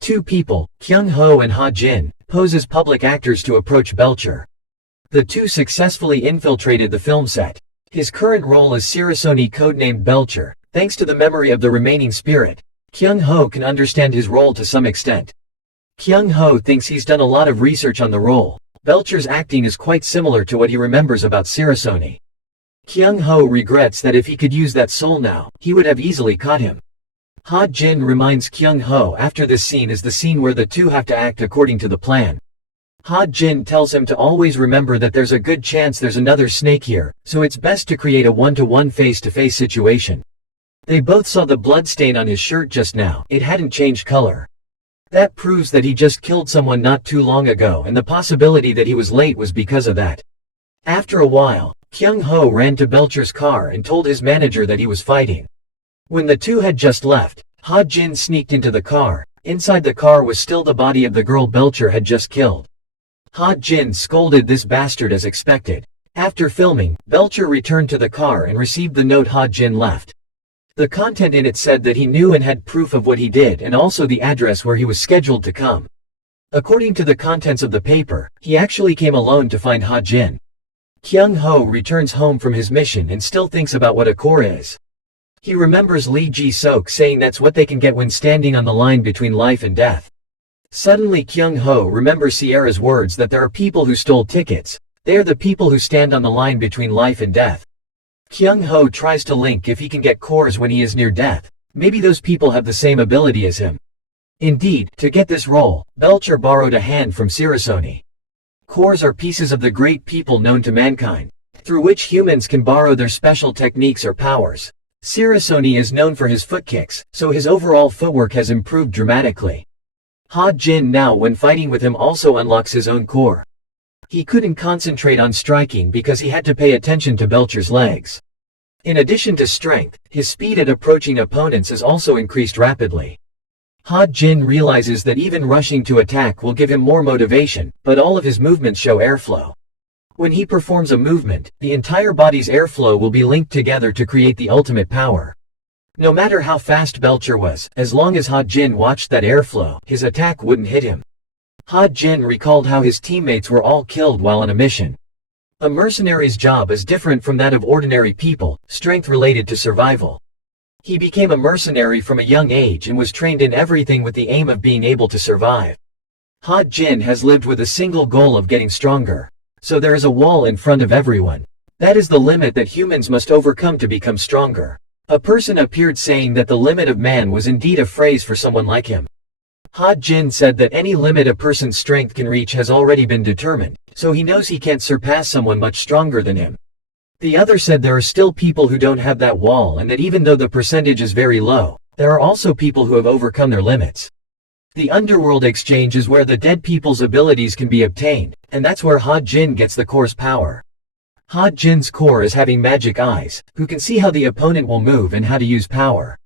Two people, Kyung Ho and Ha Jin, pose as public actors to approach Belcher. The two successfully infiltrated the film set. His current role is Sirasoni, codenamed Belcher. Thanks to the memory of the remaining spirit, Kyung Ho can understand his role to some extent. Kyung Ho thinks he's done a lot of research on the role. Belcher's acting is quite similar to what he remembers about Sirasoni. Kyung Ho regrets that if he could use that soul now, he would have easily caught him. Ha Jin reminds Kyung Ho after this scene is the scene where the two have to act according to the plan. Ha Jin tells him to always remember that there's a good chance there's another snake here, so it's best to create a one-to-one face-to-face situation. They both saw the bloodstain on his shirt just now. It hadn't changed color. That proves that he just killed someone not too long ago, and the possibility that he was late was because of that. After a while, Kyung Ho ran to Belcher's car and told his manager that he was fighting. When the two had just left, Ha Jin sneaked into the car. Inside the car was still the body of the girl Belcher had just killed. Ha Jin scolded this bastard as expected. After filming, Belcher returned to the car and received the note Ha Jin left. The content in it said that he knew and had proof of what he did and also the address where he was scheduled to come. According to the contents of the paper, he actually came alone to find Ha Jin. Kyung Ho returns home from his mission and still thinks about what a core is. He remembers Lee Ji-sok saying that's what they can get when standing on the line between life and death. Suddenly Kyung Ho remembers Sierra's words that there are people who stole tickets. They are the people who stand on the line between life and death. Kyung Ho tries to link if he can get cores when he is near death. Maybe those people have the same ability as him. Indeed, to get this role, Belcher borrowed a hand from Sirasoni. Cores are pieces of the great people known to mankind, through which humans can borrow their special techniques or powers. Sirasoni is known for his foot kicks, so his overall footwork has improved dramatically. Ha Jin now when fighting with him also unlocks his own core. He couldn't concentrate on striking because he had to pay attention to Belcher's legs. In addition to strength, his speed at approaching opponents is also increased rapidly. Ha Jin realizes that even rushing to attack will give him more motivation, but all of his movements show airflow. When he performs a movement, the entire body's airflow will be linked together to create the ultimate power. No matter how fast Belcher was, as long as Ha Jin watched that airflow, his attack wouldn't hit him. Ha Jin recalled how his teammates were all killed while on a mission. A mercenary's job is different from that of ordinary people, strength related to survival. He became a mercenary from a young age and was trained in everything with the aim of being able to survive. Ha Jin has lived with a single goal of getting stronger. So there is a wall in front of everyone. That is the limit that humans must overcome to become stronger. A person appeared saying that the limit of man was indeed a phrase for someone like him. Ha Jin said that any limit a person's strength can reach has already been determined, so he knows he can't surpass someone much stronger than him. The other said there are still people who don't have that wall and that even though the percentage is very low, there are also people who have overcome their limits. The underworld exchange is where the dead people's abilities can be obtained, and that's where Ha Jin gets the core's power. Ha Jin's core is having magic eyes, who can see how the opponent will move and how to use power.